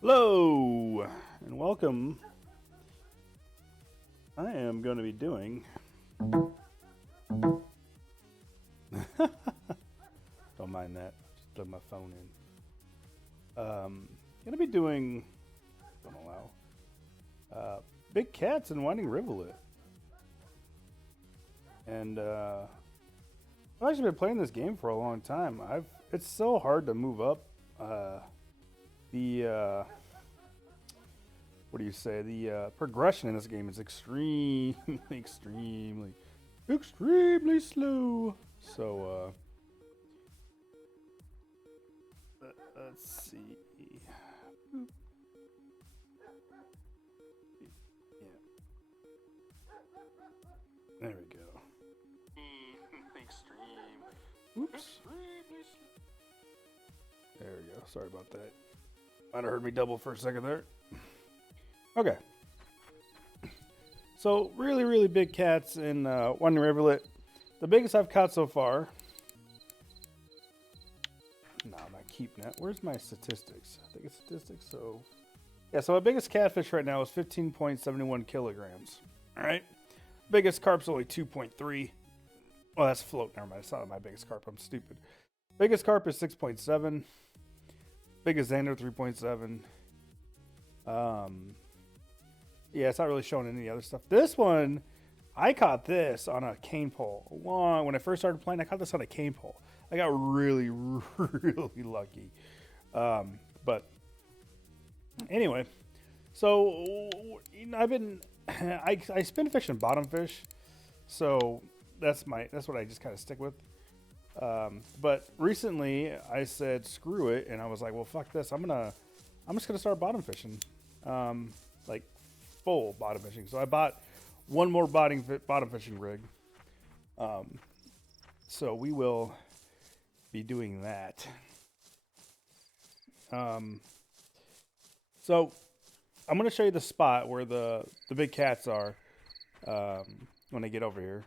Hello and welcome. I am going to be doing. Don't mind that. Just plug my phone in. Going to be doing. Don't allow. Big cats and winding rivulet. And I've actually been playing this game for a long time. It's so hard to move up. The what do you say? The progression in this game is extremely slow. So let's see. Boop. Yeah, there we go. Extreme. Oops. There we go. Sorry about that. Might have heard me double for a second there. Okay. So really big cats in one rivulet. The biggest I've caught so far. No, my keep net. Where's my statistics? I think it's statistics. So yeah, so my biggest catfish right now is 15.71 kilograms. All right. Biggest carp's only 2.3. Well, that's float. Never mind. It's not my biggest carp. I'm stupid. Biggest carp is 6.7. Biggest Xander 3.7. Yeah, it's not really showing any other stuff. This one, I caught this on a cane pole. When I first started playing, I caught this on a cane pole. I got really lucky. But anyway, so I've been I spin fish and bottom fish, so that's what I just kind of stick with. But recently I said screw it, and I was like, well, fuck this. I'm just gonna start bottom fishing, like full bottom fishing. So I bought one more bottom fishing rig. So we will be doing that. So I'm gonna show you the spot where the big cats are when I get over here.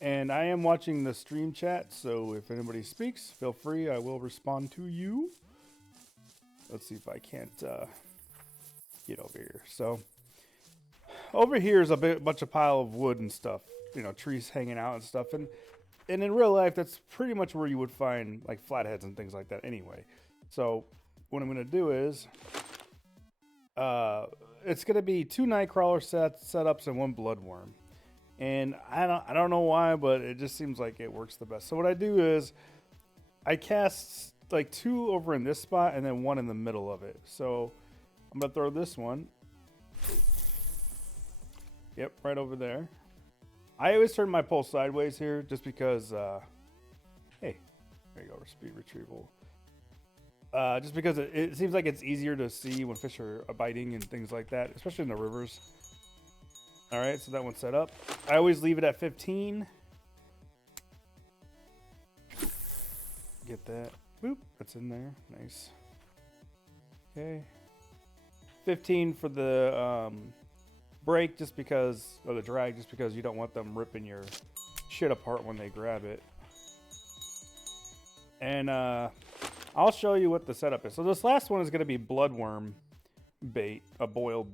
And I am watching the stream chat, so if anybody speaks, feel free. I will respond to you. Let's see if I can't get over here. So over here is a bunch of pile of wood and stuff, trees hanging out and stuff. And in real life, that's pretty much where you would find like flatheads and things like that anyway. So what I'm going to do is it's going to be 2 nightcrawler setups and 1 bloodworm. And I don't know why, but it just seems like it works the best. So what I do is I cast like 2 over in this spot and then 1 in the middle of it. So I'm going to throw this one. Yep, right over there. I always turn my pole sideways here just because, hey, there you go, speed retrieval. Just because it seems like it's easier to see when fish are biting and things like that, especially in the rivers. All right, so that one's set up. I always leave it at 15. Get that. Boop, that's in there. Nice. Okay. 15 for the break, just because, or the drag, just because you don't want them ripping your shit apart when they grab it. And I'll show you what the setup is. So this last one is going to be bloodworm bait, boil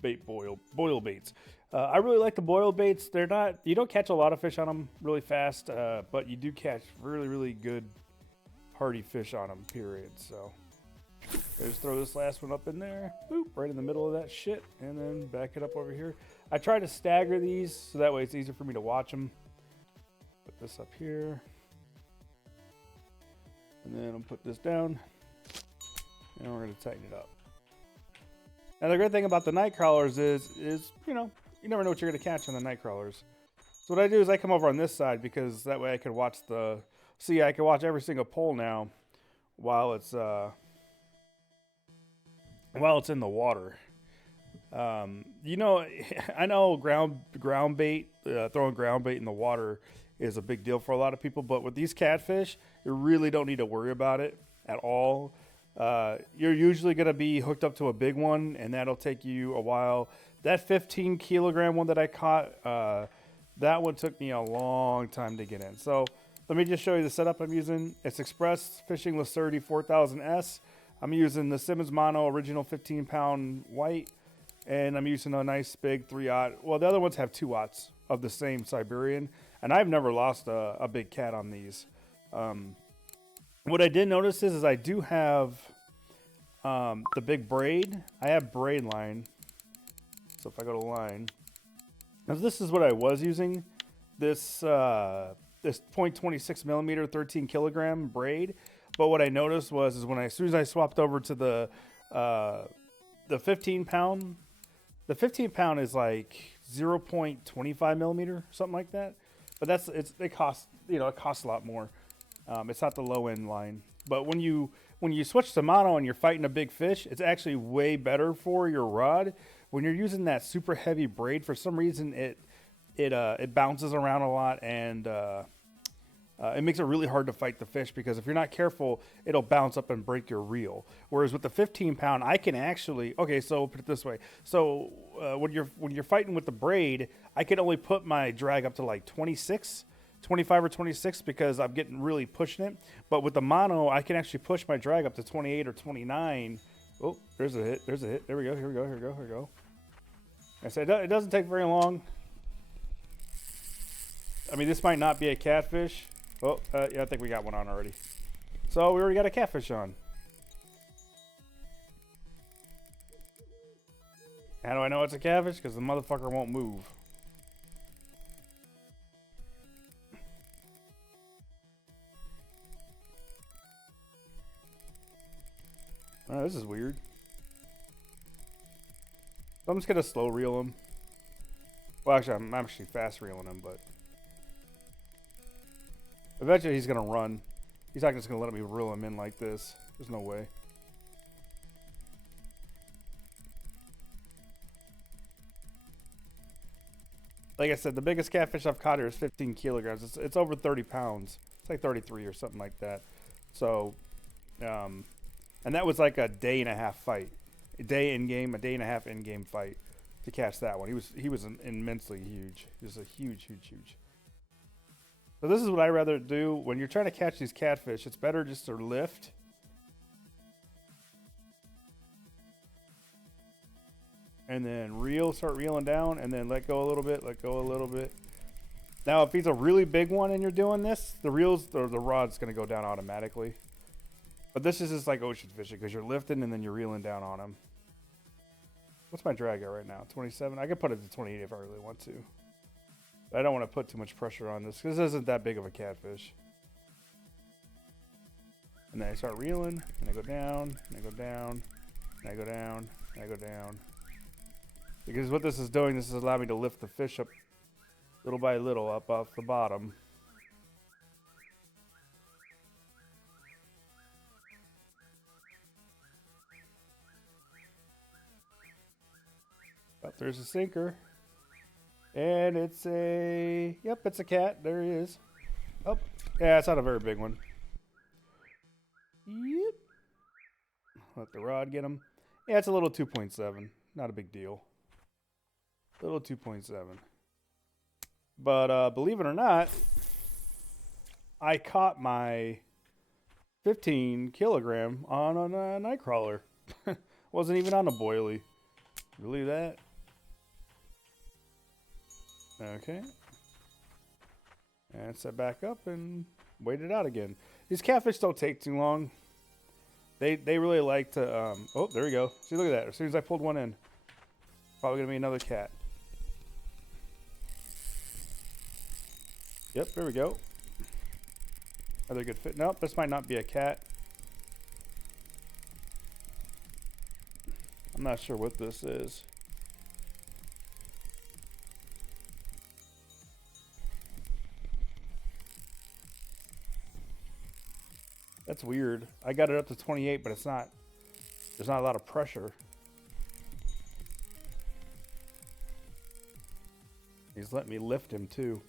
baits. I really like the boil baits. You don't catch a lot of fish on them really fast, but you do catch really good hardy fish on them, period. So just throw this last one up in there, boop, right in the middle of that shit, and then back it up over here. I try to stagger these so that way it's easier for me to watch them. Put this up here, and then I'll put this down, and we're going to tighten it up. Now the great thing about the night crawlers is you never know what you're going to catch on the night crawlers. So what I do is I come over on this side, because that way I can watch I can watch every single pole now while it's in the water. I know ground bait, throwing ground bait in the water is a big deal for a lot of people, but with these catfish, you really don't need to worry about it at all. You're usually going to be hooked up to a big one, and that'll take you a while. That 15 kilogram one that I caught, that one took me a long time to get in. So let me just show you the setup I'm using. It's Express Fishing Lacerti 4000S. I'm using the Simmons Mono original 15-pound white, and I'm using a nice big 3/0. Well, the other ones have 2/0 of the same Siberian, and I've never lost a big cat on these. What I did notice is I do have the big braid. I have braid line. So if I go to line, now this is what I was using. This this 0.26 millimeter, 13 kilogram braid. But what I noticed was when as soon as I swapped over to the 15 pound, the 15 pound is like 0.25 millimeter, something like that. But it costs it costs a lot more. It's not the low end line. But when you switch to mono and you're fighting a big fish, it's actually way better for your rod. When you're using that super heavy braid, for some reason it bounces around a lot, and it makes it really hard to fight the fish, because if you're not careful, it'll bounce up and break your reel. Whereas with the 15 pound, I can actually, okay, so put it this way. So when you're fighting with the braid, I can only put my drag up to like 25 or 26 because I'm getting really pushing it. But with the mono, I can actually push my drag up to 28 or 29. Oh, there's a hit. There's a hit. There we go. Here we go. Here we go. Here we go. I said it doesn't take very long. I mean, this might not be a catfish. Oh, yeah, I think we got one on already. So we already got a catfish on. How do I know it's a catfish? Because the motherfucker won't move. Oh, this is weird. I'm just gonna slow reel him. Well, actually, I'm actually fast reeling him, but eventually he's gonna run. He's not just gonna let me reel him in like this. There's no way. Like I said, the biggest catfish I've caught here is 15 kilograms. It's over 30 pounds. It's like 33 or something like that. So, and that was like a day and a half fight. A day in game, a day and a half in game fight to catch that one. He was immensely huge. He was a huge. So this is what I rather do when you're trying to catch these catfish. It's better just to lift. And then start reeling down, and then let go a little bit, let go a little bit. Now, if he's a really big one and you're doing this, the rod's going to go down automatically. But this is just like ocean fishing, because you're lifting and then you're reeling down on him. What's my drag at right now? 27? I could put it to 28 if I really want to. But I don't want to put too much pressure on this, because this isn't that big of a catfish. And then I start reeling, and I go down, and I go down, and I go down, and I go down. Because what this is doing, this is allowing me to lift the fish up little by little up off the bottom. Oh, there's a sinker. And it's it's a cat. There he is. Oh, yeah, it's not a very big one. Yep. Let the rod get him. Yeah, it's a little 2.7. Not a big deal. Little 2.7. But believe it or not, I caught my 15 kilogram on a nightcrawler. Wasn't even on a boilie. Believe that? Okay. And set back up and wait it out again. These catfish don't take too long. They really like to oh, there we go. See, look at that. As soon as I pulled one in, probably gonna be another cat. Yep, there we go. Another good fit. Nope, this might not be a cat. I'm not sure what this is. That's weird. I got it up to 28, but it's not. There's not a lot of pressure. He's letting me lift him too.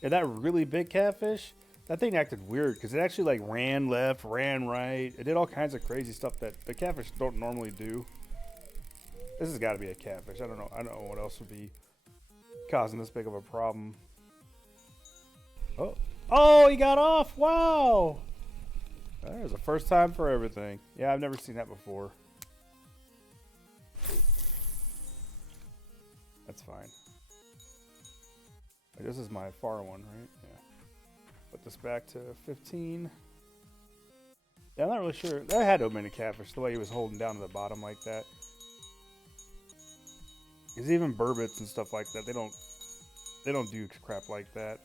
Yeah, that really big catfish, That thing acted weird because it actually like ran left, ran right. It did all kinds of crazy stuff that the catfish don't normally do. This has got to be a catfish. I don't know. I don't know what else would be causing this big of a problem. Oh, oh, he got off! Wow, there's a first time for everything. Yeah, I've never seen that before. That's fine. This is my far one, right? Yeah. Put this back to 15. Yeah, I'm not really sure. That had to have been a catfish, the way he was holding down to the bottom like that. Because even burbits and stuff like that, they don't do crap like that.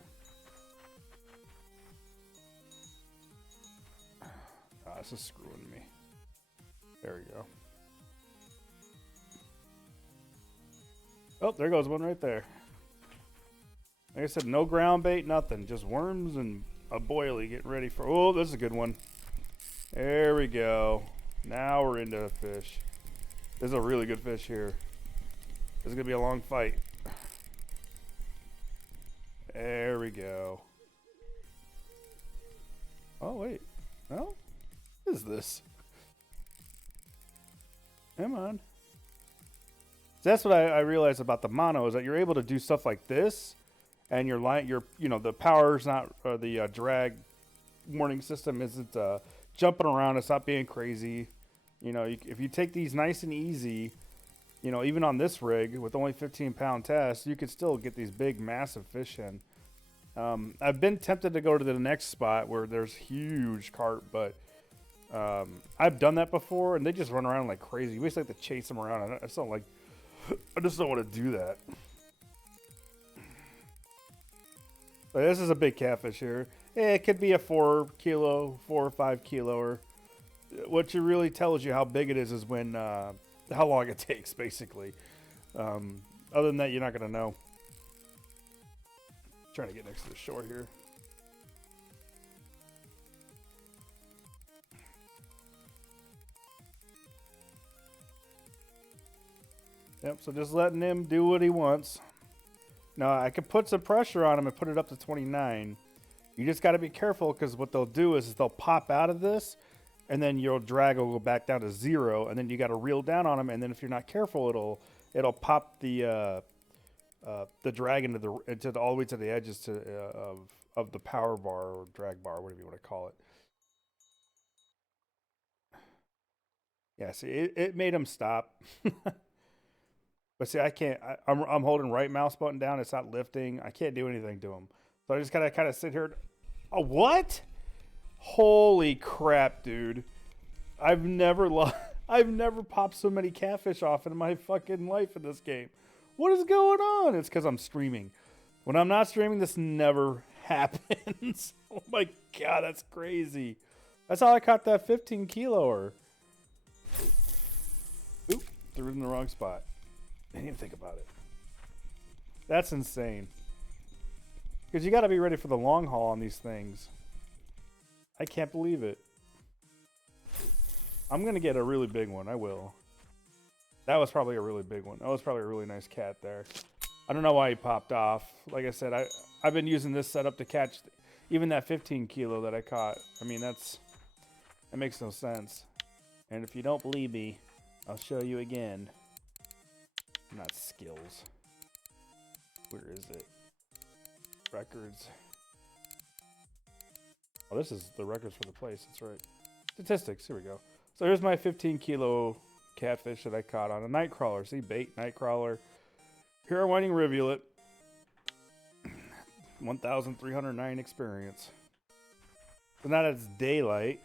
Ah, this is screwing me. There we go. Oh, there goes one right there. Like I said, no ground bait, nothing. Just worms and a boilie getting ready for... Oh, this is a good one. There we go. Now we're into a fish. This is a really good fish here. This is going to be a long fight. There we go. Oh, wait. No? What is this? Come on. So that's what I realized about the mono, is that you're able to do stuff like this, and your line, the power's not, or the drag warning system isn't jumping around. It's not being crazy. You know, if you take these nice and easy, you know, even on this rig with only 15-pound test, you could still get these big, massive fish in. I've been tempted to go to the next spot where there's huge carp, but I've done that before, and they just run around like crazy. We just like to chase them around. I just don't want to do that. But this is a big catfish here. It could be a 4 or 5 kilo. What you really tells you how big it is when how long it takes, basically. Other than that, you're not gonna know. Trying to get next to the shore here. Yep, so just letting him do what he wants. Now, I could put some pressure on him and put it up to 29. You just got to be careful, because what they'll do is they'll pop out of this, and then your drag will go back down to 0, and then you got to reel down on them, and then if you're not careful, it'll pop the drag into all the way to the edges of the power bar or drag bar, whatever you want to call it. Yeah, see, it made him stop. But see, I can't. I'm holding right mouse button down. It's not lifting. I can't do anything to him. So I just gotta kind of sit here. Oh, what? Holy crap, dude! I've never popped so many catfish off in my fucking life in this game. What is going on? It's because I'm streaming. When I'm not streaming, this never happens. Oh my god, that's crazy. That's how I caught that 15 kiloer. Oop, threw it in the wrong spot. I didn't even think about it. That's insane. Because you got to be ready for the long haul on these things. I can't believe it. I'm going to get a really big one. I will. That was probably a really big one. That was probably a really nice cat there. I don't know why he popped off. Like I said, I've been using this setup to catch even that 15 kilo that I caught. I mean, that makes no sense. And if you don't believe me, I'll show you again. Not skills. Where is it? Records. Oh, this is the records for the place. That's right. Statistics. Here we go. So here's my 15 kilo catfish that I caught on a night crawler. See, bait, night crawler. Here are whining rivulet. 1,309 experience. So now that it's daylight,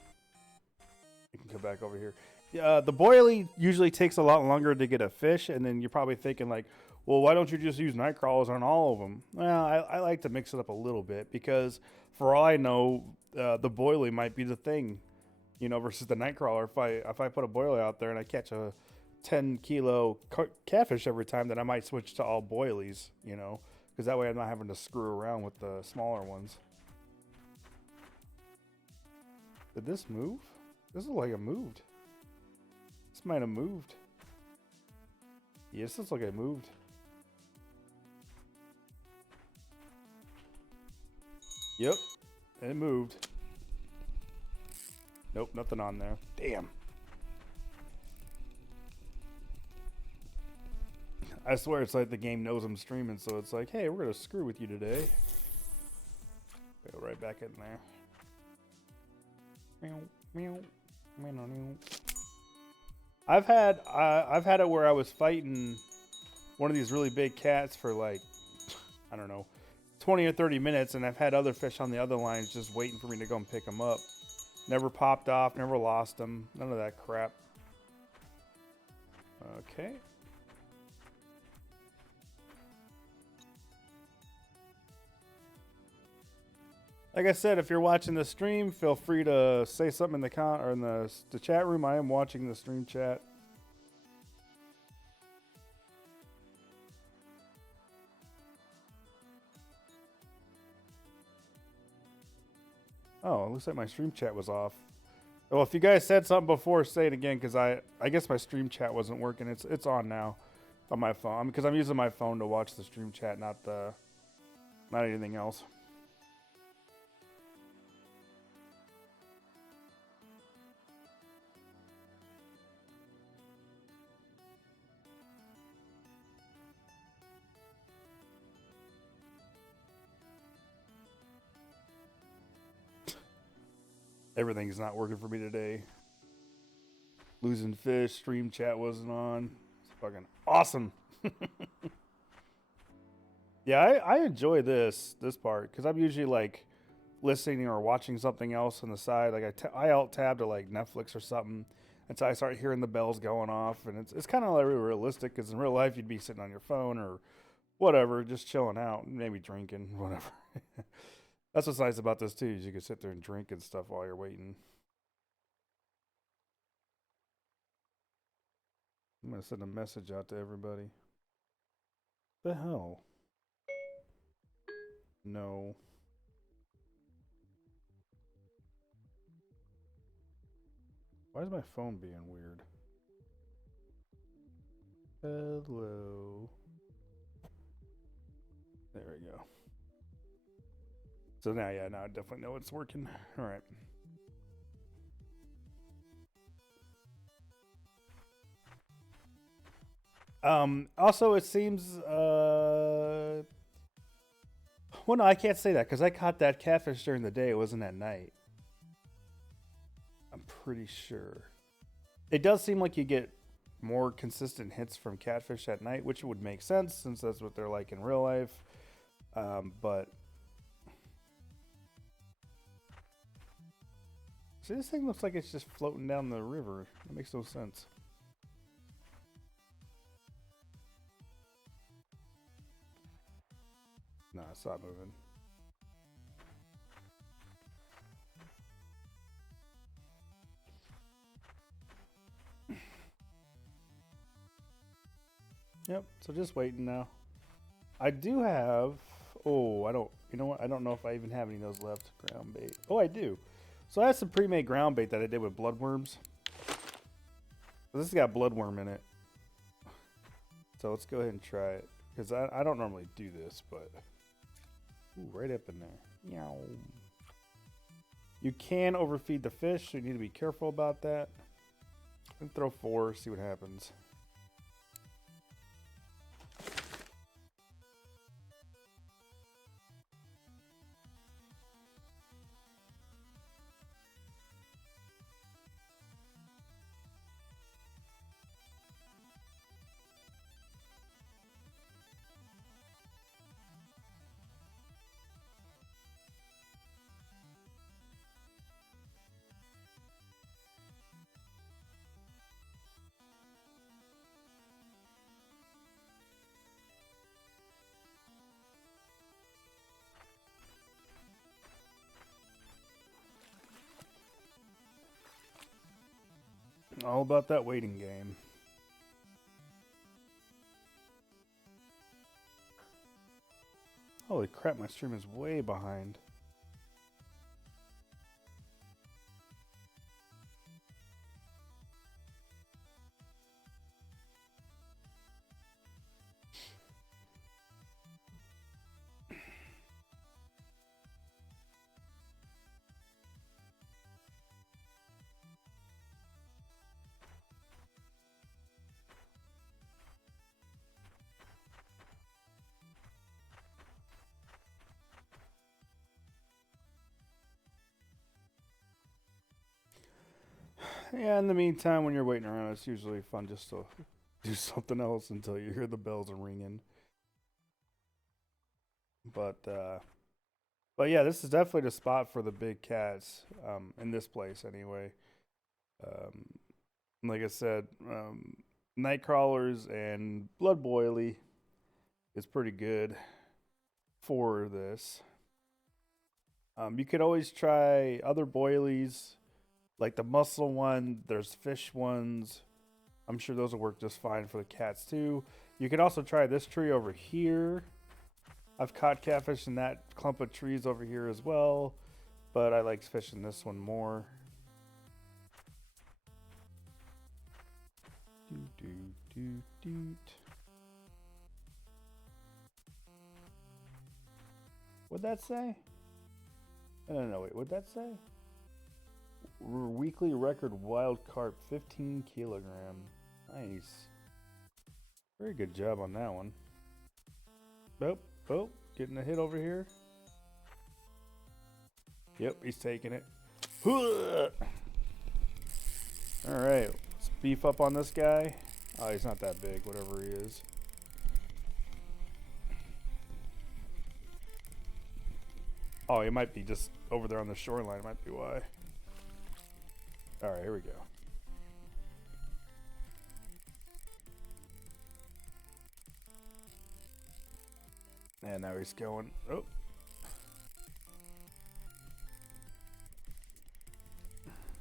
you can come back over here. The boilie usually takes a lot longer to get a fish, and then you're probably thinking like, well, why don't you just use night crawlers on all of them? Well, I like to mix it up a little bit, because for all I know, the boilie might be the thing, you know, versus the night crawler. If I put a boilie out there and I catch a 10 kilo catfish every time, then I might switch to all boilies, you know, because that way I'm not having to screw around with the smaller ones. Did this move? This looks like it moved. This might have moved. Yes, this looks like it moved. Yep. it moved. Nope, nothing on there. Damn. I swear it's like the game knows I'm streaming, so it's like, hey, we're gonna screw with you today. Go right back in there. I've had it where I was fighting one of these really big cats for like, I don't know, 20 or 30 minutes, and I've had other fish on the other lines just waiting for me to go and pick them up. Never popped off, never lost them, none of that crap. Okay. Like I said, if you're watching the stream, feel free to say something in the or in the chat room. I am watching the stream chat. Oh, it looks like my stream chat was off. Well, if you guys said something before, say it again, because I guess my stream chat wasn't working. It's on now on my phone because I'm using my phone to watch the stream chat, not anything else. Everything's not working for me today. Losing fish, stream chat wasn't on. It's fucking awesome. Yeah, I enjoy this part because I'm usually like listening or watching something else on the side. Like I alt tab to like Netflix or something until I start hearing the bells going off, and it's kind of like realistic because in real life you'd be sitting on your phone or whatever, just chilling out, maybe drinking, whatever. That's what's nice about this too, is you can sit there and drink and stuff while you're waiting. I'm gonna send a message out to everybody. The hell? No. Why is my phone being weird? Hello. There we go. So now, yeah, now I definitely know it's working. All right. Also, it seems, well, no, I can't say that because I caught that catfish during the day. It wasn't at night. I'm pretty sure. It does seem like you get more consistent hits from catfish at night, which would make sense since that's what they're like in real life. But see, this thing looks like it's just floating down the river. It makes no sense. No, it's not moving. Yep, so just waiting now. I do have, oh, you know what? I don't know if I even have any of those left. Ground bait. Oh, I do. So I have some pre-made ground bait that I did with bloodworms. So this has got bloodworm in it. So let's go ahead and try it. Because I don't normally do this, but... Ooh, right up in there. Meow. You can overfeed the fish, so you need to be careful about that. And throw 4, see what happens. All about that waiting game. Holy crap, my stream is way behind. Yeah, in the meantime, when you're waiting around, it's usually fun just to do something else until you hear the bells are ringing. But yeah, this is definitely the spot for the big cats. In this place anyway. Um, like I said, night crawlers and blood boily is pretty good for this. You could always try other boilies, like the mussel one. There's fish ones. I'm sure those will work just fine for the cats too. You could also try this tree over here. I've caught catfish in that clump of trees over here as well, but I like fishing this one more. What'd that say? I don't know. Wait, what'd that say? Weekly record wild carp, 15 kilogram. Nice. Very good job on that one. Oh, getting a hit over here. Yep, he's taking it. All right, let's beef up on this guy. Oh, he's not that big, whatever he is. Oh, he might be just over there on the shoreline. Might be why. All right, here we go. And now he's going. Oh.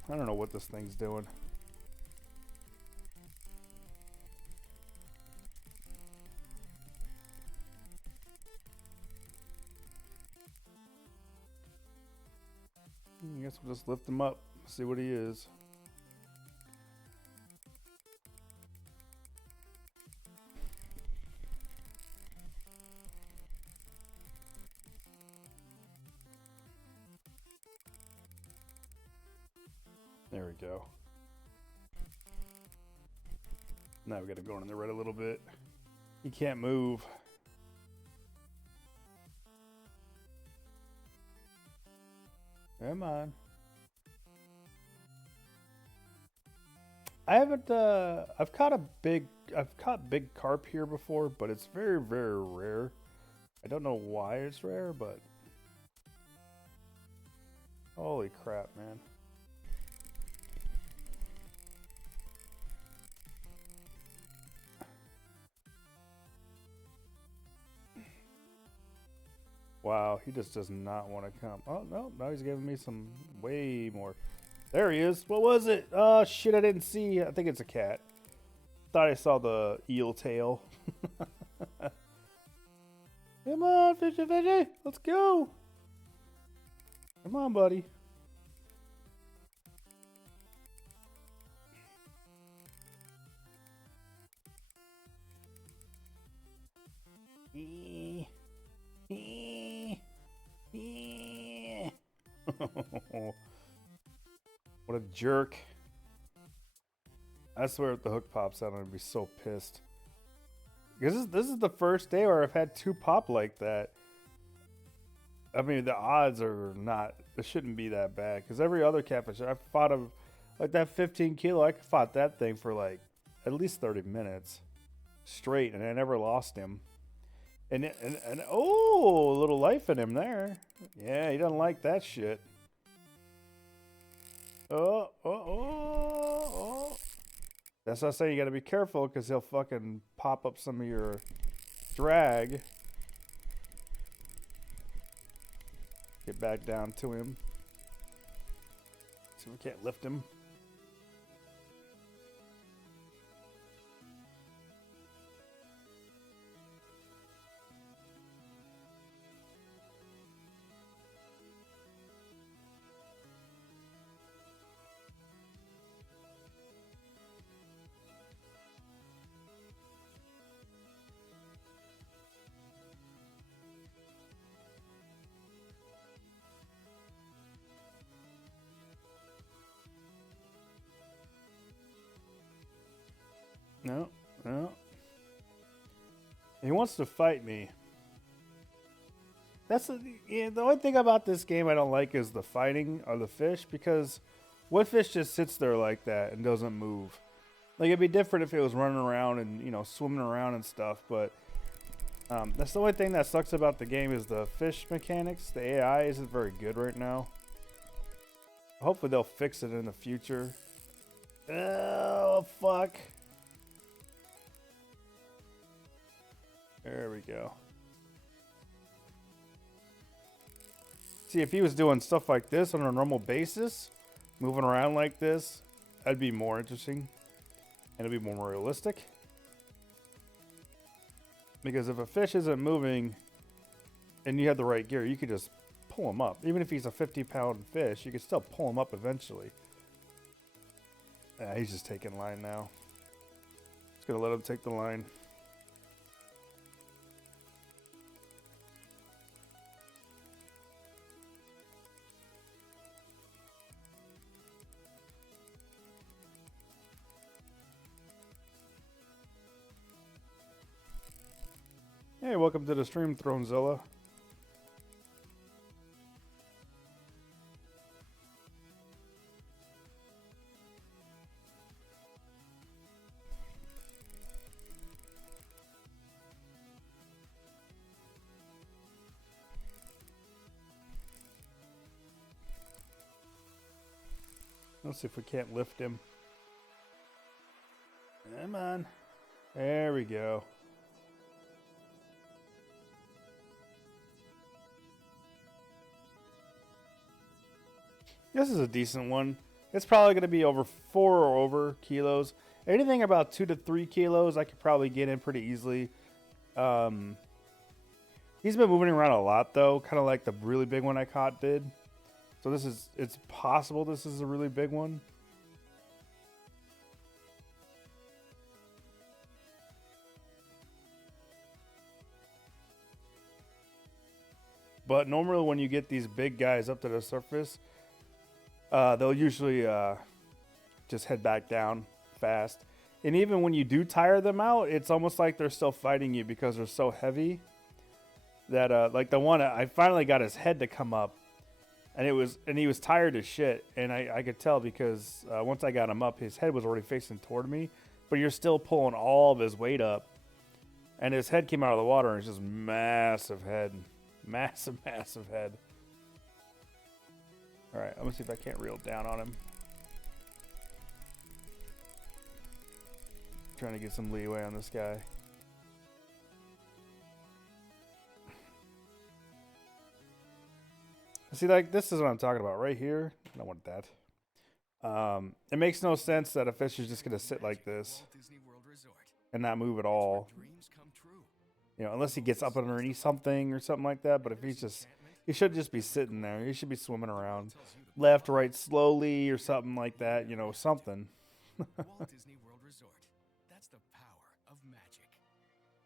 I don't know what this thing's doing. I guess we'll just lift him up, see what he is. There we go. Now we got to go in the red a little bit. He can't move. Come on. I haven't I've caught big carp here before, but it's very, very rare. I don't know why it's rare, but holy crap, man. Wow, he just does not want to come. Oh, no, now he's giving me some way more. There he is. What was it? Oh, shit, I didn't see. I think it's a cat. Thought I saw the eel tail. Come on, fishy, fishy. Let's go. Come on, buddy. What a jerk. I swear if the hook pops out, I'm gonna be so pissed. Because this is the first day where I've had two pop like that. I mean, the odds are not, it shouldn't be that bad. Because every other catfish I've fought of, like that 15 kilo, I fought that thing for like at least 30 minutes straight, and I never lost him. And oh, a little life in him there. Yeah, he doesn't like that shit. Oh. That's what I say, you gotta be careful because he'll fucking pop up some of your drag. Get back down to him. See if we can't lift him. No. He wants to fight me. That's the only thing about this game I don't like is the fighting of the fish, because What fish just sits there like that and doesn't move? Like, it'd be different if it was running around and, you know, swimming around and stuff, but that's the only thing that sucks about the game is the fish mechanics. The AI isn't very good right now. Hopefully they'll fix it in the future. Oh, fuck. There we go. See, if he was doing stuff like this on a normal basis, moving around like this, that'd be more interesting. And it'd be more realistic. Because if a fish isn't moving and you have the right gear, you could just pull him up. Even if he's a 50-pound fish, you could still pull him up eventually. He's just taking line now. Just gonna let him take the line. Hey, welcome to the stream, Thronezilla. Let's see if we can't lift him. Come on. There we go. This is a decent one. It's probably going to be over 4 or over kilos. Anything about 2 to 3 kilos, I could probably get in pretty easily. He's been moving around a lot, though, kind of like the really big one I caught did. So it's possible this is a really big one. But normally when you get these big guys up to the surface, they'll usually just head back down fast. And even when you do tire them out, it's almost like they're still fighting you because they're so heavy that like the one, I finally got his head to come up, and he was tired as shit. And I could tell because once I got him up, his head was already facing toward me, but you're still pulling all of his weight up, and his head came out of the water, and it's just massive head, massive head. All right, I'm gonna see if I can't reel down on him. Trying to get some leeway on this guy. See, like, this is what I'm talking about right here. I don't want that. It makes no sense that a fish is just gonna sit like this and not move at all. You know, unless he gets up underneath something or something like that. But if he's just, he should just be sitting there. He should be swimming around, left, right, slowly, or something like that. You know, something. Walt Disney World Resort. That's the power of magic.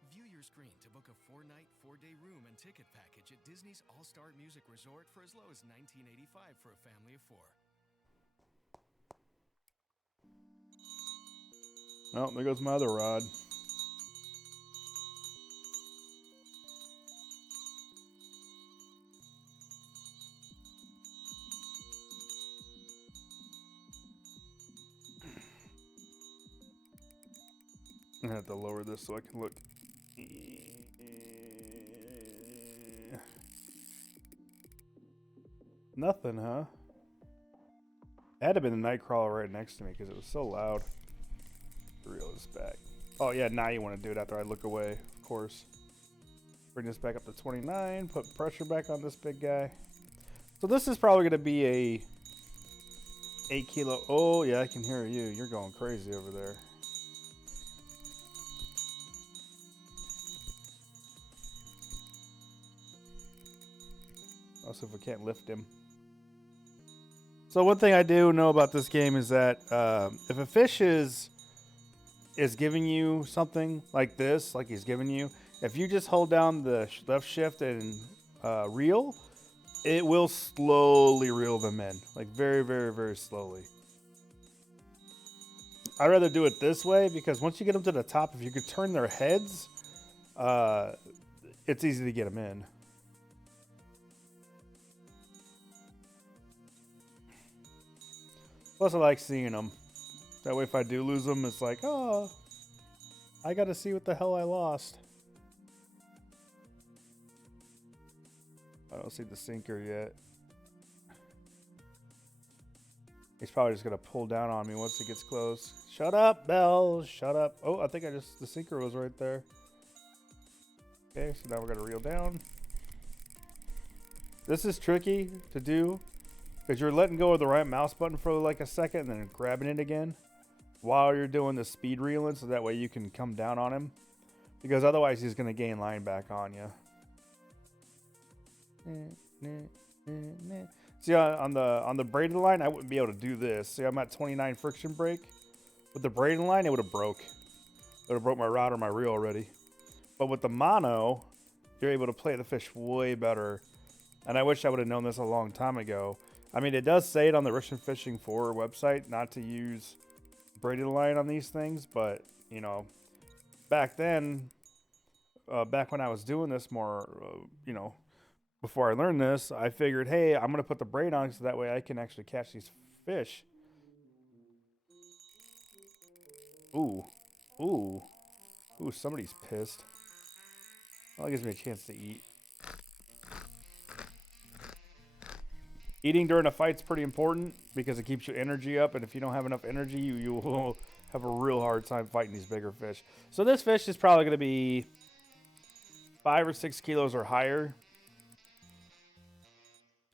View your screen to book a 4-night, 4-day room and ticket package at Disney's All-Star Music Resort for as low as $19.85 for a family of 4. Oh, there goes my other rod. I'm gonna have to lower this so I can look. Nothing, huh? It had to have been the Nightcrawler right next to me because it was so loud. Reel this back. Oh yeah, now you want to do it after I look away, of course. Bring this back up to 29. Put pressure back on this big guy. So this is probably gonna be a 8 kilo. Oh yeah, I can hear you. You're going crazy over there. Also, if we can't lift him. So one thing I do know about this game is that if a fish is giving you something like this, like he's giving you, if you just hold down the left shift and reel, it will slowly reel them in, like very, very, very slowly. I'd rather do it this way because once you get them to the top, if you could turn their heads, it's easy to get them in. Plus, I like seeing them. That way, if I do lose them, it's like, oh, I got to see what the hell I lost. I don't see the sinker yet. He's probably just going to pull down on me once he gets close. Shut up, Bell. Shut up. Oh, I think the sinker was right there. Okay, so now we're going to reel down. This is tricky to do because you're letting go of the right mouse button for like a second and then grabbing it again while you're doing the speed reeling, so that way you can come down on him, because otherwise he's going to gain line back on you. See, on the braided line, I wouldn't be able to do this. See, I'm at 29 friction break. With the braided line, it would have broke. It would have broke my rod or my reel already. But with the mono, you're able to play the fish way better. And I wish I would have known this a long time ago. I mean, it does say it on the Rich and Fishing 4 website not to use braided line on these things, but, you know, back then, back when I was doing this more, you know, before I learned this, I figured, hey, I'm going to put the braid on so that way I can actually catch these fish. Ooh. Ooh. Ooh, somebody's pissed. Well, it gives me a chance to eat. Eating during a fight's pretty important because it keeps your energy up, and if you don't have enough energy, you will have a real hard time fighting these bigger fish. So this fish is probably going to be 5 or 6 kilos or higher.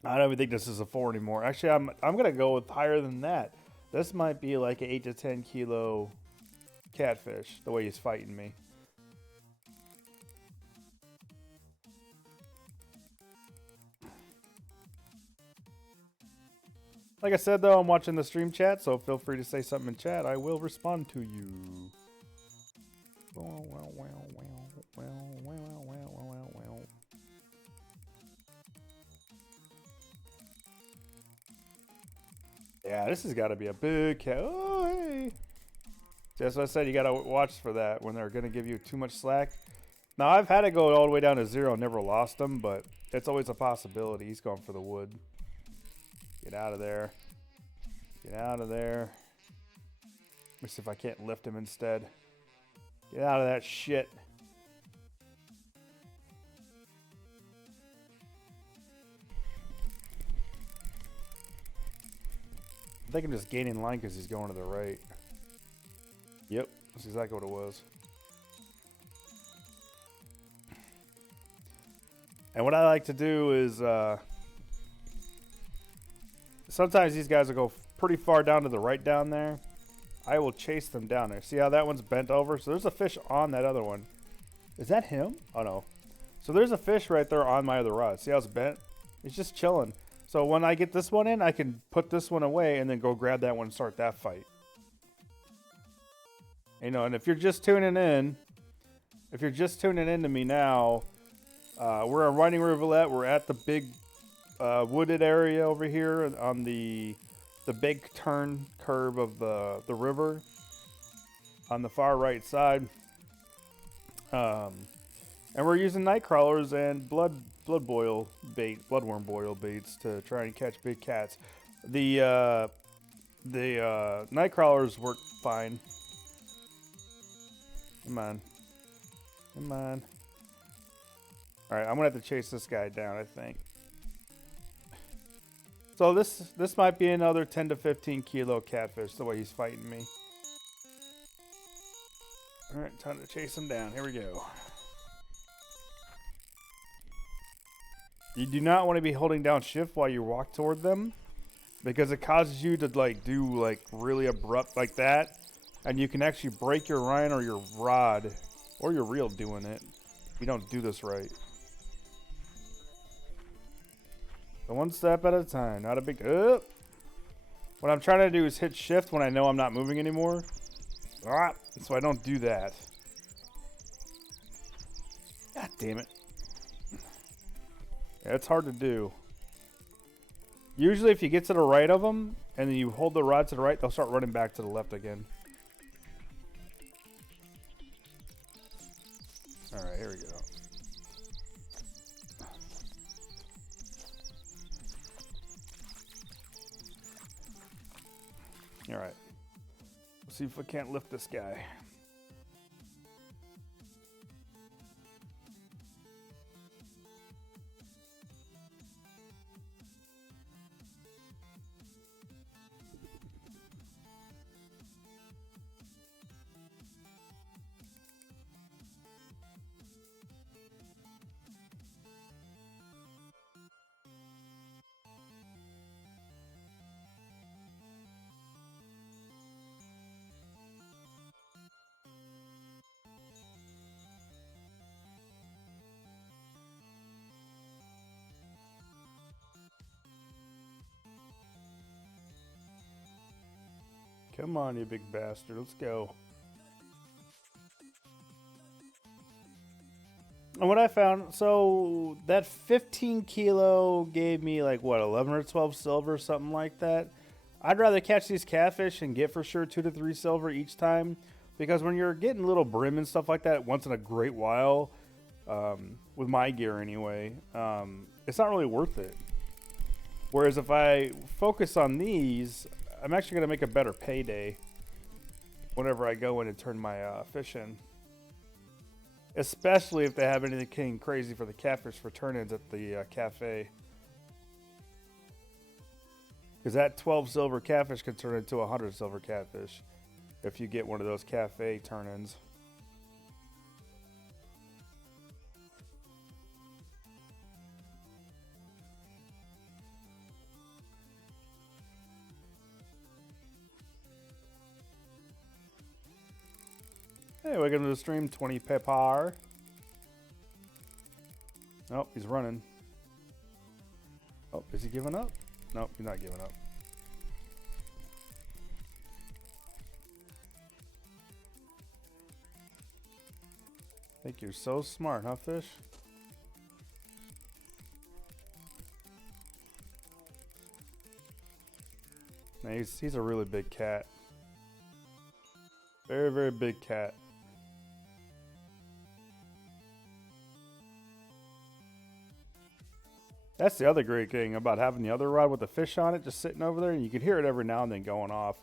I don't even think this is a 4 anymore. Actually, I'm going to go with higher than that. This might be like an 8 to 10 kilo catfish, the way he's fighting me. Like I said, though, I'm watching the stream chat, so feel free to say something in chat. I will respond to you. Yeah, this has got to be a big cat. Oh, hey. That's what I said. You got to watch for that when they're going to give you too much slack. Now, I've had it go all the way down to 0, never lost them, but it's always a possibility. He's going for the wood. Get out of there. Get out of there. Let me see if I can't lift him instead. Get out of that shit. I think I'm just gaining line because he's going to the right. Yep, that's exactly what it was. And what I like to do is, sometimes these guys will go pretty far down to the right down there. I will chase them down there. See how that one's bent over? So there's a fish on that other one. Is that him? Oh, no. So there's a fish right there on my other rod. See how it's bent? It's just chilling. So when I get this one in, I can put this one away and then go grab that one and start that fight. You know, and if you're just tuning in, to me now, we're on Riding Rivulet. We're at the big wooded area over here on the big turn curve of the river on the far right side. And we're using night crawlers and bloodworm boil baits to try and catch big cats. The night crawlers work fine. Come on. Come on. Alright, I'm going to have to chase this guy down, I think. So this might be another 10 to 15 kilo catfish, the way he's fighting me. Alright, time to chase him down. Here we go. You do not want to be holding down shift while you walk toward them, because it causes you to do really abrupt like that, and you can actually break your line or your rod or your reel doing it if you don't do this right. So one step at a time, not a big What I'm trying to do is hit shift when I know I'm not moving anymore. So I don't do that. God damn it. Yeah, it's hard to do. Usually if you get to the right of them and then you hold the rod to the right, they'll start running back to the left again. Alright, here we go. All right. Let's see if I can't lift this guy. Come on, you big bastard. Let's go. And what I found, so that 15 kilo gave me like what, 11 or 12 silver, something like that. I'd rather catch these catfish and get for sure 2 to 3 silver each time, because when you're getting little brim and stuff like that once in a great while, with my gear anyway, it's not really worth it. Whereas if I focus on these, I'm actually going to make a better payday whenever I go in and turn my fish in. Especially if they have anything crazy for the catfish for turn-ins at the cafe. Because that 12 silver catfish can turn into 100 silver catfish if you get one of those cafe turn-ins. Hey, welcome to the stream, 20 Pepar. Oh, he's running. Oh, is he giving up? Nope, he's not giving up. I think you're so smart, huh, fish? Man, he's a really big cat. Very, very big cat. That's the other great thing about having the other rod with the fish on it just sitting over there. And you can hear it every now and then going off.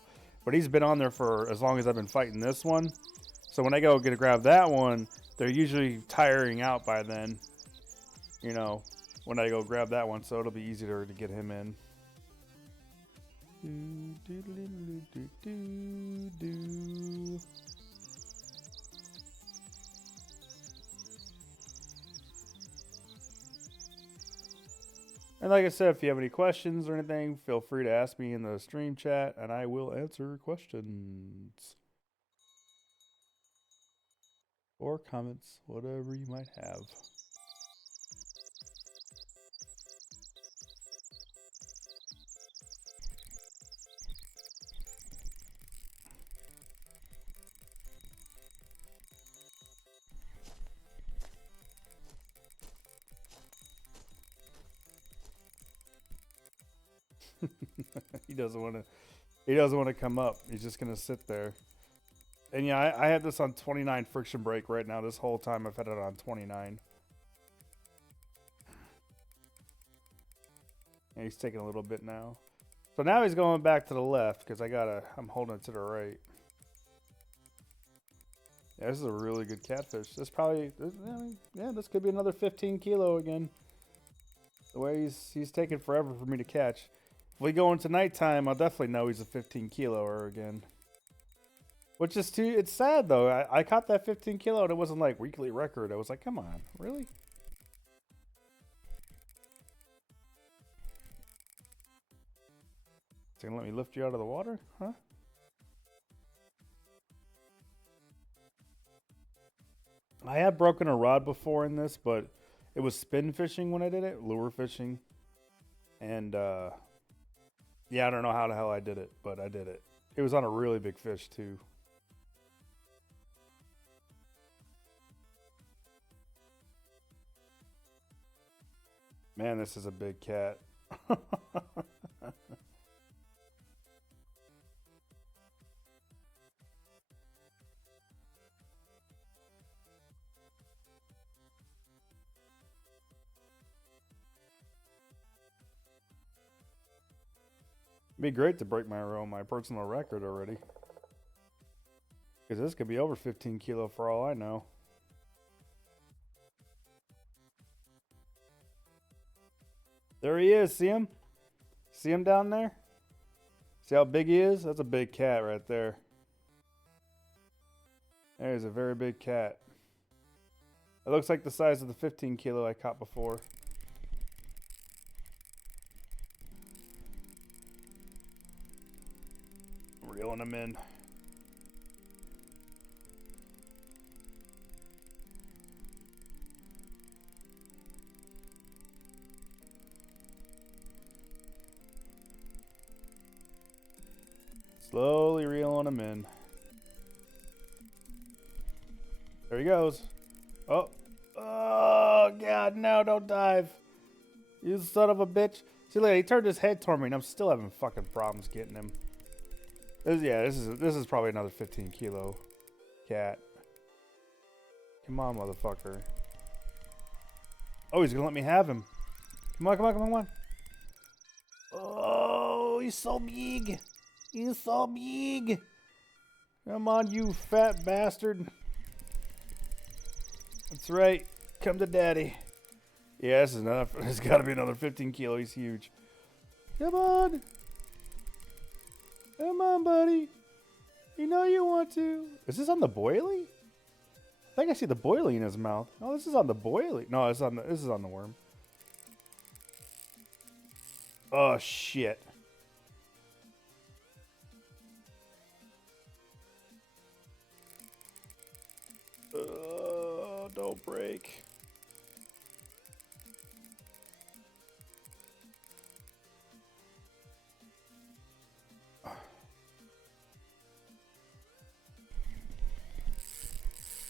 But he's been on there for as long as I've been fighting this one. So when I go get to grab that one, they're usually tiring out by then. You know, when I go grab that one. So it'll be easier to get him in. And like I said, if you have any questions or anything, feel free to ask me in the stream chat and I will answer questions. Or comments, whatever you might have. He doesn't want to. He doesn't want to come up. He's just gonna sit there. And yeah, I had this on 29 friction brake right now. This whole time I've had it on 29. And he's taking a little bit now. So now he's going back to the left because I'm holding it to the right. Yeah, this is a really good catfish. This probably, yeah, this could be another 15 kilo again. The way he's taking forever for me to catch. If we go into nighttime, I'll definitely know he's a 15 kiloer again. Which is it's sad though. I caught that 15 kilo and it wasn't like weekly record. I was like, come on, really? It's gonna let me lift you out of the water, huh? I have broken a rod before in this, but it was spin fishing when I did it, lure fishing. And yeah, I don't know how the hell I did it, but I did it. It was on a really big fish too. Man, this is a big cat. be great to break my personal record already. Because this could be over 15 kilo for all I know. There he is. See him? See him down there? See how big he is? That's a big cat right there. There's a very big cat. It looks like the size of the 15 kilo I caught before. Reeling him in. Slowly reeling him in. There he goes. Oh. Oh, God, no, don't dive. You son of a bitch. See, look, he turned his head toward me, and I'm still having fucking problems getting him. This is probably another 15 kilo cat. Come on, motherfucker. Oh, he's gonna let me have him. Come on, come on, come on, come on. Oh, he's so big. He's so big. Come on, you fat bastard. That's right. Come to daddy. Yeah, this is enough. There's got to be another 15 kilo. He's huge. Come on. Come on, buddy. You know you want to. Is this on the boilie? I think I see the boilie in his mouth. Oh, this is on the boilie. No, this is on the worm. Oh, shit. Don't break.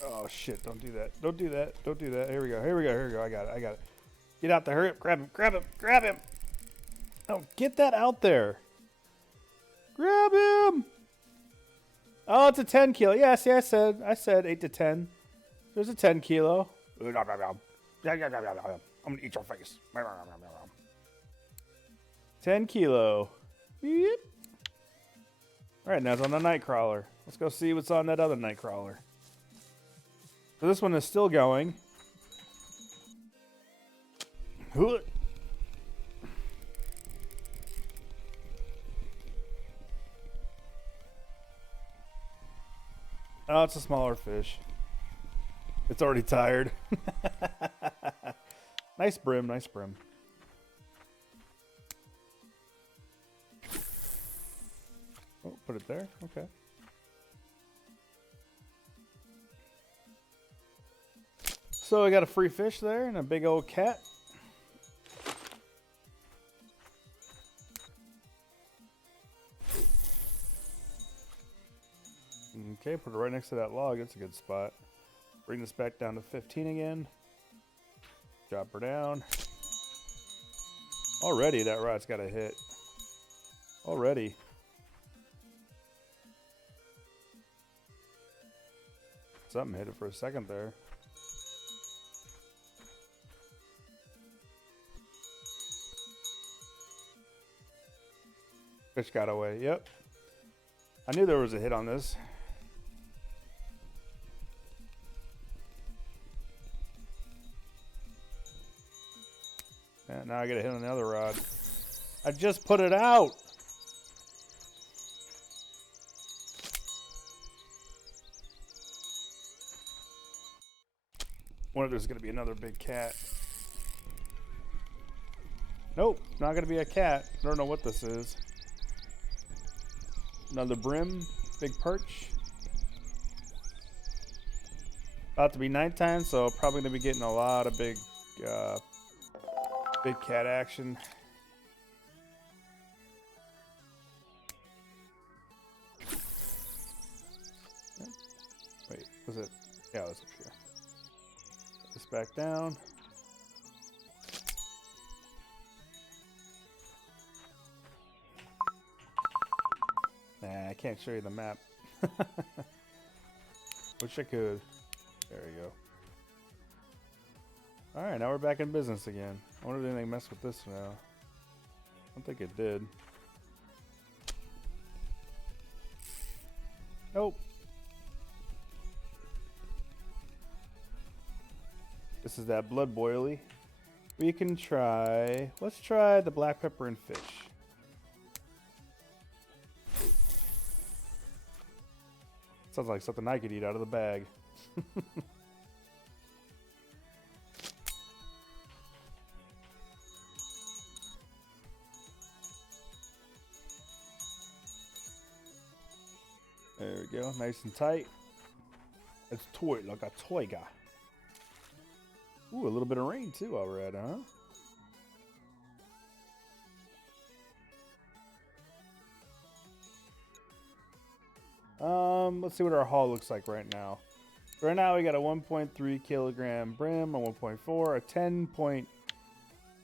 Oh shit, don't do that. Don't do that. Don't do that. Here we go. Here we go. Here we go. I got it. I got it. Get out there. Hurry up. Grab him. Grab him. Grab him. Oh, get that out there. Grab him. Oh, it's a 10 kilo. Yeah, see, I said 8 to 10. There's a 10 kilo. I'm gonna eat your face. 10 kilo. Yep. All right, now it's on the Nightcrawler. Let's go see what's on that other Nightcrawler. So this one is still going. Oh, it's a smaller fish. It's already tired. Nice brim, nice brim. Oh, put it there. Okay. So I got a free fish there and a big old cat. Okay, put it right next to that log. That's a good spot. Bring this back down to 15 again. Drop her down. Already that rod's got a hit. Already. Something hit it for a second there. Fish got away. Yep. I knew there was a hit on this. Yeah, now I get a hit on the other rod. I just put it out. Wonder if there's going to be another big cat. Nope, not going to be a cat. I don't know what this is. Another brim, big perch. About to be nighttime, so probably going to be getting a lot of big cat action. Wait, was it? Yeah, it was up here. Put this back down. Nah, I can't show you the map. Wish I could. There we go. Alright, now we're back in business again. I wonder if anything messed with this now. I don't think it did. Nope. This is that blood boily. We can try. Let's try the black pepper and fish. Sounds like something I could eat out of the bag. There we go, nice and tight. It's toy like a toy guy. Ooh, a little bit of rain too while we're at it, huh? Let's see what our haul looks like right now. Right now we got a 1.3 kilogram brim, a 1.4,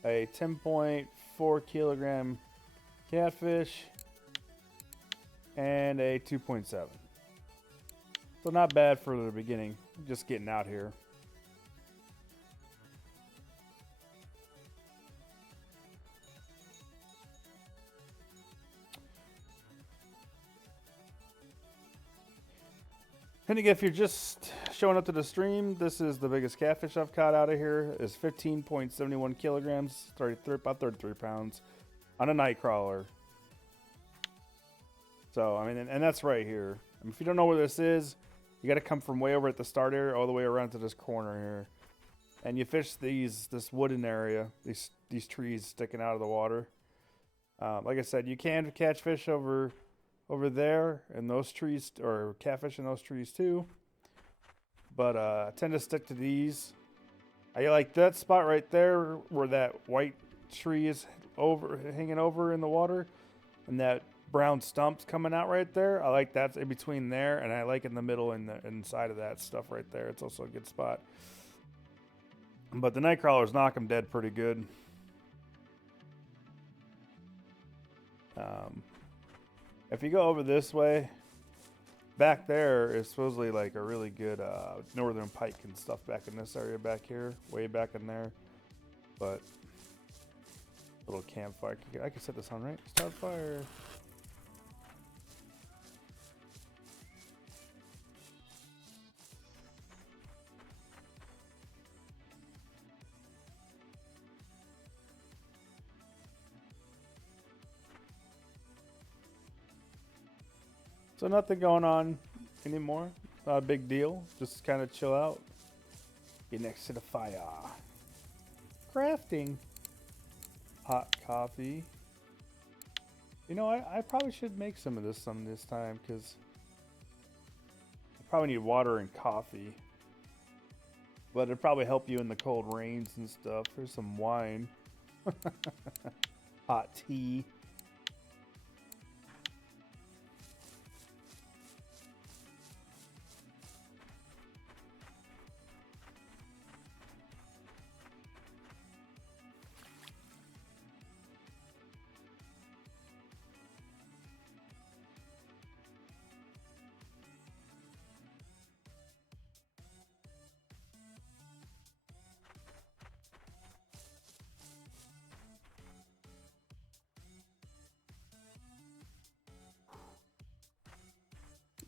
a 10.4 kilogram catfish, and a 2.7. So not bad for the beginning. Just getting out here. And again, if you're just showing up to the stream, this is the biggest catfish I've caught out of here. It's 15.71 kilograms, about 33 pounds on a night crawler. So, I mean, and that's right here. I mean, if you don't know where this is, you got to come from way over at the start area all the way around to this corner here. And you fish this wooden area, these trees sticking out of the water. Like I said, you can catch fish over there and those trees, or catfish in those trees too, but I tend to stick to these. I like that spot right there where that white tree is hanging over in the water, and that brown stump's coming out right there. I like that in between there, and I like in the middle and the inside of that stuff right there. It's also a good spot. But the night crawlers knock them dead pretty good. If you go over this way, back there is supposedly like a really good northern pike and stuff back in this area back here, way back in there. But a little campfire. I can set this on, right? Start fire. So nothing going on anymore. Not a big deal. Just kind of chill out. Get next to the fire. Crafting. Hot coffee. You know, I probably should make some of this time because I probably need water and coffee. But it'd probably help you in the cold rains and stuff. There's some wine. Hot tea.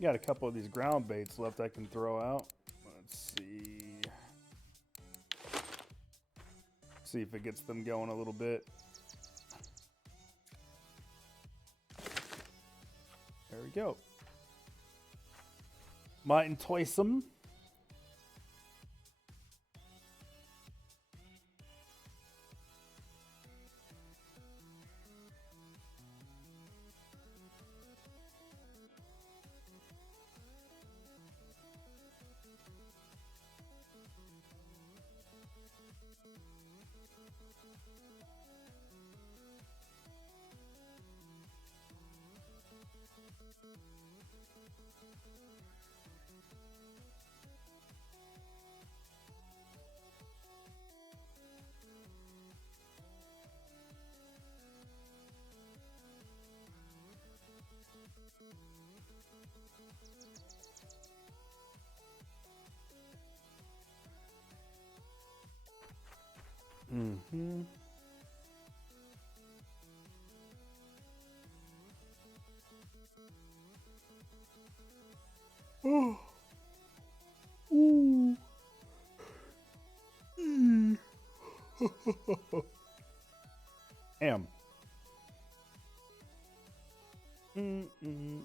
Got a couple of these ground baits left I can throw out. Let's see. See if it gets them going a little bit. There we go. Might entice them. Mm-hmm. Oh. Ooh. Mm. Damn. Mm.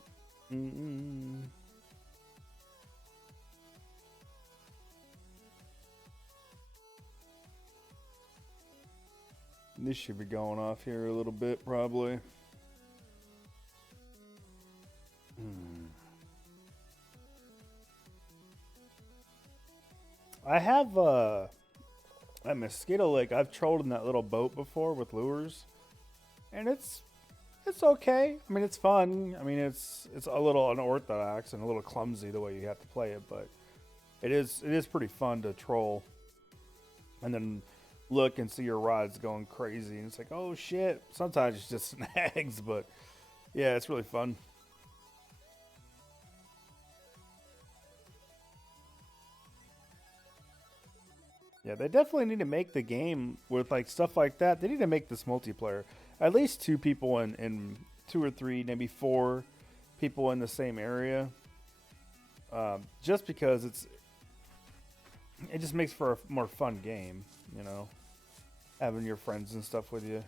This should be going off here a little bit, probably. I have at Mosquito Lake. I've trolled in that little boat before with lures, and it's okay. I mean, it's fun. I mean, it's a little unorthodox and a little clumsy the way you have to play it, but it is pretty fun to troll, and then look and see your rods going crazy, and it's like, oh shit. Sometimes it's just snags, but yeah, it's really fun. Yeah, they definitely need to make the game with like stuff like that. They need to make this multiplayer. At least two people in two or three, maybe four people in the same area. Just because it just makes for a more fun game, you know, having your friends and stuff with you.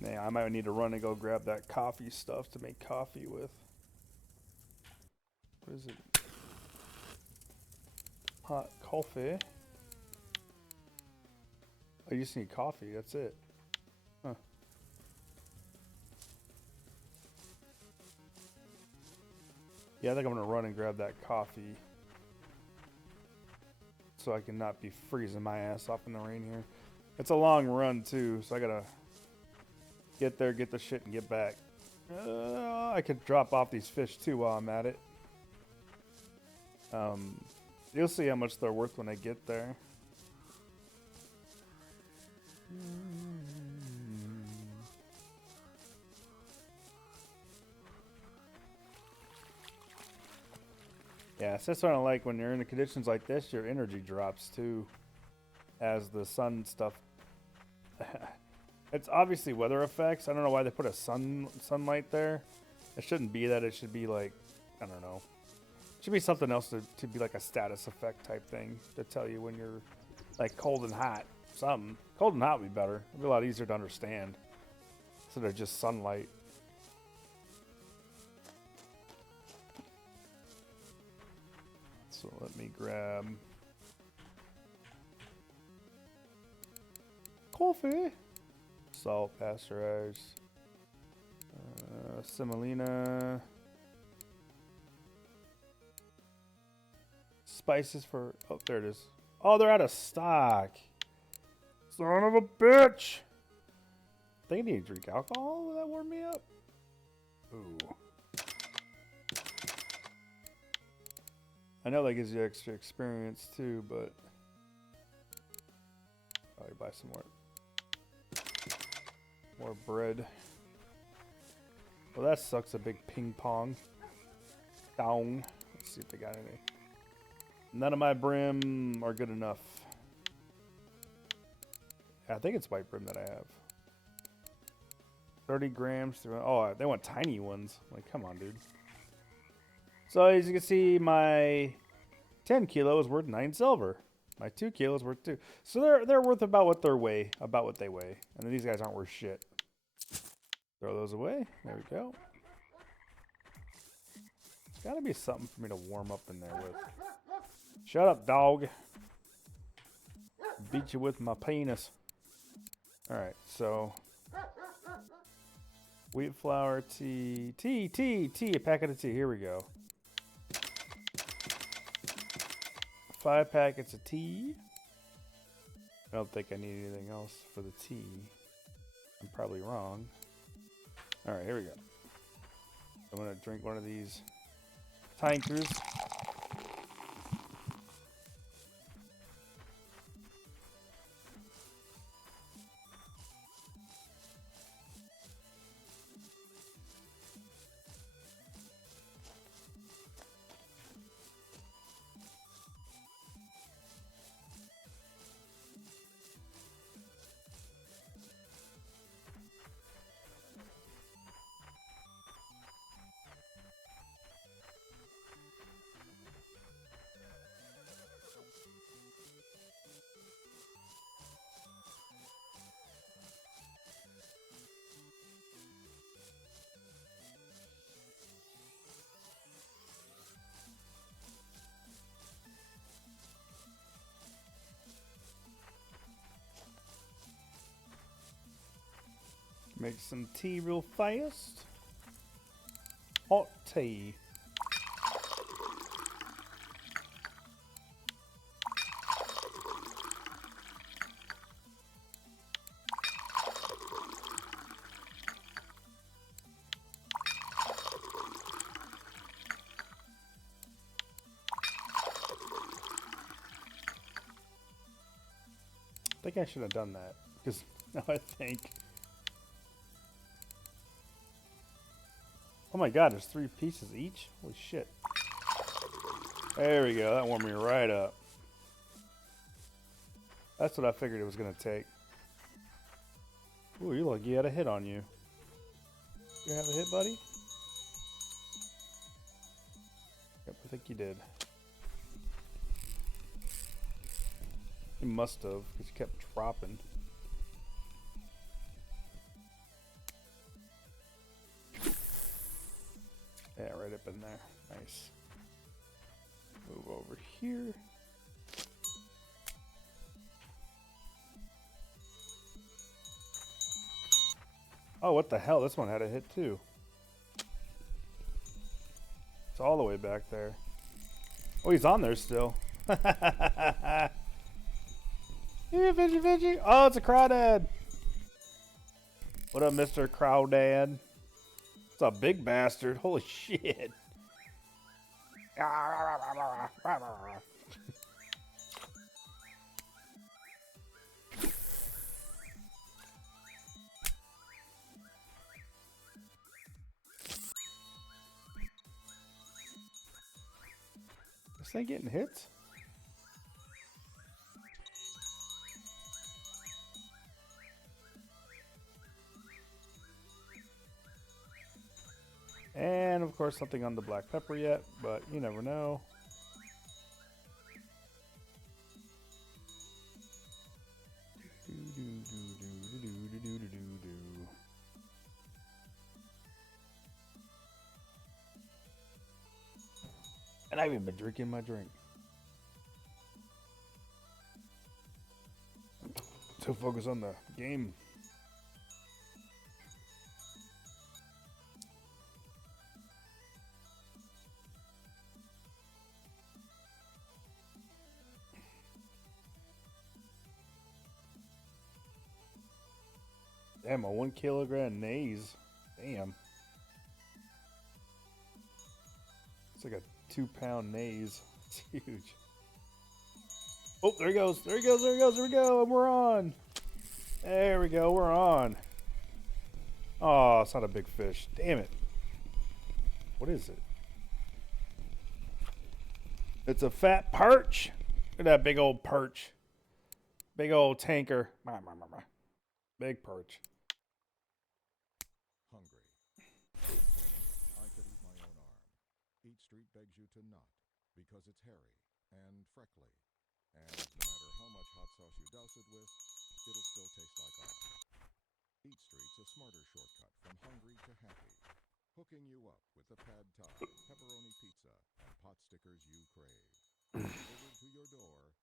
Yeah, I might need to run and go grab that coffee stuff to make coffee with. What is it? Hot coffee. I just need coffee. That's it. Huh. Yeah, I think I'm gonna run and grab that coffee, so I can not be freezing my ass off in the rain here. It's a long run too, so I gotta get there, get the shit, and get back. I could drop off these fish too while I'm at it. You'll see how much they're worth when I get there. Yeah, so that's what I like when you're in the conditions like this. Your energy drops too, as the sun stuff. It's obviously weather effects. I don't know why they put a sunlight there. It shouldn't be that. It should be like, I don't know. It should be something else to be like a status effect type thing to tell you when you're like cold and hot. Something. Cold and hot would be better. It'd be a lot easier to understand instead of just sunlight. So let me grab coffee, salt, pasteurized, semolina, spices for. Oh, there it is. Oh, they're out of stock. Son of a bitch. I think I need to drink alcohol. Will that warm me up? Ooh. I know that gives you extra experience too, but probably buy some more bread. Well, that sucks. A big ping pong. Down. Let's see if they got any. None of my brim are good enough. Yeah, I think it's white brim that I have. 30 grams. Oh, they want tiny ones. Like, come on, dude. So as you can see, my 10 kilo is worth 9 silver. My 2 kilos worth 2. So they're worth about what they weigh. And then these guys aren't worth shit. Throw those away. There we go. There's gotta be something for me to warm up in there with. Shut up, dog. Beat you with my penis. Alright, so wheat flour, tea, a packet of tea. Here we go. 5 packets of tea. I don't think I need anything else for the tea. I'm probably wrong. Alright, here we go. I'm gonna drink one of these tankers. Make some tea real fast. Hot tea. I think I should have done that because now I think. Oh my god, there's 3 pieces each? Holy shit. There we go, that warmed me right up. That's what I figured it was going to take. Ooh, you look, you had a hit on you. You have a hit, buddy? Yep, I think you did. You must have, because you kept dropping. Yeah, right up in there. Nice. Move over here. Oh, what the hell? This one had a hit too. It's all the way back there. Oh, he's on there still. Yeah, Veggie Veggie. Oh, it's a crawdad. What up, Mr. Crawdad? It's a big bastard. Holy shit. This thing getting hits? And of course something on the black pepper yet, but you never know. And I've even been drinking my drink. So focus on the game. Damn, a 1 kilogram naze. Damn. It's like a 2-pound naze. It's huge. Oh, there he goes. There he goes. There he goes. There we go. And we're on. There we go. We're on. Oh, it's not a big fish. Damn it. What is it? It's a fat perch. Look at that big old perch. Big old tanker. Big perch. Hungry. I could eat my own arm. Eat Street begs you to not, because it's hairy and freckly. And no matter how much hot sauce you douse it with, it'll still taste like arm. Eat Street's a smarter shortcut from hungry to happy, hooking you up with the pad thai, pepperoni pizza, and pot stickers you crave. Delivered to your door,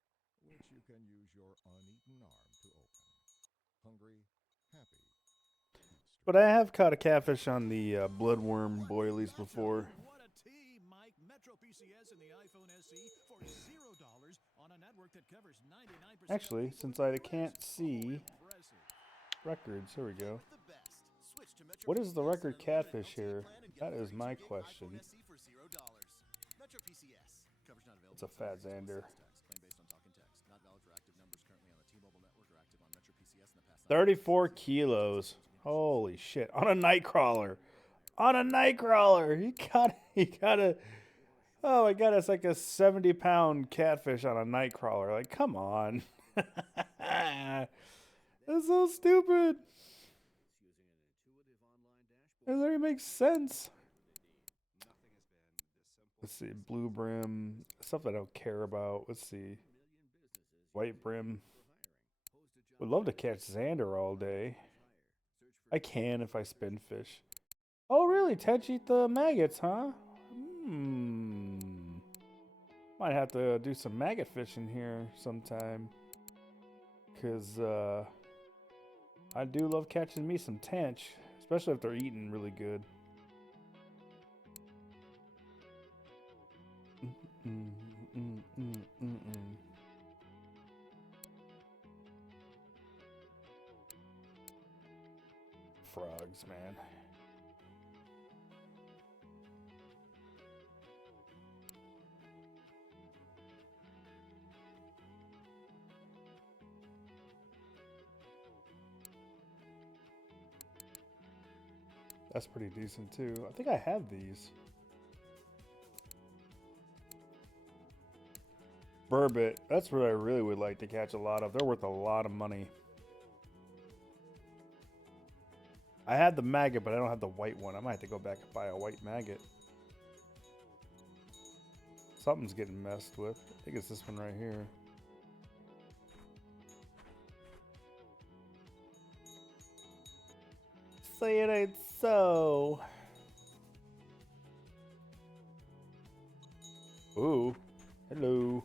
which you can use your uneaten arm to open. Hungry, happy. But I have caught a catfish on the bloodworm boilies before. What a tea, Mike. Metro PCS and the iPhone SE for $0 on a network that covers 99%. Actually, since I can't see records, here we go. What is the record catfish here? That is my question. It's a fat Xander. 34 kilos. Holy shit. On a nightcrawler. On a nightcrawler. He got a, oh my god, it's like a 70-pound catfish on a nightcrawler. Like, come on. That's so stupid. It doesn't even make sense. Let's see, blue brim, stuff I don't care about. Let's see, white brim. Would love to catch Xander all day. I can if I spin fish. Oh really, Tetch eat the maggots, huh? Might have to do some maggot fishing here sometime. Cause I do love catching me some tench, especially if they're eating really good. Frogs, man. That's pretty decent too. I think I have these. Burbot, that's what I really would like to catch a lot of. They're worth a lot of money. I had the maggot, but I don't have the white one. I might have to go back and buy a white maggot. Something's getting messed with. I think it's this one right here. Say it ain't so. Ooh. Hello.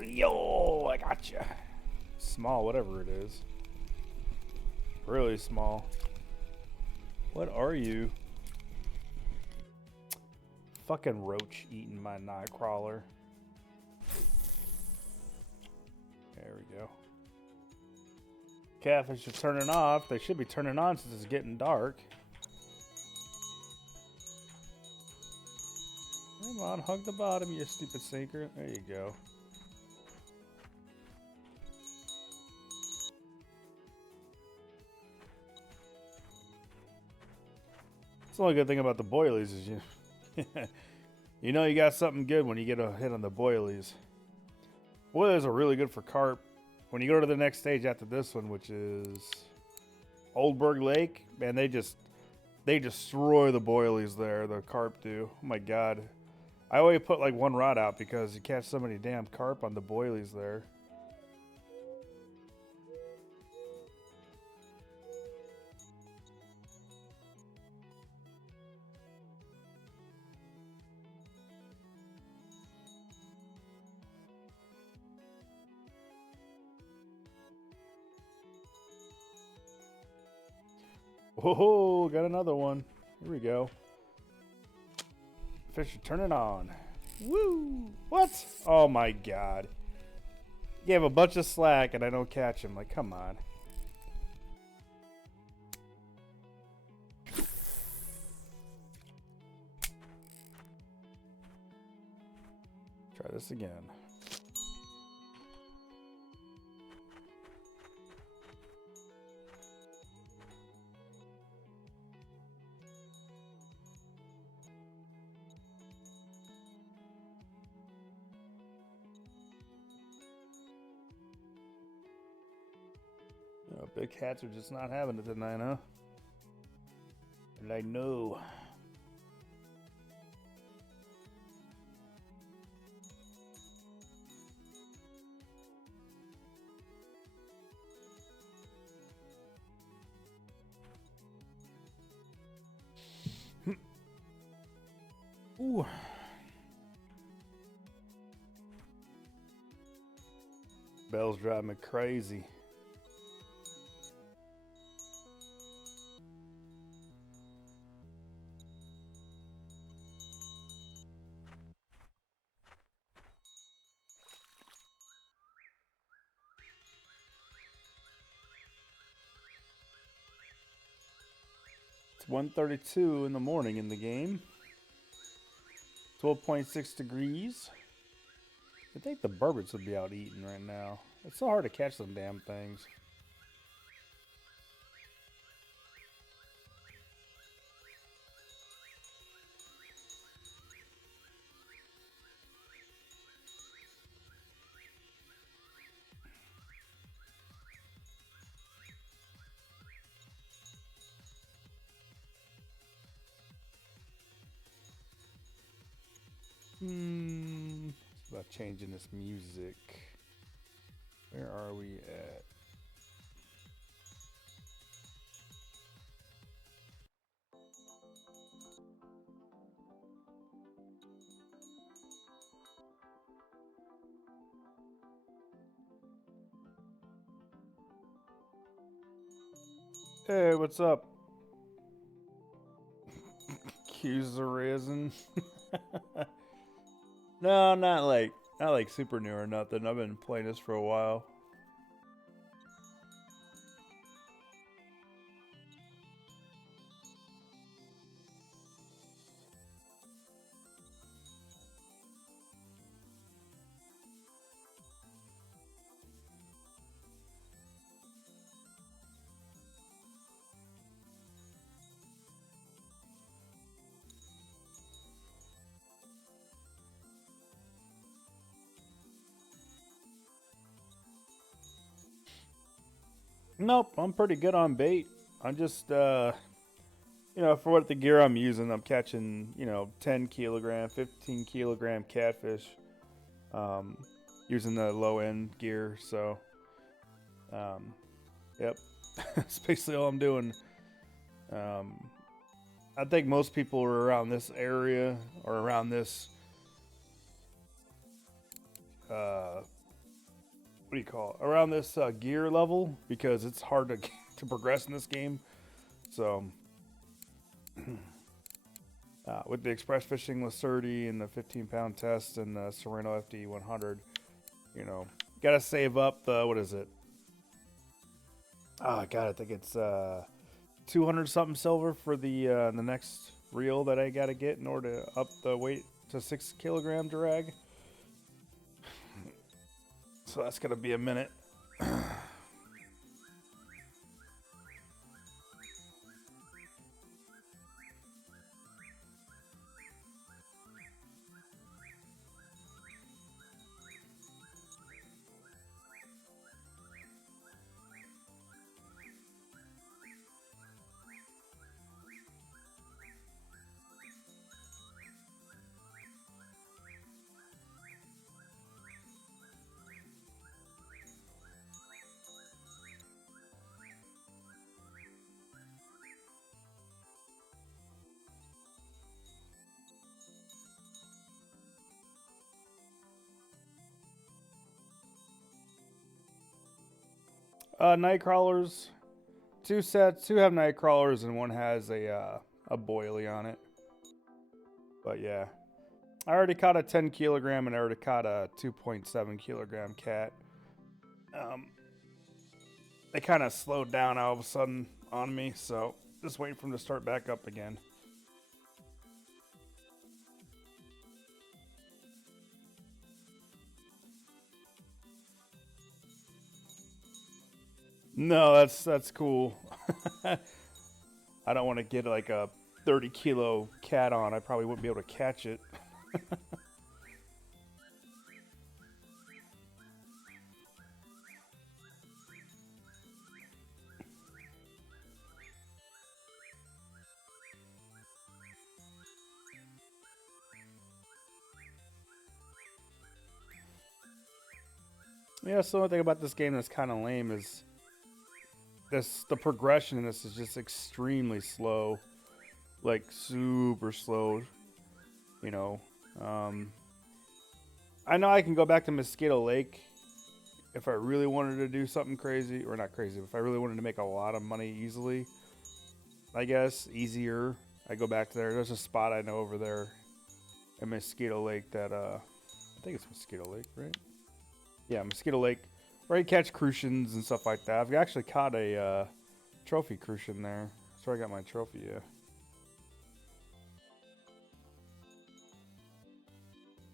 Yo, I gotcha. Small, whatever it is. Really small. What are you? Fucking roach eating my night crawler. There we go. Catfish are turning off. They should be turning on since it's getting dark. Come on, hug the bottom, you stupid sinker. There you go. That's the only good thing about the boilies is you know you got something good when you get a hit on the boilies. Boilies are really good for carp. When you go to the next stage after this one, which is Oldberg Lake, man, they destroy the boilies there. The carp do. Oh my god. I always put like one rod out because you catch so many damn carp on the boilies there. Whoa, got another one. Here we go. Fish are turning on. Woo! What? Oh my god. Gave a bunch of slack and I don't catch him. Like, come on. Try this again. Oh, big cats are just not having it tonight, huh? They're like, no. Ooh. Bell's driving me crazy. It's 1:32 in the morning in the game. 12.6 degrees. I think the burbots would be out eating right now. It's so hard to catch them damn things. It's about changing this music. Where are we at? Hey, what's up? Accuse the resin. No, not like super new or nothing. I've been playing this for a while. Nope, I'm pretty good on bait. I'm just you know, for what the gear I'm using, I'm catching, you know, 10 kilogram, 15 kilogram catfish, um, using the low end gear. So, yep, that's basically all I'm doing. Um, I think most people are around this area or around this, what do you call it? Around this gear level because it's hard to to progress in this game. So, with the express fishing Lacerti and the 15-pound test and the Sereno FD 100, you know, gotta save up the, what is it? Oh god, I think it's 200 something silver for the next reel that I gotta get in order to up the weight to 6 kilogram drag. So that's gonna be a minute. Night crawlers, two sets. Two have night crawlers and one has a boilie on it. But yeah, I already caught a 10 kilogram and I already caught a 2.7 kilogram cat. They kind of slowed down all of a sudden on me, so just waiting for them to start back up again. No, that's cool. I don't want to get like a 30 kilo cat on. I probably wouldn't be able to catch it. Yeah, so the only thing about this game that's kind of lame is the progression in this is just extremely slow, like super slow. You know, I know I can go back to Mosquito Lake if I really wanted to do something crazy, or not crazy, but if I really wanted to make a lot of money easily, I guess easier. I go back there. There's a spot I know over there in Mosquito Lake that I think it's Mosquito Lake, right? Yeah, Mosquito Lake, where you catch crucians and stuff like that. I've actually caught a trophy crucian there. That's where I got my trophy, yeah.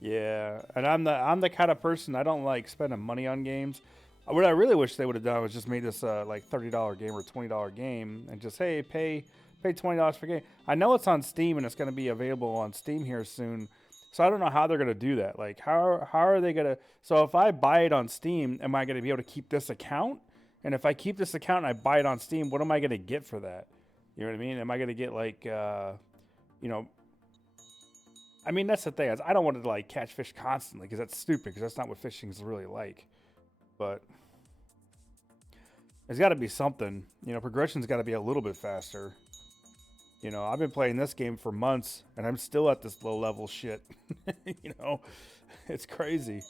Yeah, and I'm the kind of person I don't like spending money on games. What I really wish they would have done was just made this like $30 game or $20 game and just hey pay $20 per game. I know it's on Steam and it's going to be available on Steam here soon. So I don't know how they're going to do that. Like how are they going to? So if I buy it on Steam, am I going to be able to keep this account? And if I keep this account and I buy it on Steam, what am I going to get for that? You know what I mean? Am I going to get like you know? I mean, that's the thing. Is I don't want to like catch fish constantly because that's stupid. Because that's not what fishing's really like. But there's got to be something. You know, progression's got to be a little bit faster. You know, I've been playing this game for months and I'm still at this low level shit. You know, it's crazy.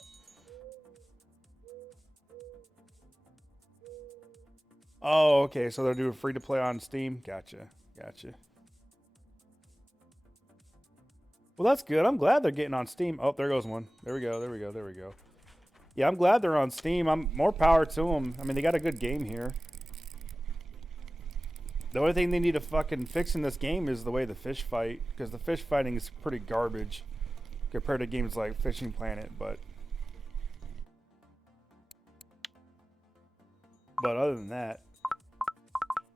Oh, okay. So they're doing free to play on Steam. Gotcha. Well, that's good. I'm glad they're getting on Steam. Oh, there goes one. There we go. Yeah, I'm glad they're on Steam. I'm more power to them. I mean, they got a good game here. The only thing they need to fucking fix in this game is the way the fish fight, because the fish fighting is pretty garbage compared to games like Fishing Planet. But other than that,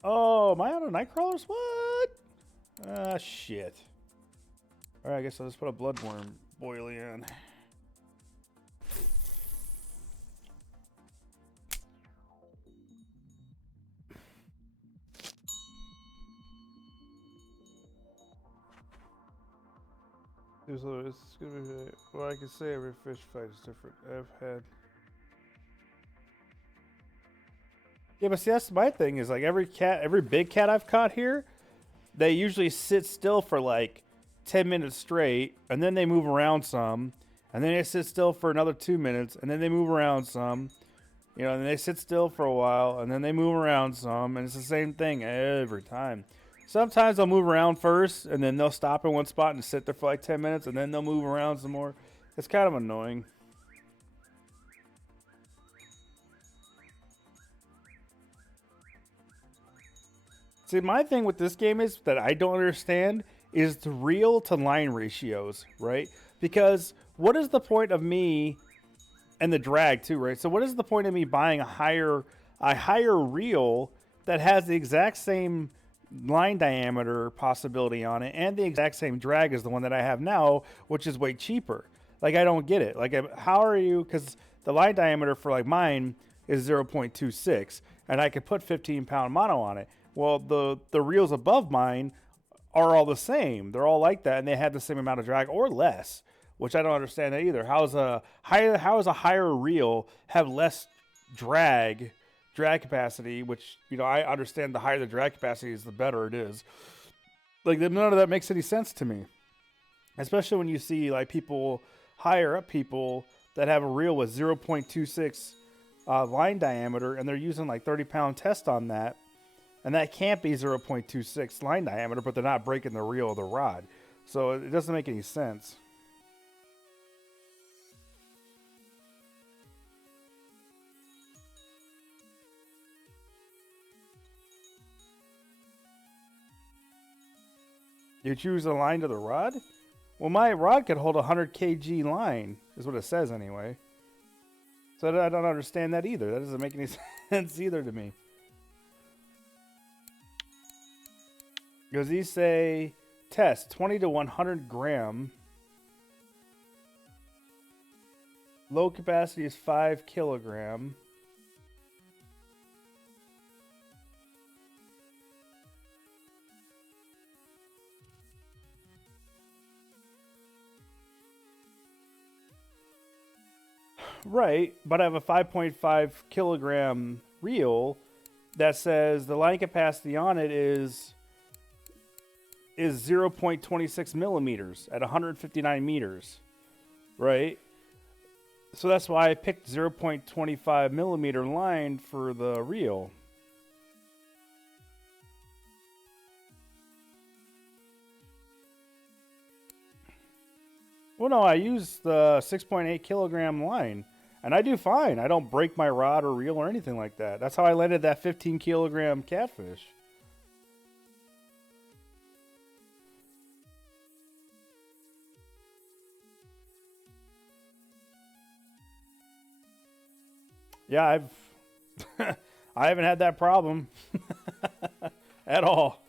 oh, am I out of Nightcrawlers? What? Ah, shit. All right, I guess I'll just put a Bloodworm boilie in. It's gonna be, well, I can say every fish fight is different. I've had. Yeah, but see, that's my thing is like every big cat I've caught here, they usually sit still for like 10 minutes straight, and then they move around some, and then they sit still for another 2 minutes, and then they move around some, you know, and they sit still for a while, and then they move around some, and it's the same thing every time. Sometimes they'll move around first, and then they'll stop in one spot and sit there for like 10 minutes, and then they'll move around some more. It's kind of annoying. See, my thing with this game is that I don't understand is the reel to line ratios, right? Because what is the point of me, and the drag too, right? So what is the point of me buying a higher reel that has the exact same line diameter possibility on it and the exact same drag as the one that I have now, which is way cheaper? Like, I don't get it. Like, how are you, because the line diameter for like mine is 0.26, and I could put 15-pound mono on it. Well, the reels above mine are all the same. They're all like that, and they have the same amount of drag or less, which I don't understand that either. How is a higher reel have less drag capacity? Which, you know, I understand the higher the drag capacity is, the better it is. Like, none of that makes any sense to me, especially when you see like people, higher up people that have a reel with 0.26 line diameter, and they're using like 30-pound test on that. And that can't be 0.26 line diameter, but they're not breaking the reel of the rod. So it doesn't make any sense. You choose a line to the rod? Well, my rod could hold a 100 kg line, is what it says anyway. So I don't understand that either. That doesn't make any sense either to me. Because these say test 20 to 100 gram. Low capacity is 5 kilogram. Right, but I have a 5.5 kilogram reel that says the line capacity on it is 0.26 millimeters at 159 meters, right? So that's why I picked 0.25 millimeter line for the reel. Well, no, I use the 6.8 kilogram line, and I do fine. I don't break my rod or reel or anything like that. That's how I landed that 15 kilogram catfish. Yeah, I haven't had that problem at all.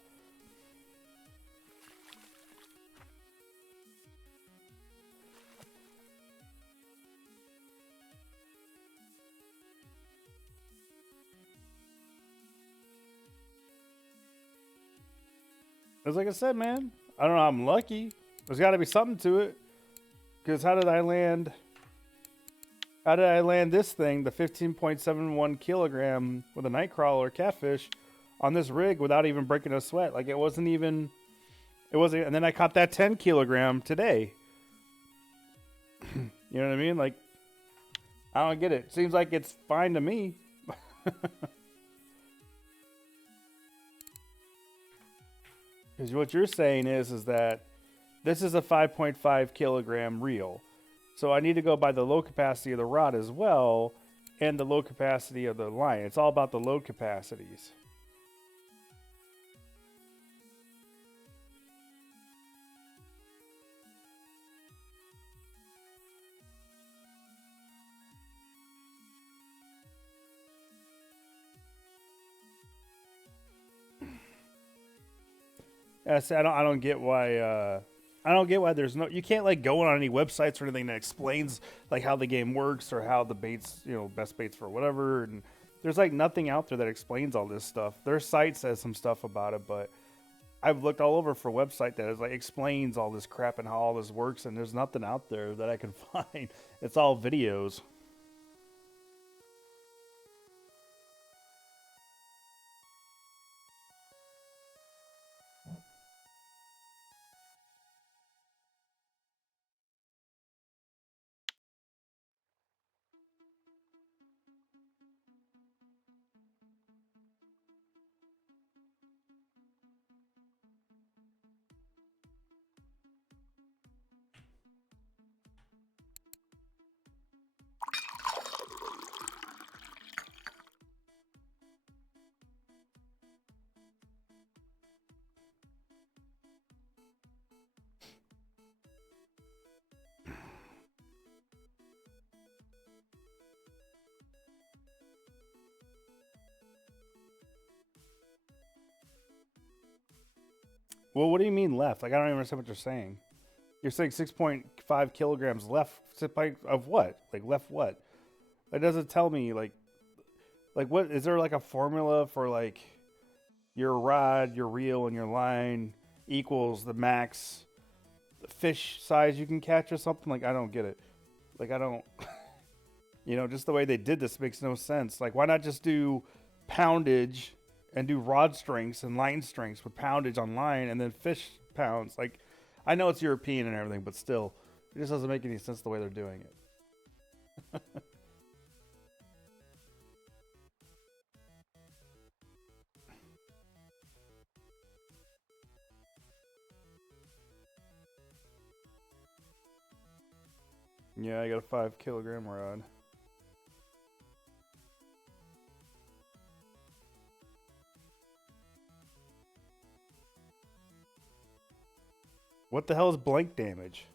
It's like I said, man. I don't know. I'm lucky. There's got to be something to it. Because how did I land this thing, the 15.71 kilogram with a nightcrawler catfish, on this rig without even breaking a sweat? Like, it wasn't. And then I caught that 10 kilogram today. You know what I mean? Like, I don't get it. Seems like it's fine to me. Because what you're saying is that this is a 5.5 kilogram reel. So I need to go by the load capacity of the rod as well and the load capacity of the line. It's all about the load capacities. See, I don't get why. I don't get why there's no. You can't like go on any websites or anything that explains like how the game works or how the baits, best baits for whatever. And there's like nothing out there that explains all this stuff. Their site says some stuff about it, but I've looked all over for a website that is like explains all this crap and how all this works, and there's nothing out there that I can find. It's all videos. Well, what do you mean left? Like I don't even understand what you're saying. You're saying 6.5 kilograms left of what? Like left what? It doesn't tell me like what is there like a formula for like your rod, your reel, and your line equals the max fish size you can catch or something? Like I don't get it. Like I don't just the way they did this makes no sense. Like why not just do poundage and do rod strengths and line strengths with poundage on line and then fish pounds? Like I know it's European and everything, but still it just doesn't make any sense the way they're doing it. Yeah, I got a 5 kilogram rod. What the hell is blank damage?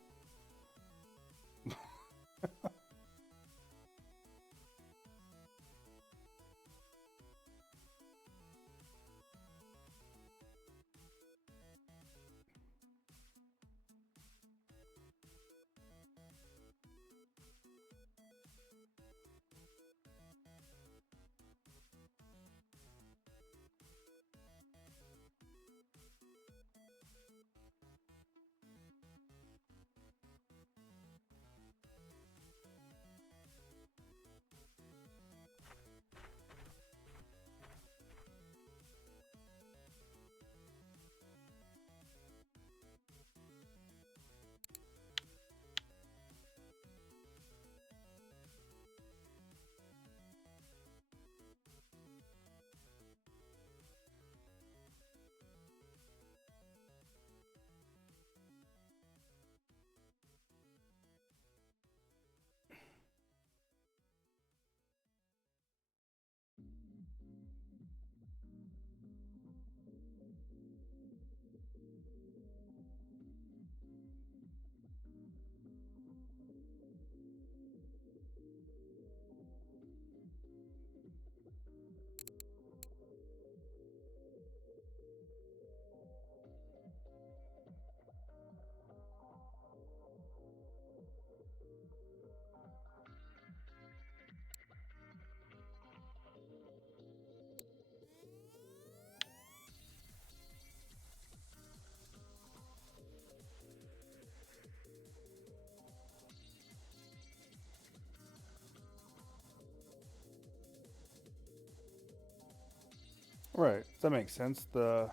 Right, that makes sense. The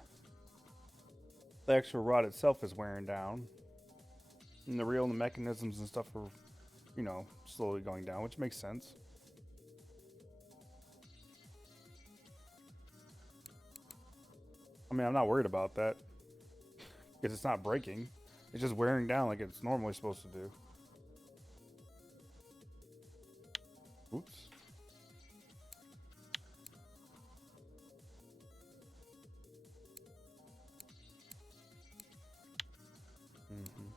actual rod itself is wearing down, and the reel and the mechanisms and stuff are, slowly going down, which makes sense. I mean, I'm not worried about that. because it's not breaking. It's just wearing down like it's normally supposed to do. Oops. Mm-hmm.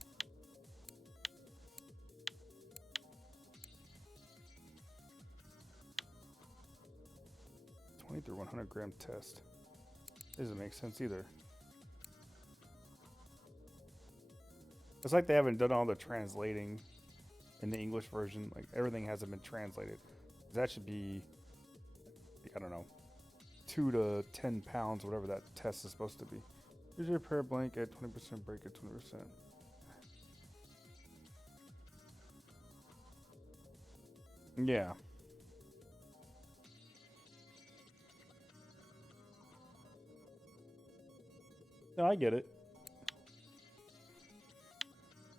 Through 100-gram test. Doesn't make sense either. It's like they haven't done all the translating in the English version. Like everything hasn't been translated. That should be, I don't know, 2 to 10 pounds, whatever that test is supposed to be. Here's your repair blank at 20%, break at 20%. Yeah. No, I get it.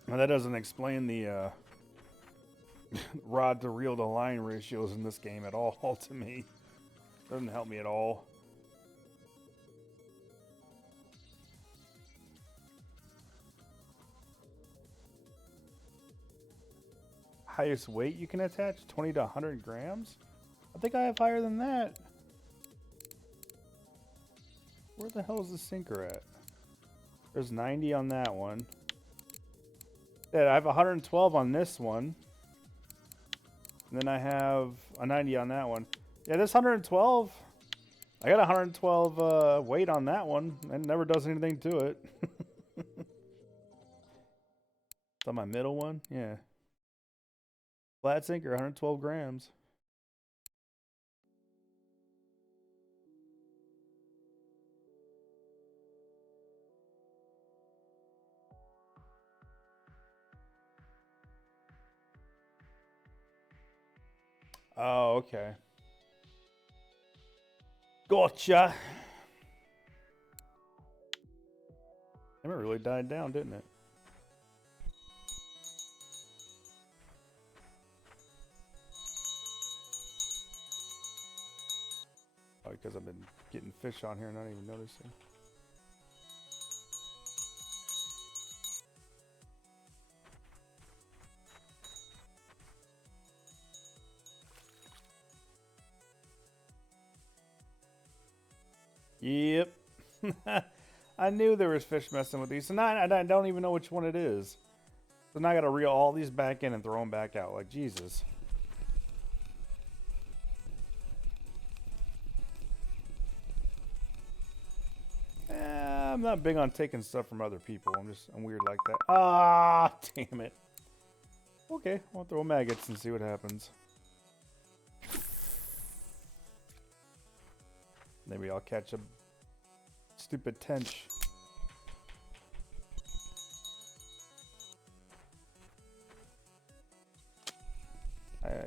Now that doesn't explain the rod to reel to line ratios in this game at all to me. Doesn't help me at all. Highest weight you can attach, 20 to 100 grams? I think I have higher than that. Where the hell is the sinker at? There's 90 on that one. Yeah, I have 112 on this one. And then I have a 90 on that one. Yeah, this 112. I got 112 weight on that one. It never does anything to it. It's on my middle one? Yeah. Flat sinker, 112 grams. Oh, okay. Gotcha. It really died down, didn't it? Oh, because I've been getting fish on here and not even noticing. Yep. I knew there was fish messing with these. So now I don't even know which one it is. So now I got to reel all these back in and throw them back out. Like, Jesus. I'm not big on taking stuff from other people. I'm weird like that. Ah, damn it. Okay, I'll throw maggots and see what happens. Maybe I'll catch a stupid tench.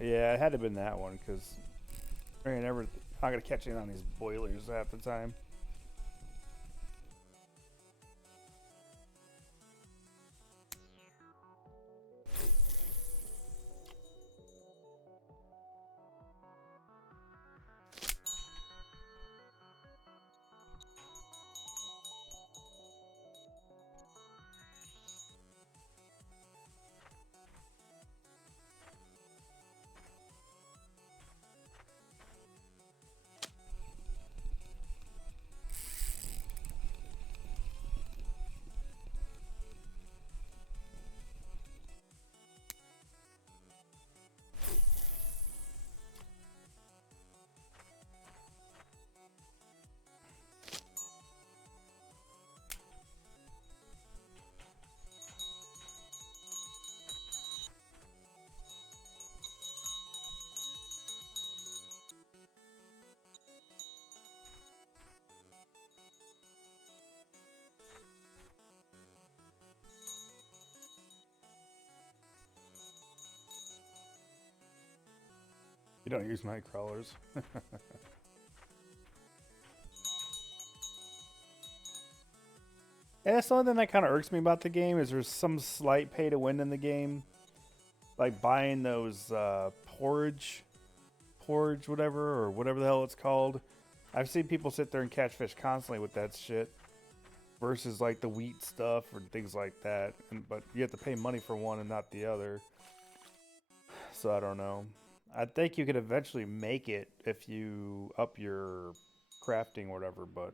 Yeah, it had to have been that one because I ain't never not gonna catch it on these boilers half the time. You don't use night crawlers. Yeah, that's the only thing that kind of irks me about the game is there's some slight pay to win in the game. Like buying those porridge, whatever the hell it's called. I've seen people sit there and catch fish constantly with that shit. versus like the wheat stuff or things like that. But you have to pay money for one and not the other. So I don't know. I think you could eventually make it if you up your crafting or whatever, but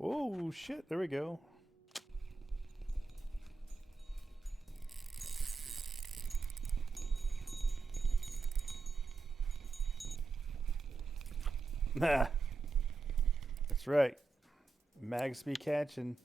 oh shit, there we go. Nah. That's right. Mags be catching.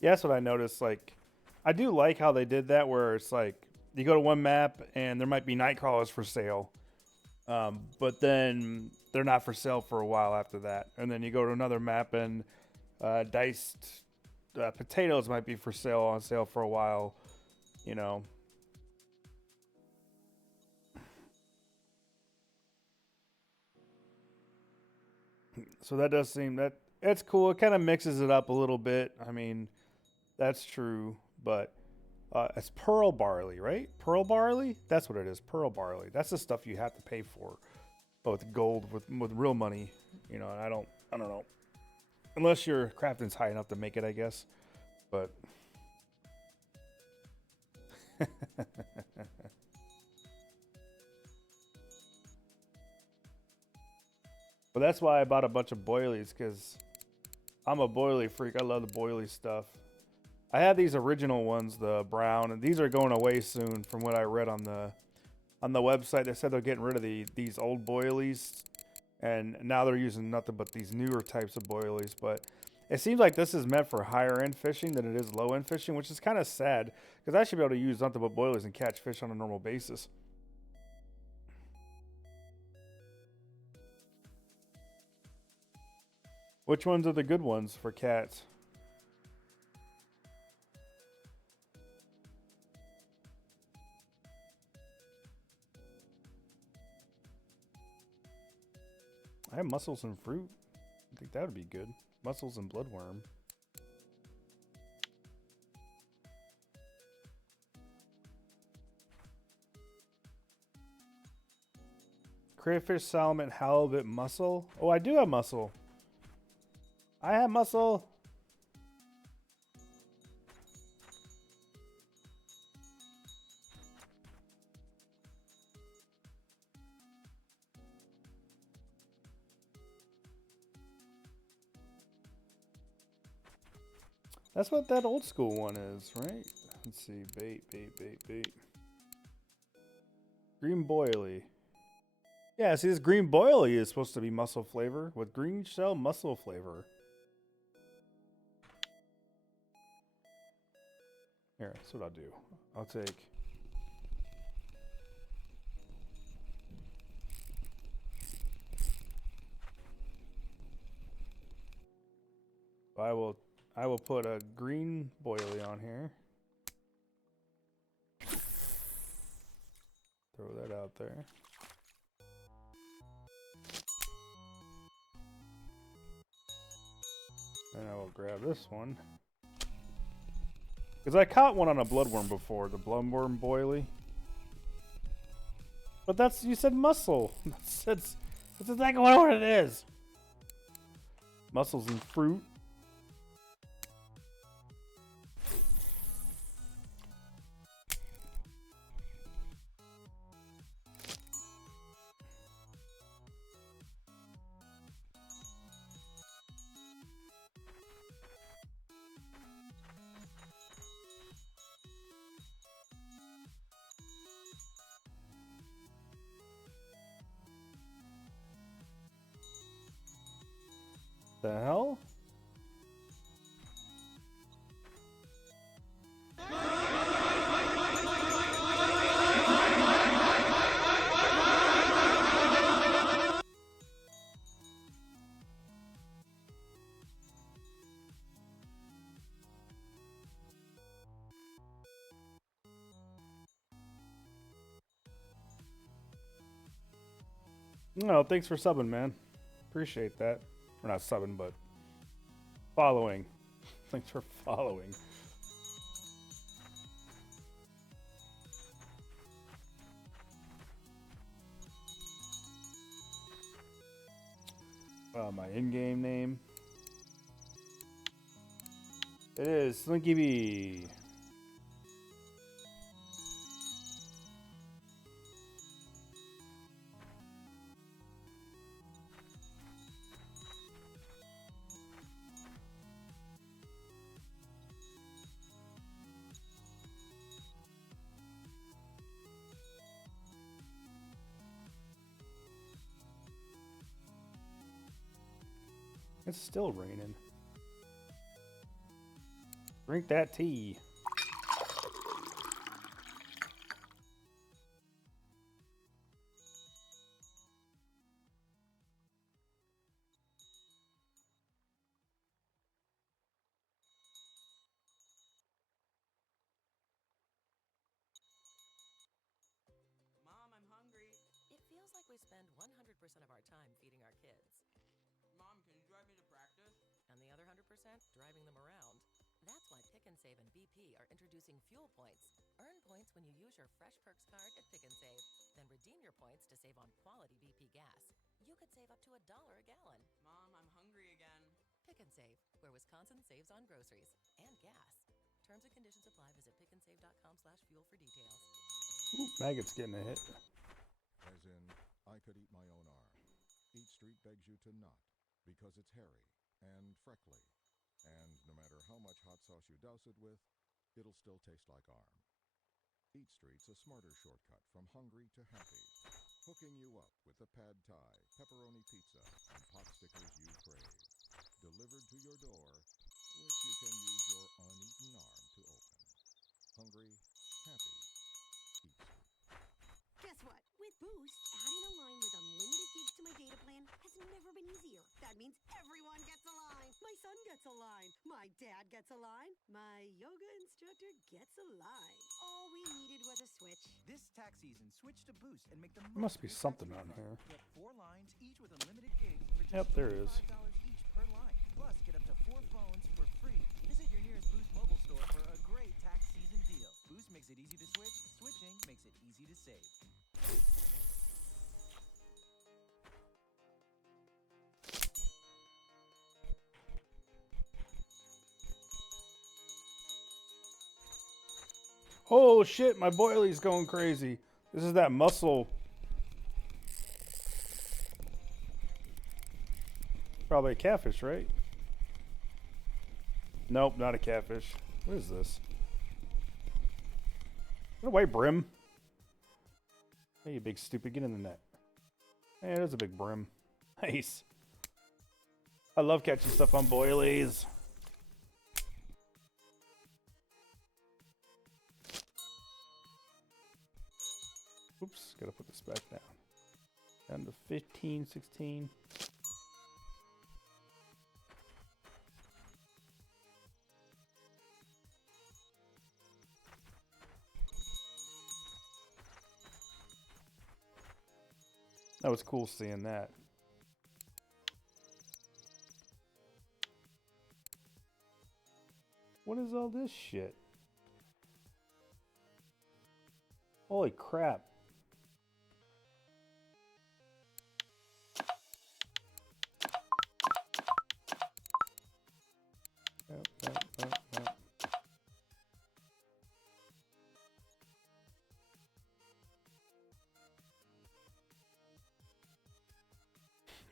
Yeah, that's what I noticed. Like, I do like how they did that, where it's like you go to one map and there might be night crawlers for sale, but then they're not for sale for a while after that. And then you go to another map and diced potatoes might be for sale on sale for a while, you know. So that does seem that it's cool. It kind of mixes it up a little bit. I mean, that's true, but it's pearl barley, right? Pearl barley? That's what it is. Pearl barley. That's the stuff you have to pay for, but with gold, with real money, you know. And I don't know, unless your crafting's high enough to make it, I guess. But but that's why I bought a bunch of boilies, because I'm a boilie freak. I love the boilie stuff. I have these original ones, the brown, and these are going away soon. From what I read on the website, they said they're getting rid of these old boilies, and now they're using nothing but these newer types of boilies. But it seems like this is meant for higher end fishing than it is low end fishing, which is kind of sad, because I should be able to use nothing but boilies and catch fish on a normal basis. Which ones are the good ones for cats? I have mussels and fruit. I think that would be good. Mussels and bloodworm. Crayfish, salmon, halibut, mussel. Oh, I do have mussel. I have mussel. That's what that old school one is, right? Let's see. Bait. Green boilie. Yeah, see, this green boilie is supposed to be mussel flavor with green shell mussel flavor. Here, that's what I'll do. I'll take... I will put a green boilie on here. Throw that out there. And I will grab this one. Because I caught one on a bloodworm before, the bloodworm boilie. But that's, you said mussel. That's exactly what it is. Mussels and fruit. The hell? No, thanks for subbing, man. Appreciate that. Or not subbing, but following. Thanks for following. My in-game name. It is Slinky B. It's still raining. Drink that tea. Mom, I'm hungry. It feels like we spend 100% of our time feeding our kids, Mom, can you drive me to practice? and the other 100% driving them around. That's why Pick and Save and BP are introducing Fuel Points. Earn points when you use your Fresh Perks card at Pick and Save. Then redeem your points to save on quality BP gas. You could save up to $1 a gallon. Mom, I'm hungry again. Pick and Save, where Wisconsin saves on groceries and gas. Terms and conditions apply. Visit pickandsave.com/fuel for details. Ooh, Maggot's getting a hit. As in, I could eat my own arm. Eat Street begs you to not, because it's hairy and freckly, and no matter how much hot sauce you douse it with, it'll still taste like arm. Eat Street's a smarter shortcut from hungry to happy, hooking you up with the pad thai, pepperoni pizza, and pot stickers you crave, delivered to your door, which you can use your uneaten arm to open. Hungry, happy, Eat Street. Guess what? With Boost, adding a line with unlimited gigs to my data plan has never been easier. That means everyone gets a line. My son gets a line. My dad gets a line. My yoga instructor gets a line. All we needed was a switch. This tax season, switch to Boost and make the There must most be of your something tax on refund. here. Get 4 lines, each with unlimited gigs for just Yep, there is. $25 each per line. Plus, get up to 4 phones for free. Visit your nearest Boost mobile store for a great tax season deal. Boost makes it easy to switch. Switching makes it easy to save. Oh shit, my boily's going crazy. This is that muscle. Probably a catfish, right? Nope, not a catfish. What is this? Is that a white brim? Hey, you big stupid, get in the net. Hey, there's a big brim. Nice. I love catching stuff on boilies. Oops, gotta put this back down. Down to 15, 16. That was cool seeing that. What is all this shit? Holy crap. Yep.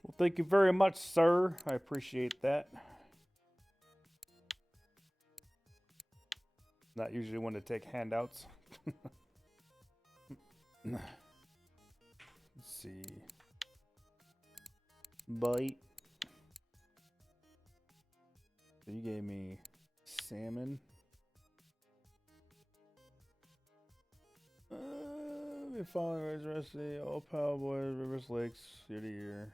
Well, thank you very much, sir. I appreciate that. Not usually one to take handouts. Let's see. Bite. So you gave me salmon. We're following Rise Recipe, all Powboys, Rivers Lakes, year to year.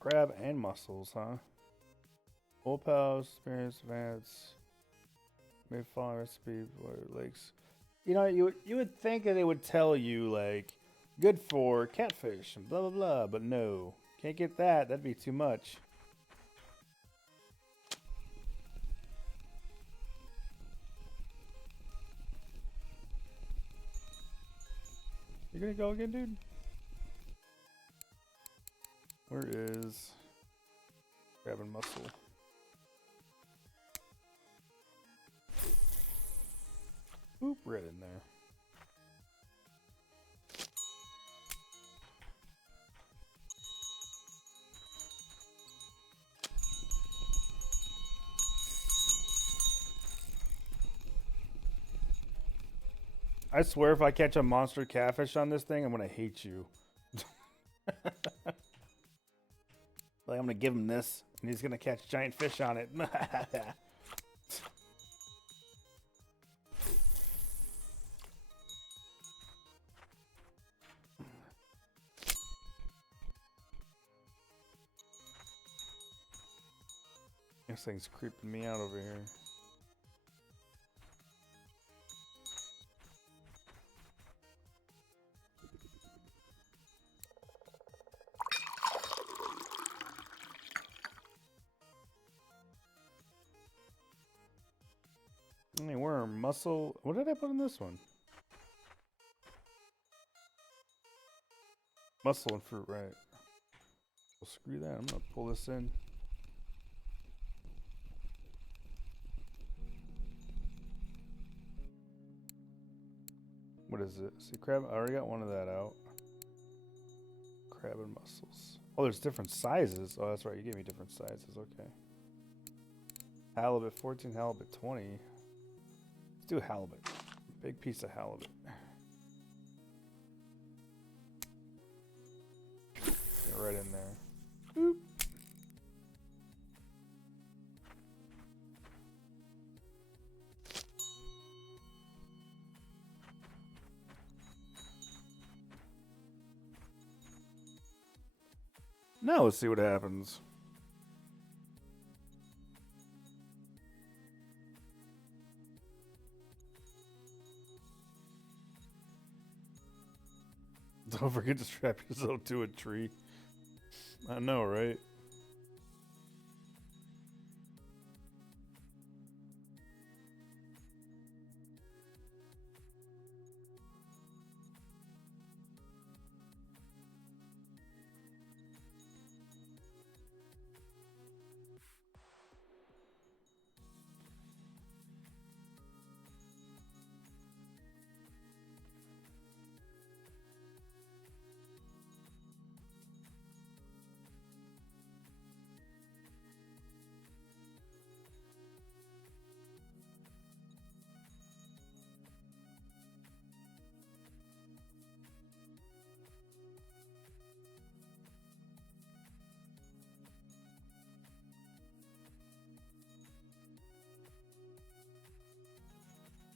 Crab and mussels, huh? Full pals, experience, advance. May follow recipe for lakes. You know, you would think that they would tell you like good for catfish and blah blah blah, but no, can't get that. That'd be too much. You gonna go again, dude? Where is crab and mussel? Oop, right in there. I swear if I catch a monster catfish on this thing, I'm gonna hate you. Like, I'm gonna give him this, and he's gonna catch giant fish on it. This thing's creeping me out over here. Hey, worm, mussel. What did I put in this one? Mussel and fruit, right? Well, screw that. I'm gonna pull this in. What is it? See, crab. I already got one of that out. Crab and mussels. Oh, there's different sizes. Oh, that's right. You gave me different sizes. Okay. Halibut 14, halibut 20. Let's do halibut. Big piece of halibut. Get right in there. Boop. Now let's see what happens. Don't forget to strap yourself to a tree. I know, right?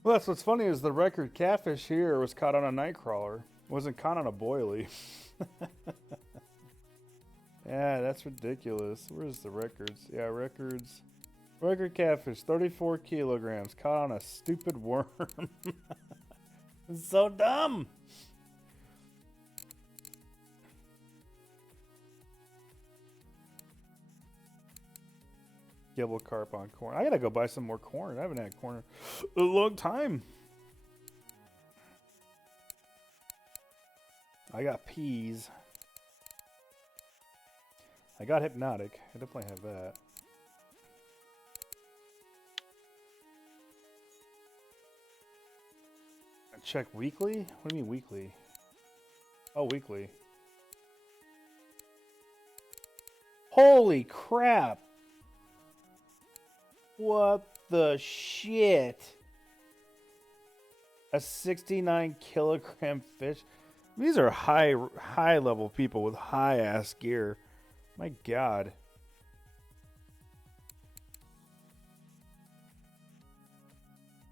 Well, that's what's funny is the record catfish here was caught on a nightcrawler. It wasn't caught on a boilie. Yeah, that's ridiculous. Where's the records? Yeah, records. Record catfish, 34 kilograms, caught on a stupid worm. It's so dumb. Gibble carp on corn. I gotta go buy some more corn. I haven't had corn in a long time. I got peas. I got hypnotic. I definitely have that. I check weekly? What do you mean weekly? Oh, weekly. Holy crap! What the shit? A 69 kilogram fish? These are high level people with high ass gear. My God.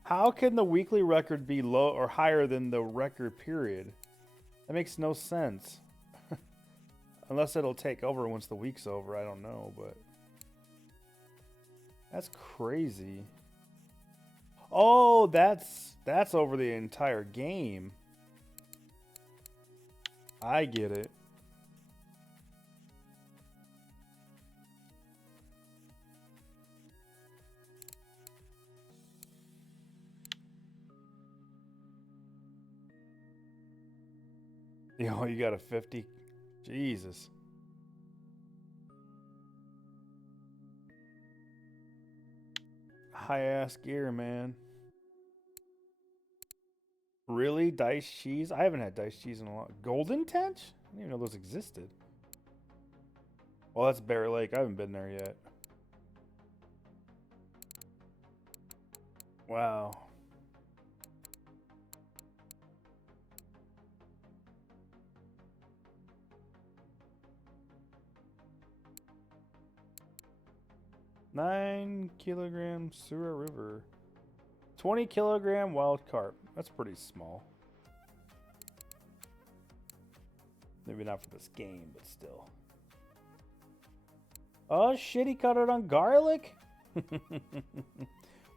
How can the weekly record be low or higher than the record period? That makes no sense. Unless it'll take over once the week's over, I don't know, but that's crazy. Oh, that's over the entire game. I get it. Yo, you got a 50. Jesus. High ass gear, man. Really? Diced cheese? I haven't had diced cheese in a long. Golden Tench? I didn't even know those existed. Well, that's Bear Lake. I haven't been there yet. Wow. Nine kilogram Sura River. 20 kilogram wild carp. That's pretty small. Maybe not for this game, but still. Oh shit, he caught it on garlic?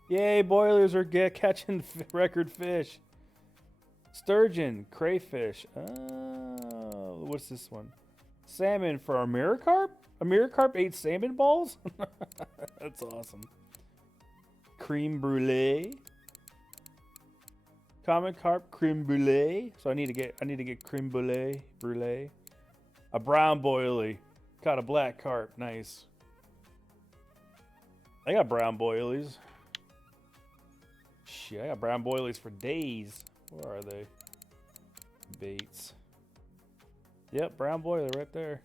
Yay, boilers are catching record fish. Sturgeon, crayfish. Oh, what's this one? Salmon for our mirror carp? A mirror carp ate salmon balls? That's awesome. Creme brulee. Common carp creme brulee. So I need to get creme brulee. A brown boilie. Caught a black carp. Nice. I got brown boilies. Shit, I got brown boilies for days. Where are they? Baits. Yep, brown boiler right there.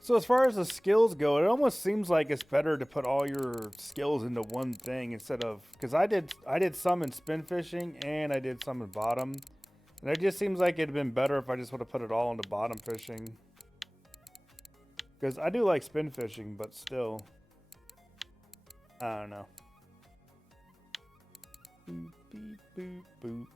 So as far as the skills go, it almost seems like it's better to put all your skills into one thing instead of, because I did some in spin fishing and I did some in bottom, and it just seems like it'd been better if I just would have put it all into bottom fishing. Because I do like spin fishing, but still, I don't know. Boop, beep, boop, boop.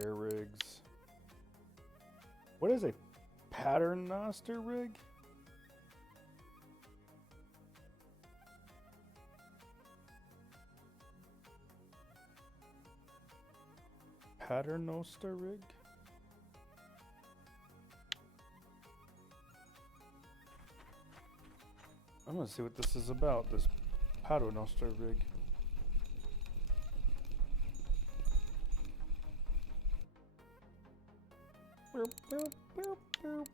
Air rigs. What is a paternoster rig? Paternoster rig? I'm gonna see what this is about, this paternoster rig. Boop, boop, boop, boop.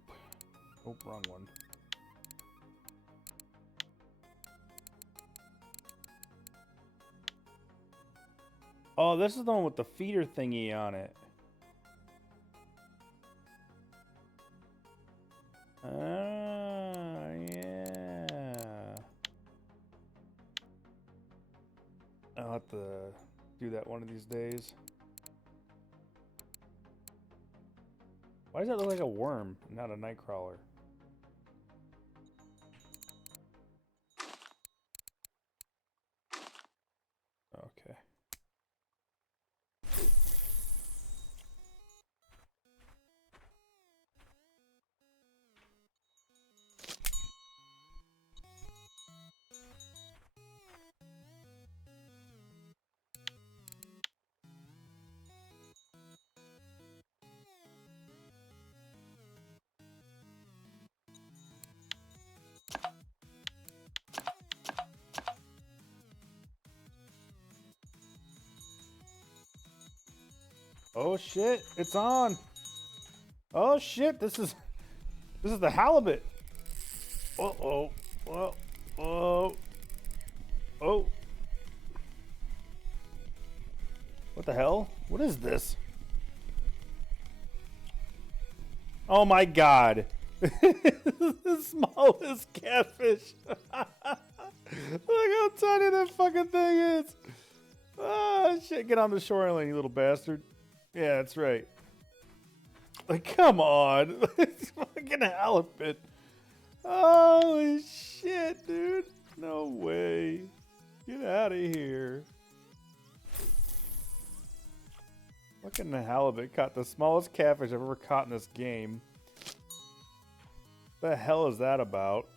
Oh, wrong one. Oh, this is the one with the feeder thingy on it. Ah, yeah. I'll have to do that one of these days. Why does that look like a worm, not a nightcrawler? Okay. Oh shit, it's on. Oh shit, this is the halibut. Uh-oh. Oh. Oh. Oh. What the hell? What is this? Oh my god. The smallest catfish. Look how tiny that fucking thing is. Oh shit, get on the shoreline, you little bastard. Yeah, that's right. Like, come on. It's fucking halibut. Holy shit, dude. No way. Get out of here. Fucking halibut caught the smallest catfish I've ever caught in this game. The hell is that about?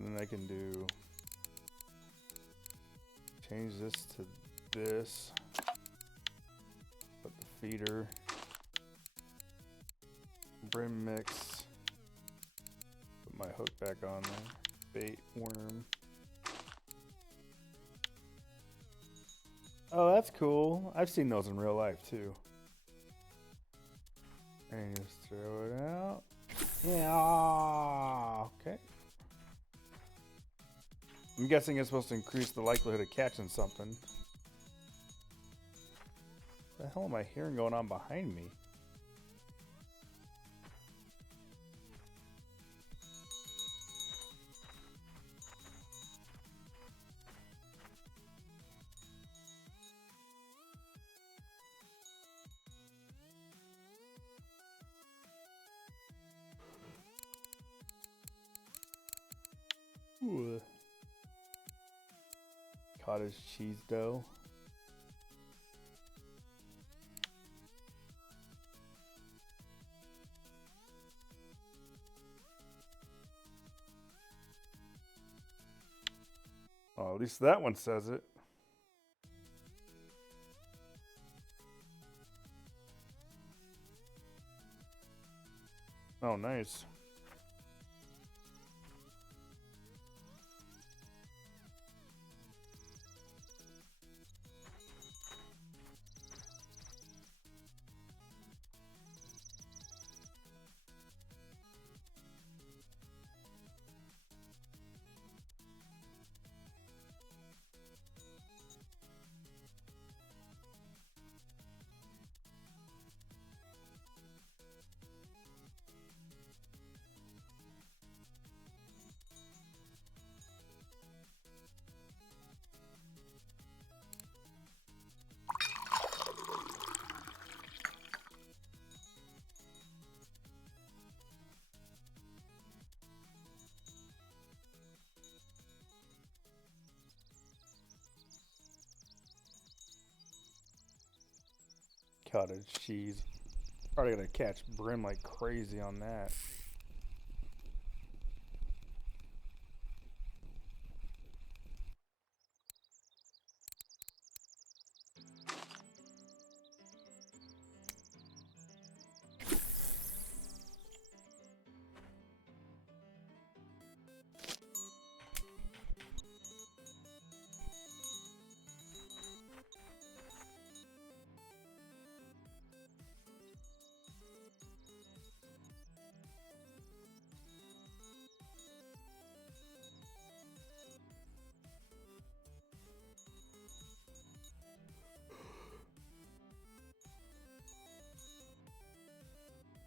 And then I can do change this to this. Put the feeder, brim mix. Put my hook back on there. Bait worm. Oh, that's cool. I've seen those in real life too. And just throw it out. Yeah. Okay. I'm guessing it's supposed to increase the likelihood of catching something. What the hell am I hearing going on behind me? Ooh. Cottage cheese dough. Oh, at least that one says it. Oh, nice. Cottage cheese. Probably gonna catch brim like crazy on that.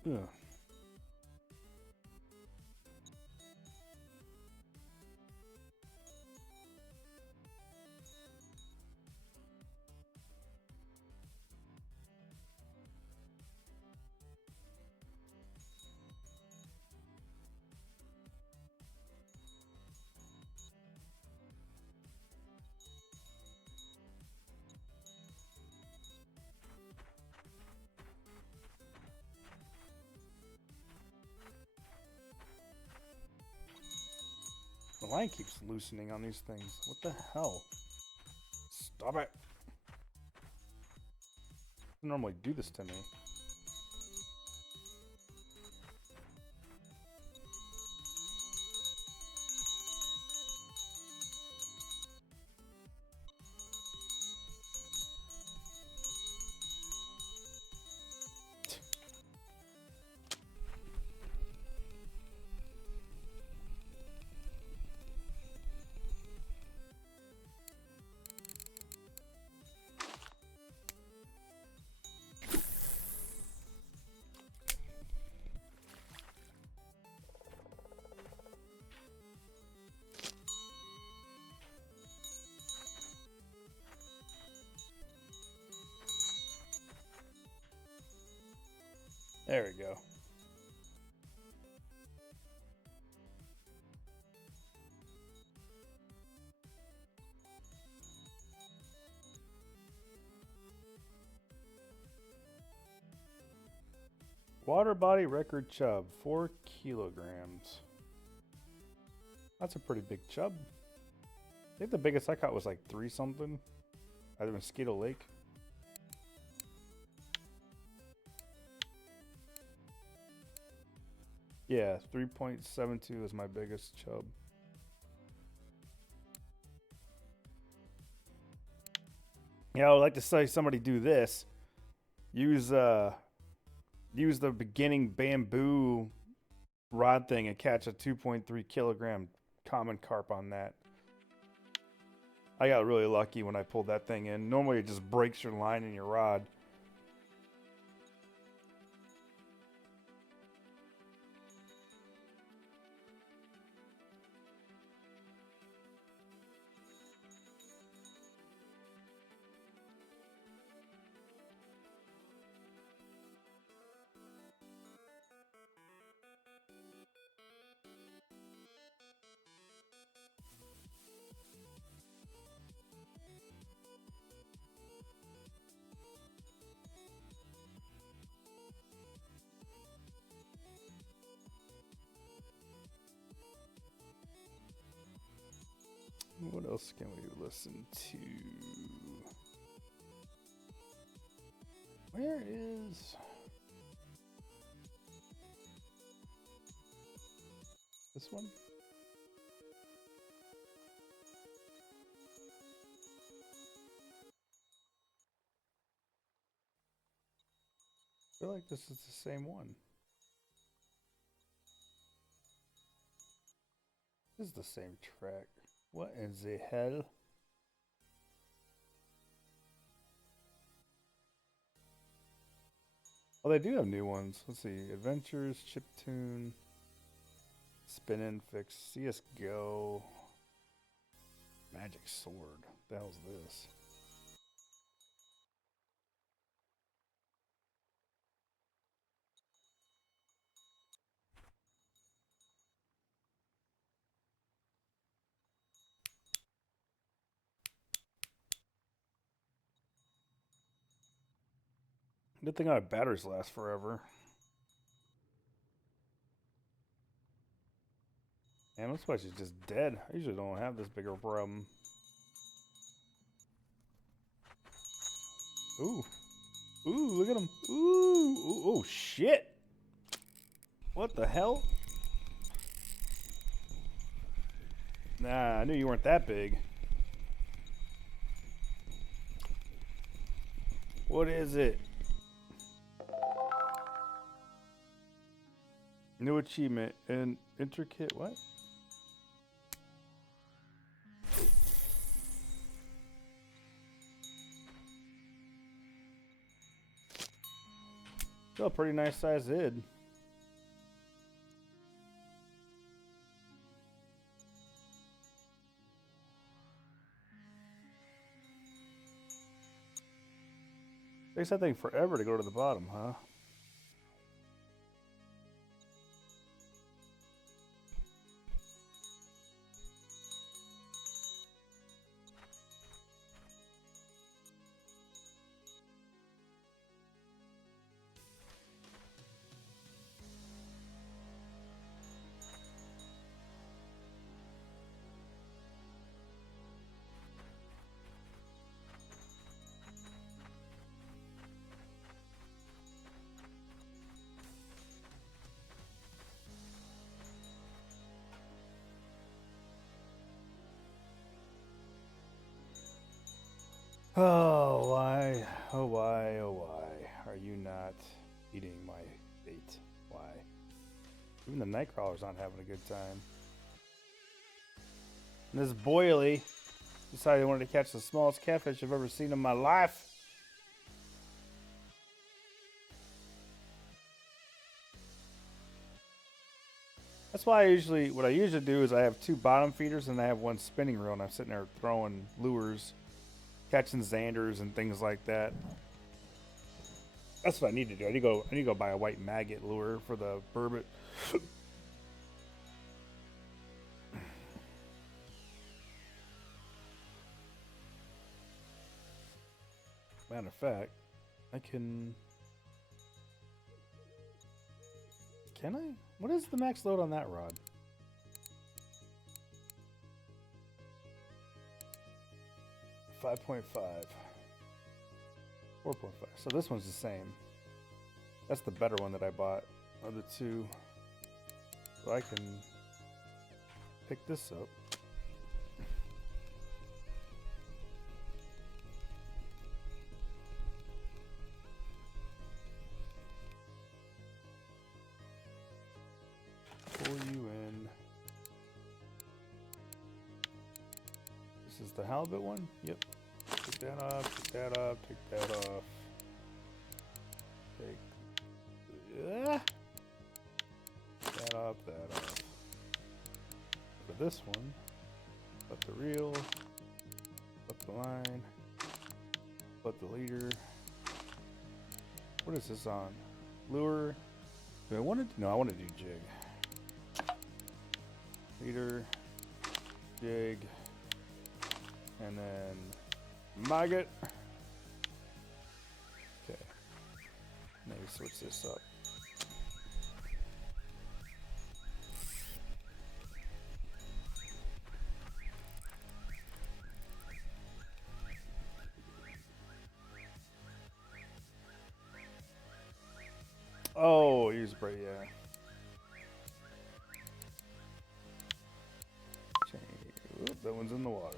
Ugh. The line keeps loosening on these things. What the hell? Stop it. Doesn't normally do this to me. There we go. Water body record chub, 4 kilograms. That's a pretty big chub. I think the biggest I caught was like 3 something at the Mosquito Lake. Yeah, 3.72 is my biggest chub. Yeah, I would like to say somebody do this. Use the beginning bamboo rod thing and catch a 2.3 kilogram common carp on that. I got really lucky when I pulled that thing in. Normally it just breaks your line in your rod. What else can we listen to? Where is this one? I feel like this is the same one. This is the same track. What in the hell? Oh, they do have new ones. Let's see. Adventures, Chiptune, Spin and Fix, CSGO, Magic Sword. What the hell's this? Good thing our batteries last forever. Man, this place is just dead. I usually don't have this bigger problem. Ooh. Ooh, look at him. Ooh. Ooh. Oh, shit. What the hell? Nah, I knew you weren't that big. What is it? New achievement and intricate what? Still a pretty nice size id. Takes that thing forever to go to the bottom, huh? Oh, why? Oh, why? Oh, why are you not eating my bait? Why? Even the nightcrawler's not having a good time. And this boilie decided he wanted to catch the smallest catfish I've ever seen in my life. That's why what I usually do is I have 2 bottom feeders and I have 1 spinning reel, and I'm sitting there throwing lures, catching Xanders and things like that. That's what I need to do. I need to go buy a white maggot lure for the burbot. Matter of fact, I can. Can I? What is the max load on that rod? 5.5. 4.5. So this one's the same. That's the better one that I bought of the two. So I can pick this up. Pull you in. This is the halibut one? Yep. Take that off, take that off, take that off. Take that off, that off. Go to this one. Put the reel. Put the line. Put the leader. What is this on? Lure. Do I want to? No, I want to do jig. Leader. Jig. And then maggot. Okay. Maybe switch this up. Oh, use spray, yeah. Oop, that one's in the water.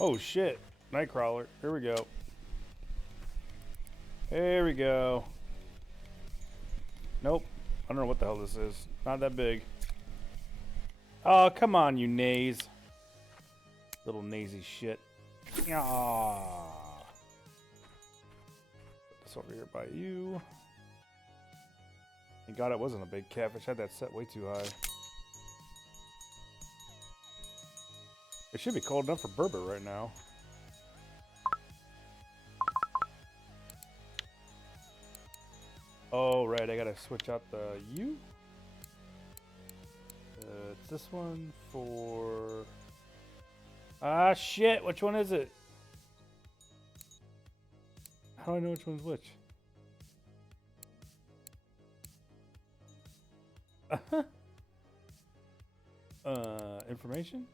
Oh shit, Nightcrawler. Here we go. Here we go. Nope. I don't know what the hell this is. Not that big. Oh, come on, you naze. Little nazy shit. Ah. Put this over here by you. Thank God it wasn't a big catfish. I had that set way too high. It should be cold enough for burbot right now. Oh, right. I gotta switch out the U. It's this one for... Ah, shit. Which one is it? How do I know which one's which? Information?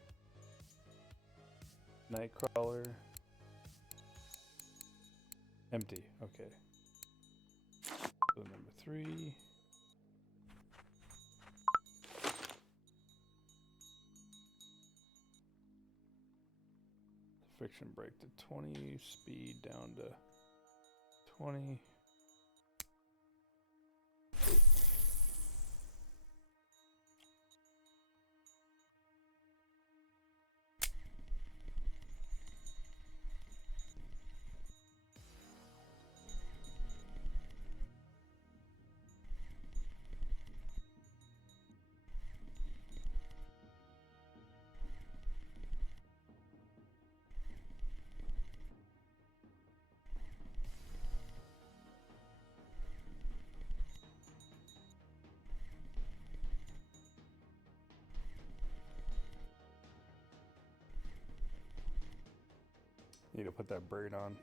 Nightcrawler. Empty. Okay. So number 3. Friction brake to 20. Speed down to 20. Need to put that braid on.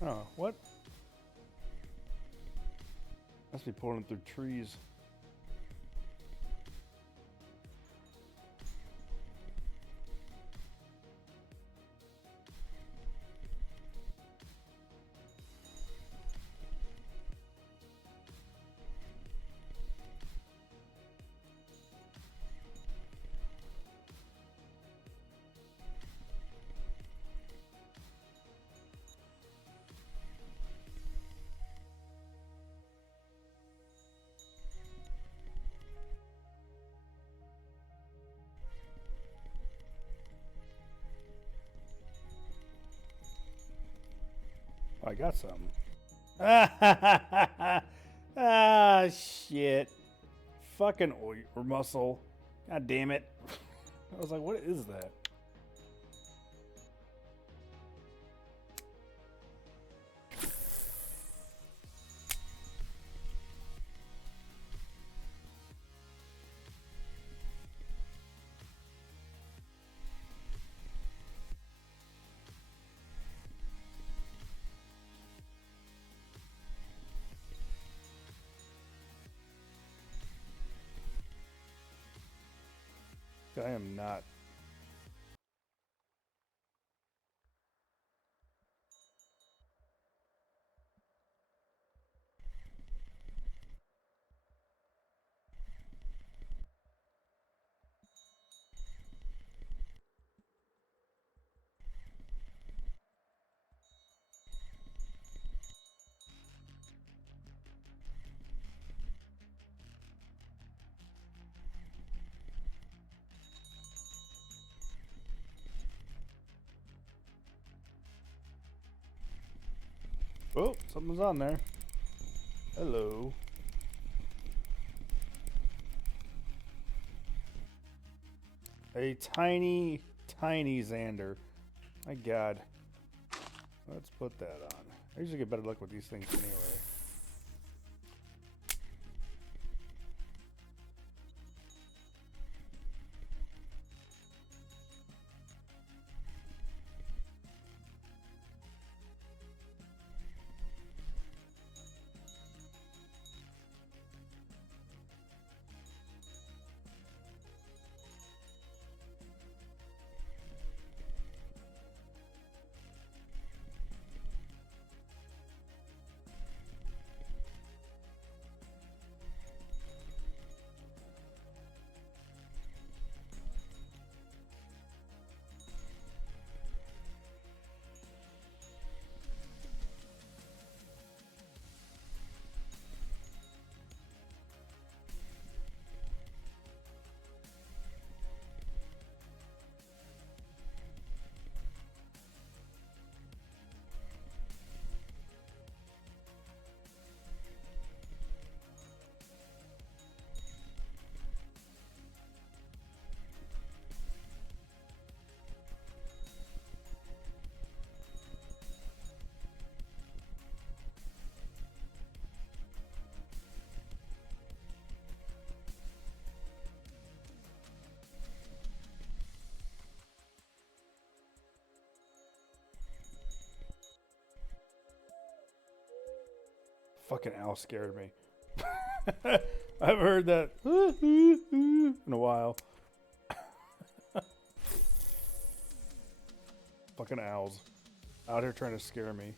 Oh, what? Must be pulling through trees. I got something. Ah, shit. Fucking or muscle. God damn it. I was like, what is that? I am not. Oh, something's on there. Hello. A tiny, tiny Xander. My God. Let's put that on. I usually get better luck with these things anyway. Fucking owl scared me. I've heard that in a while. Fucking owls. Out here trying to scare me.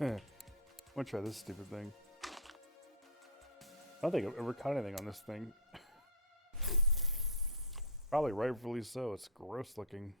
I'm gonna try this stupid thing. I don't think I've ever caught anything on this thing. Probably rightfully so. It's gross looking.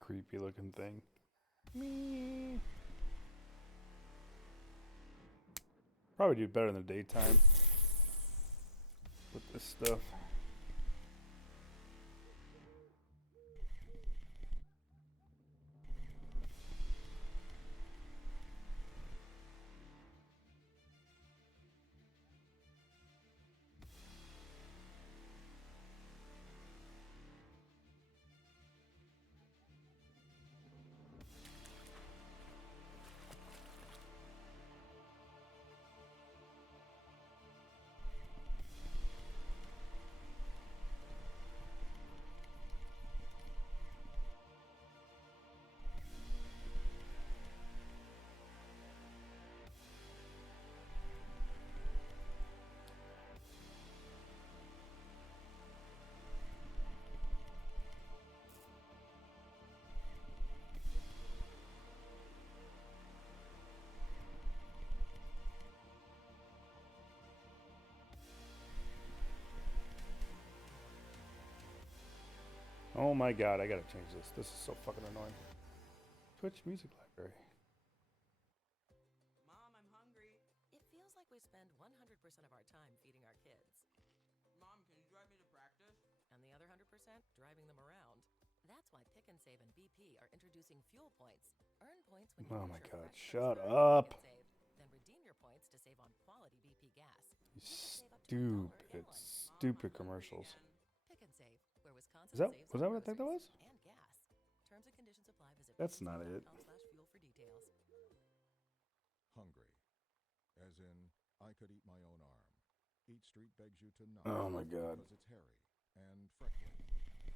Creepy looking thing. Me. Probably do better in the daytime with this stuff. Oh my god, I gotta change this. This is so fucking annoying. Twitch Music Library. Mom, I'm hungry. It feels like we spend 100% of our time feeding our kids. Mom, can you drive me to practice? And the other 100% driving them around. That's why Pick and Save and BP are introducing fuel points. Earn points when you Oh use my your god, fresh shut perks card up. at Pick and Save. Then redeem your points to save on quality BP gas. You You can save up to $1 a stupid, gallon. stupid commercials. Pick and Save, where Wisconsin Is that saves was on that what I think that was? groceries and gas. Terms and conditions apply. Visit That's not it. pickandsave.com/fuel for details. Hungry. As in, I could eat my own arm. Each street begs you to not. Oh my god. Because it's hairy and freckly.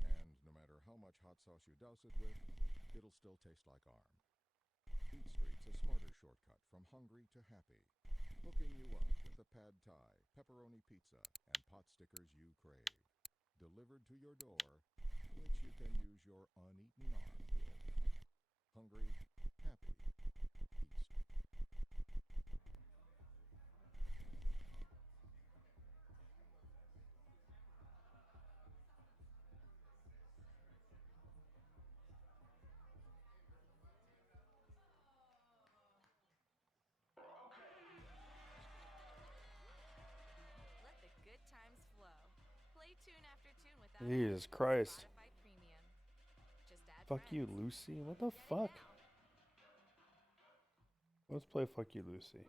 And no matter how much hot sauce you douse it with, it'll still taste like arm. Eat Street's a smarter shortcut from hungry to happy, hooking you up with the pad thai, pepperoni pizza, and pot stickers you crave. Delivered to your door, which you can use your uneaten arm to open. Hungry, happy, Eat Street. Let the good times flow. Play tune after tune without Jesus ads with Christ. Spotify Premium. Just add Fuck you, friends. Lucy. What the Get it fuck? now. Let's play Fuck You, Lucy.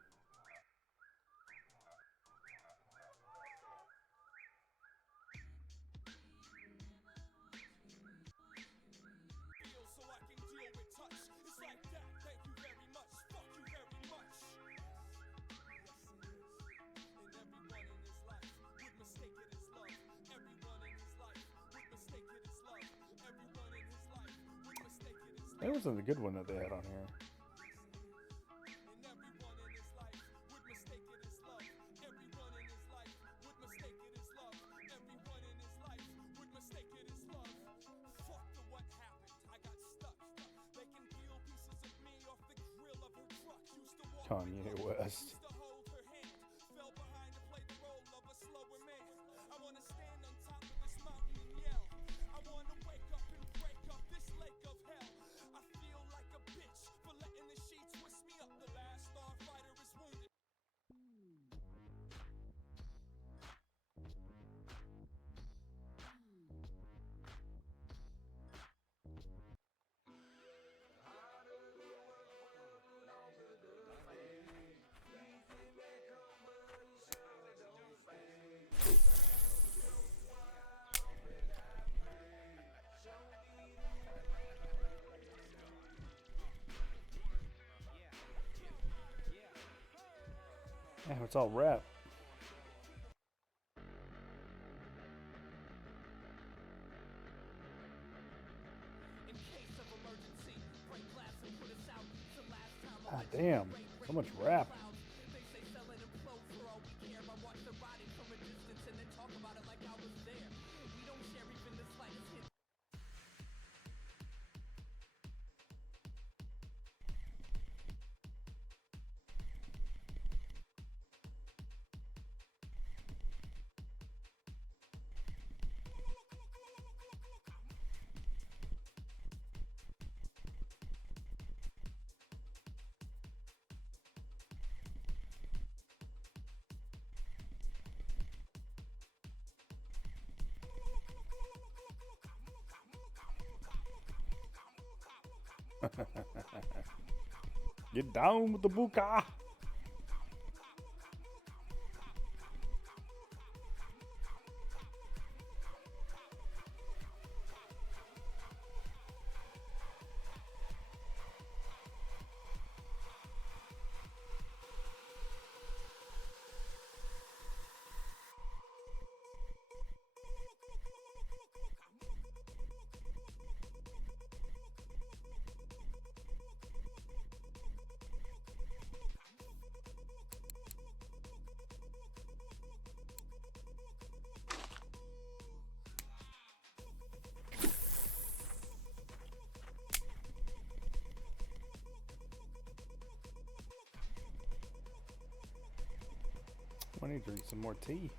So I can deal with touch. It's like that. Thank you very much. Fuck you very much. Yes, it is. And everyone in his life would mistake it as love. Everyone in his life would mistake it as love. Everyone in his life would mistake it as love. That wasn't a good one that they had on here. And everyone in his life would mistake it as love. Everyone in his life would mistake it as love. Everyone in his life would mistake it as love. Fuck the what happened. I got stuck. They can peel pieces of me off the grill of her truck. Used to walk Kanye with her, West. used to hold her hand. Fell behind to play the role of a slower man. I wanna stand on top of this mountain and yell. I wanna wake up and break up this lake of hell. I feel like a bitch for letting the sheets twist me up. The last starfighter is wounded. Yeah, it's all wrapped. Ah, damn. So much wrap. Get down with the buka. I need to drink some more tea.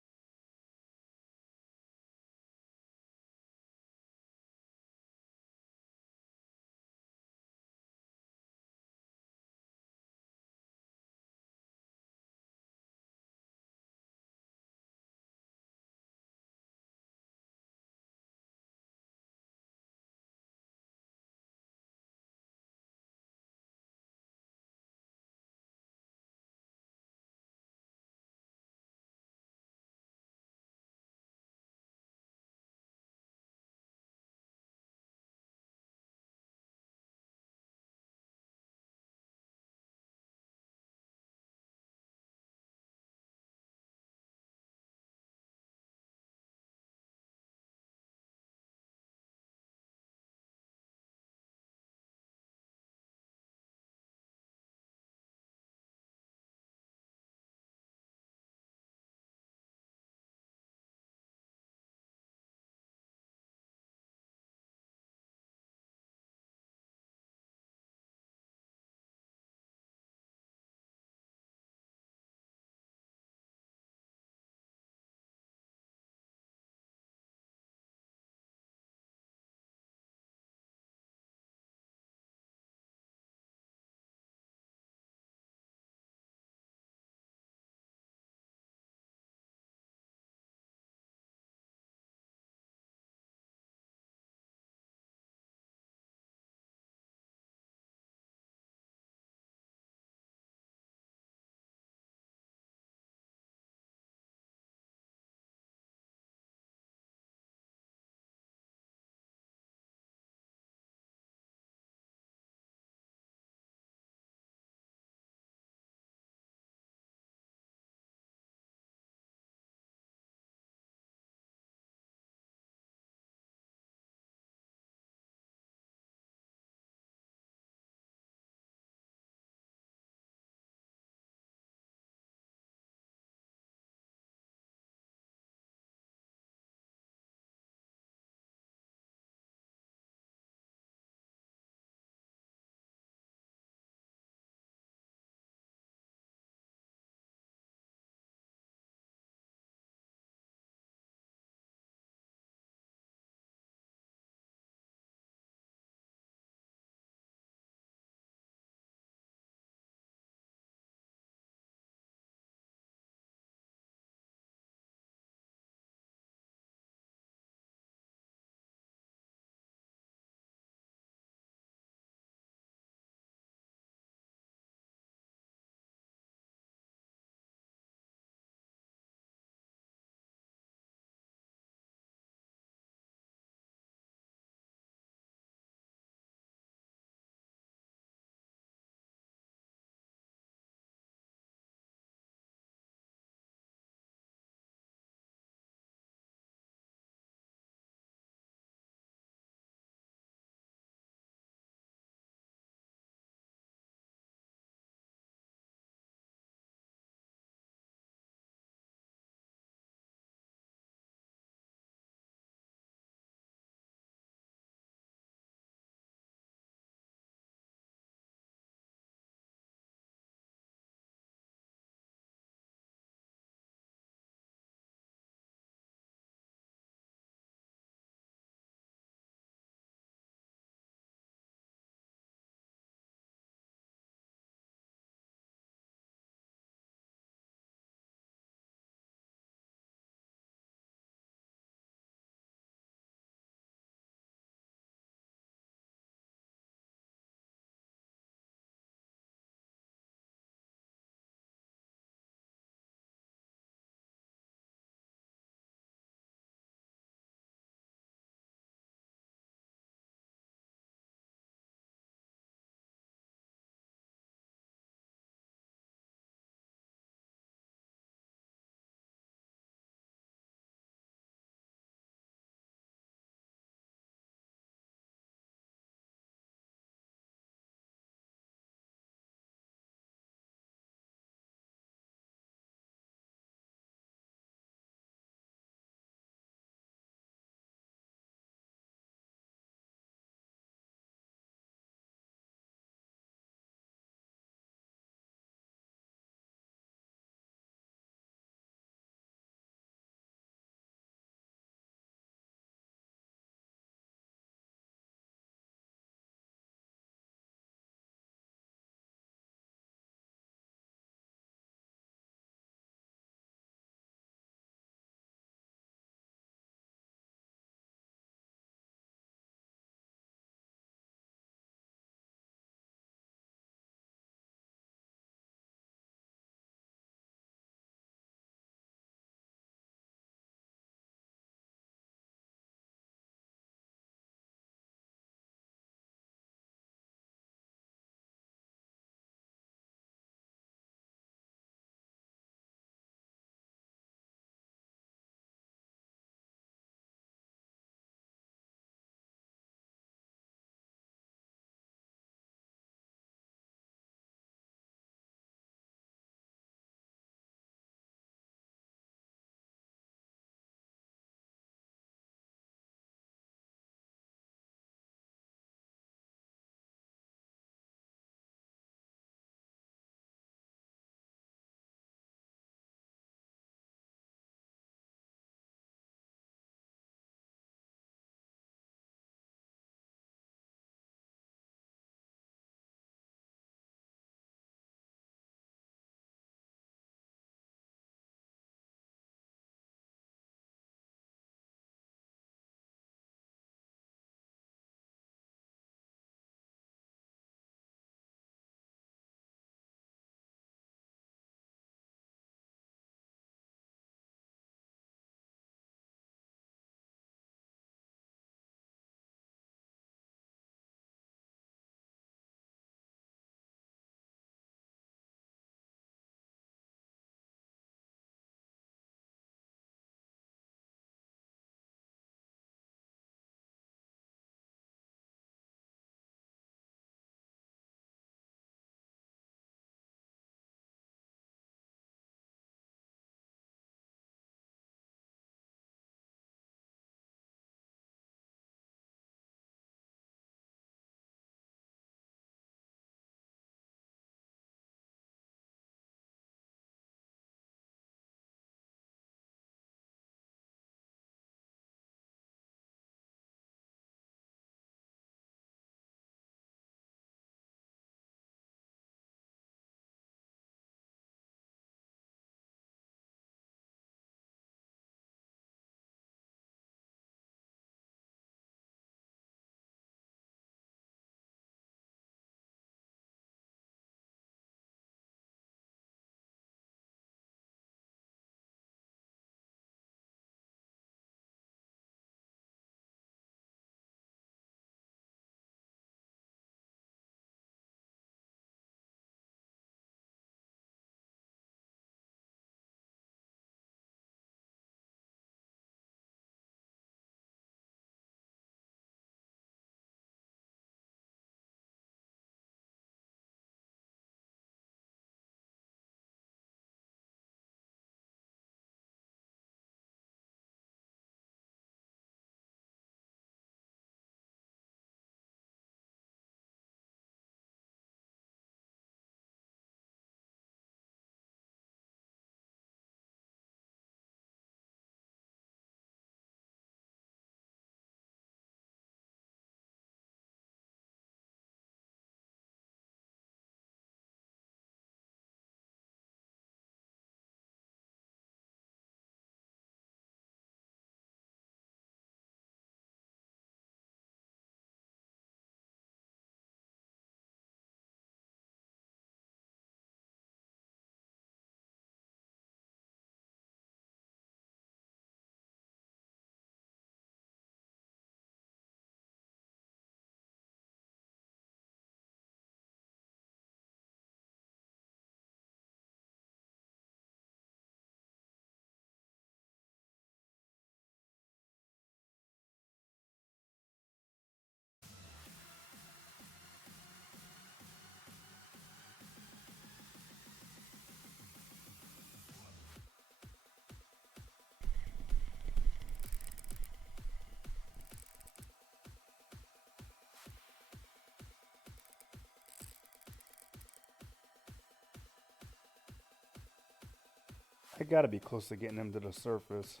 I gotta be close to getting him to the surface.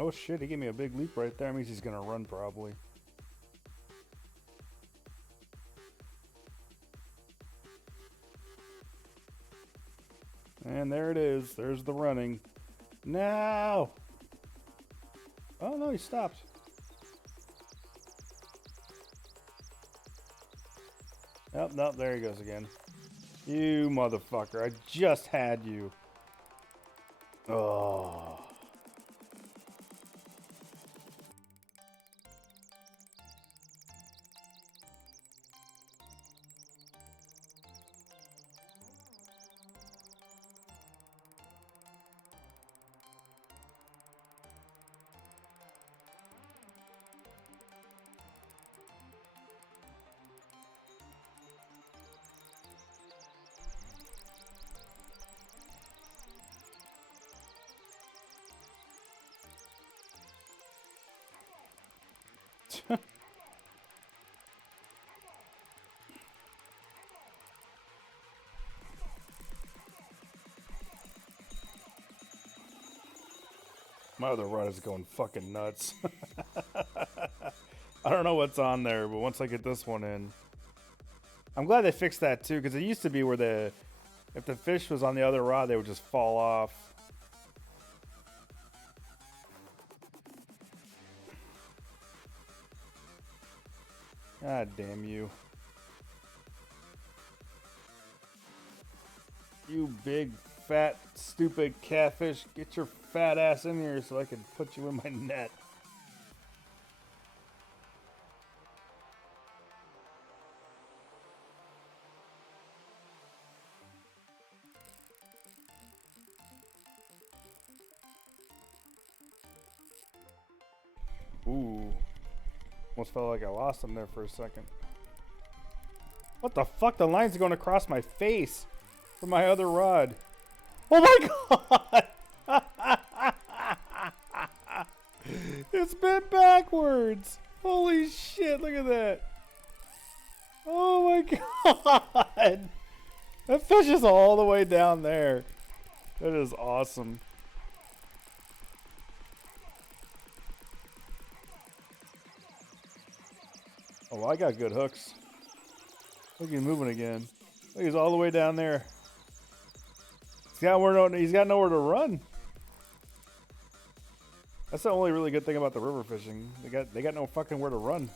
Oh shit, he gave me a big leap right there. That means he's gonna run probably. And there it is. There's the running. No! Oh no, he stopped. Nope, nope, there he goes again. You motherfucker. I just had you. Oh. My other rod is going fucking nuts. I don't know what's on there, but once I get this one in. I'm glad they fixed that too, because it used to be where if the fish was on the other rod, they would just fall off. God damn you. You big, fat, stupid catfish. Get your fat ass in here so I can put you in my net. Ooh. Almost felt like I lost him there for a second. What the fuck? The line's going across my face from my other rod. Oh my god! It's bent backwards. Holy shit, look at that. Oh my god. That fish is all the way down there. That is awesome. Oh, I got good hooks. Look, he's moving again. Look, he's all the way down there. He's got nowhere to run. That's the only really good thing about the river fishing. They got no fucking where to run.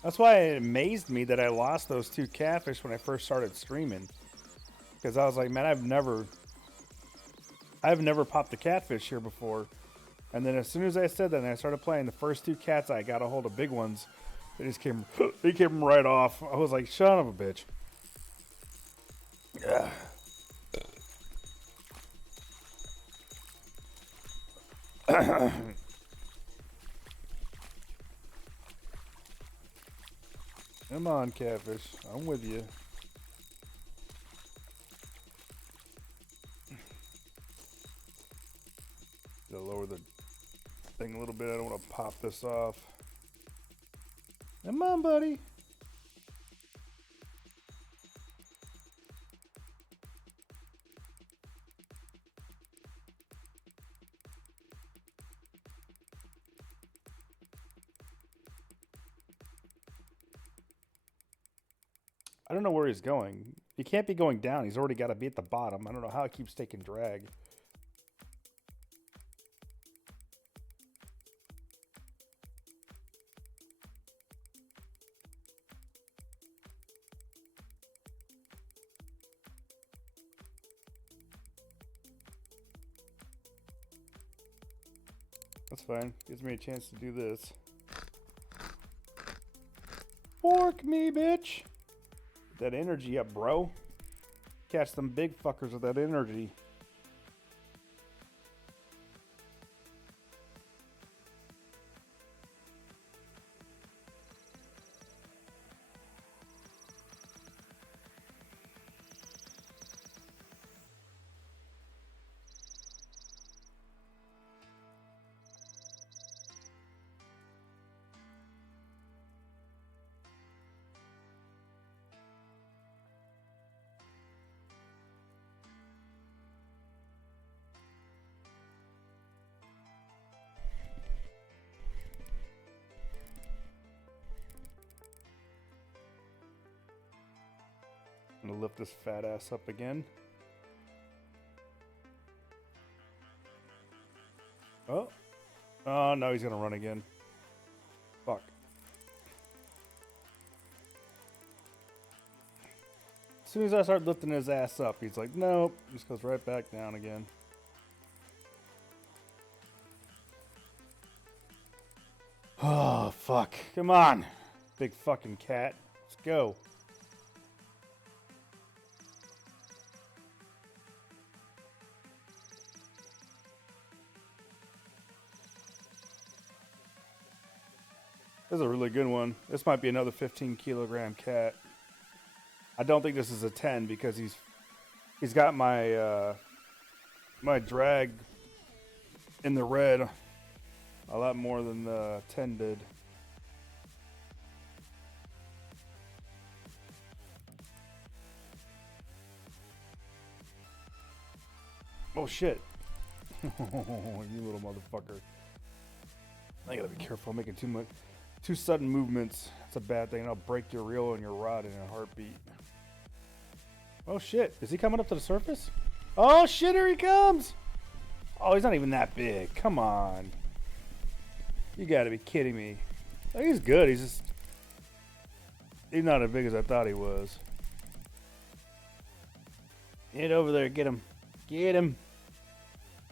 That's why it amazed me that I lost those two catfish when I first started streaming. Because I was like, man, I've never popped a catfish here before. And then as soon as I said that and I started playing, the first two cats I got a hold of big ones. They just came right off. I was like, son of a bitch. Yeah. Come on, catfish. I'm with you. Gotta lower the thing a little bit. I don't want to pop this off. Come on, buddy. I don't know where he's going. He can't be going down. He's already got to be at the bottom. I don't know how it keeps taking drag. That's fine. Gives me a chance to do this. Fork me, bitch! Get that energy up, bro. Catch them big fuckers with that energy. I'm gonna lift this fat ass up again. Oh. Oh, no, he's gonna run again. Fuck. As soon as I start lifting his ass up, he's like, nope. Just goes right back down again. Oh, fuck. Come on. Big fucking cat. Let's go. This is a really good one. This might be another 15-kilogram cat. I don't think this is a 10 because he's got my my drag in the red a lot more than the 10 did. Oh shit. You little motherfucker. I gotta be careful making too sudden movements. It's a bad thing. I'll break your reel and your rod in a heartbeat. Oh shit. Is he coming up to the surface? Oh shit, here he comes! Oh, he's not even that big. Come on. You gotta be kidding me. Oh, he's good. He's not as big as I thought he was. Get over there. Get him. Get him.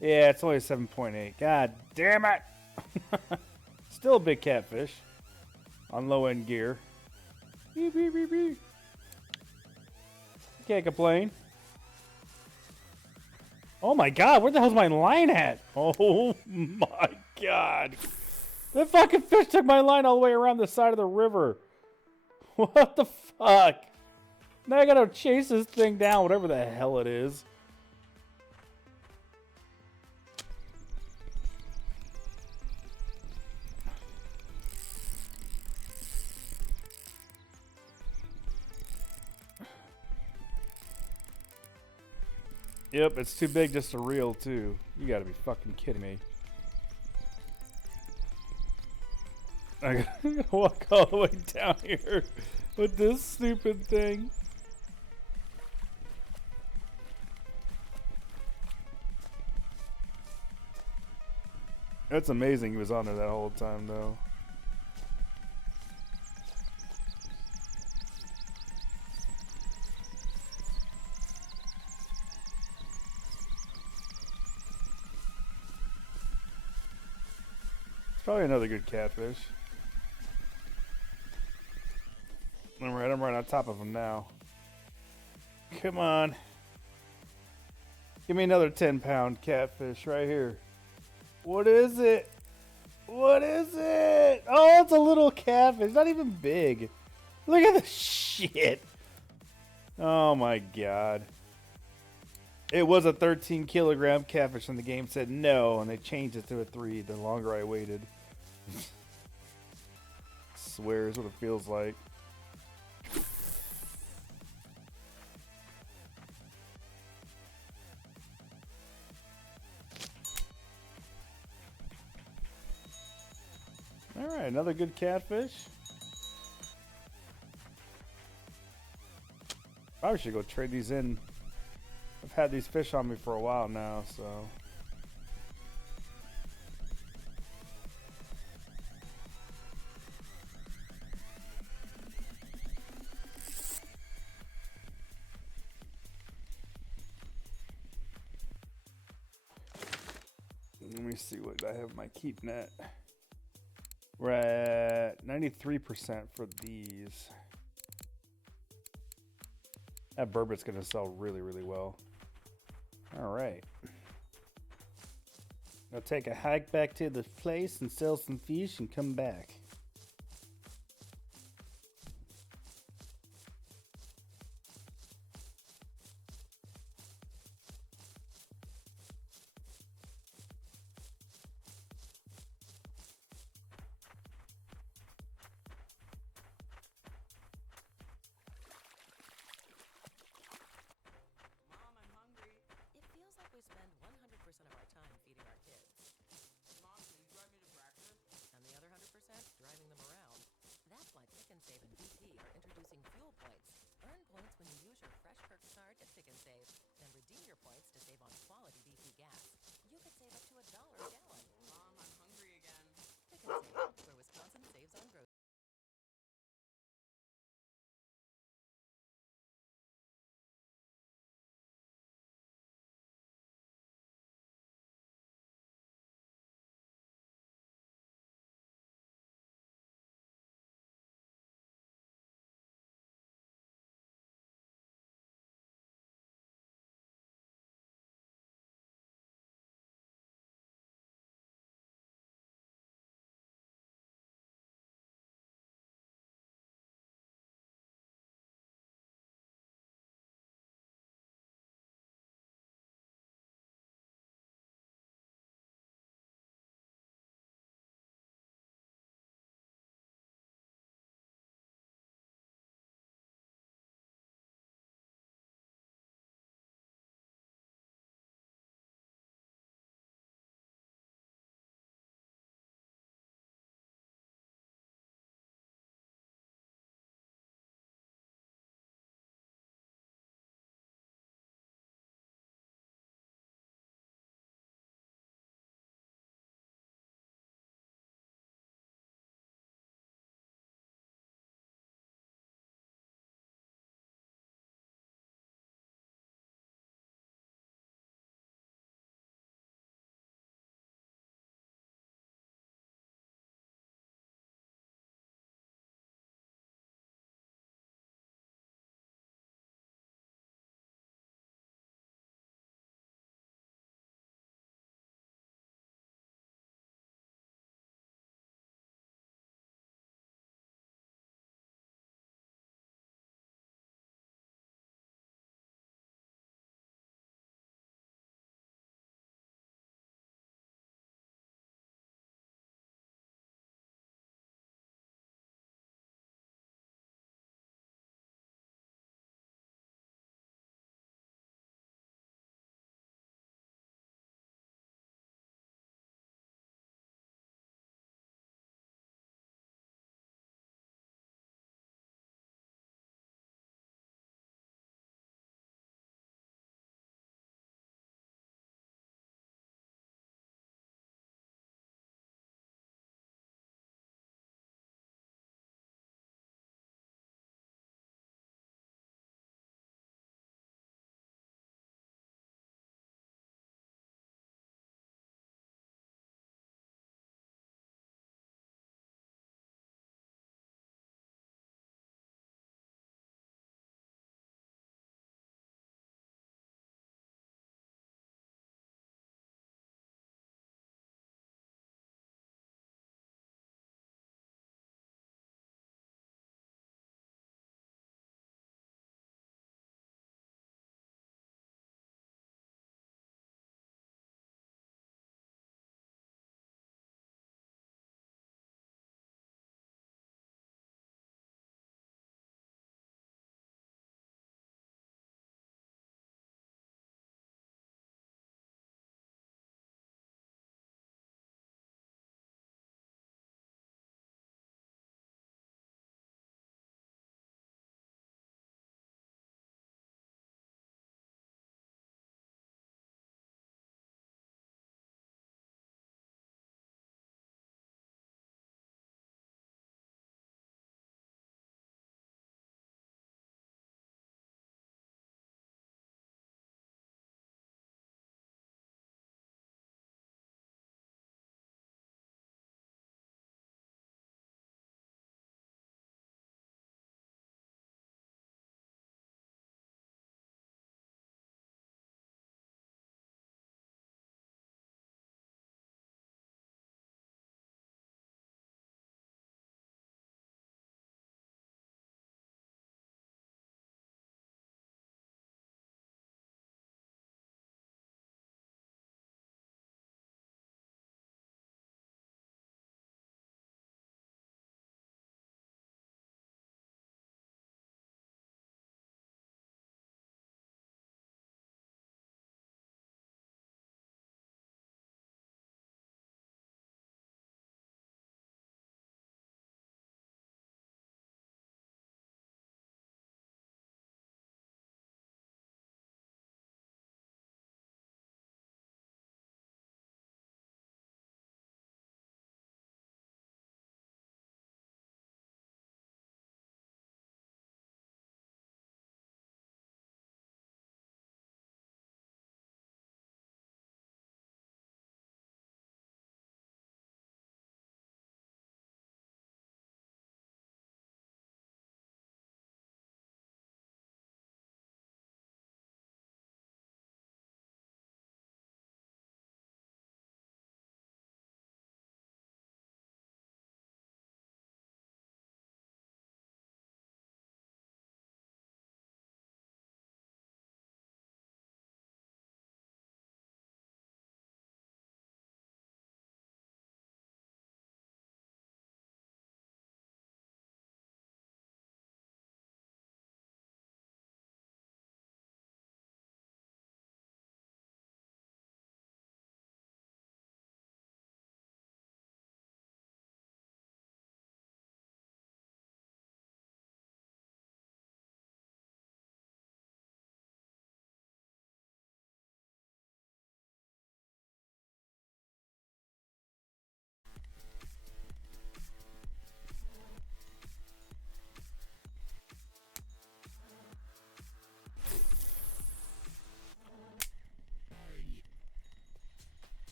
Yeah, it's only 7.8. God damn it. Still a big catfish. On low end gear. Beep, beep, beep, beep. Can't complain. Oh my god, where the hell's my line at? Oh my god. That fucking fish took my line all the way around the side of the river. What the fuck? Now I gotta chase this thing down, whatever the hell it is. Yep, it's too big just to reel, too. You gotta be fucking kidding me. I gotta walk all the way down here with this stupid thing. That's amazing he was on there that whole time, though. Probably another good catfish. I'm right on top of him now. Come on. Give me another 10-pound catfish right here. What is it? What is it? Oh, it's a little catfish. Not even big. Look at the shit. Oh my god. It was a 13-kilogram catfish and the game said no, and they changed it to a 3 the longer I waited. Swears what it feels like. Alright, another good catfish. Probably should go trade these in. I've had these fish on me for a while now, so. Let me see what I have in my keep net. We're at 93% for these. That burbot's gonna sell really, really well. All right. I'll take a hike back to the place and sell some fish and come back. Mom, I'm hungry. It feels like we spend 100% of our time feeding our kids. Mom, can you drive me to practice? And the other 100%?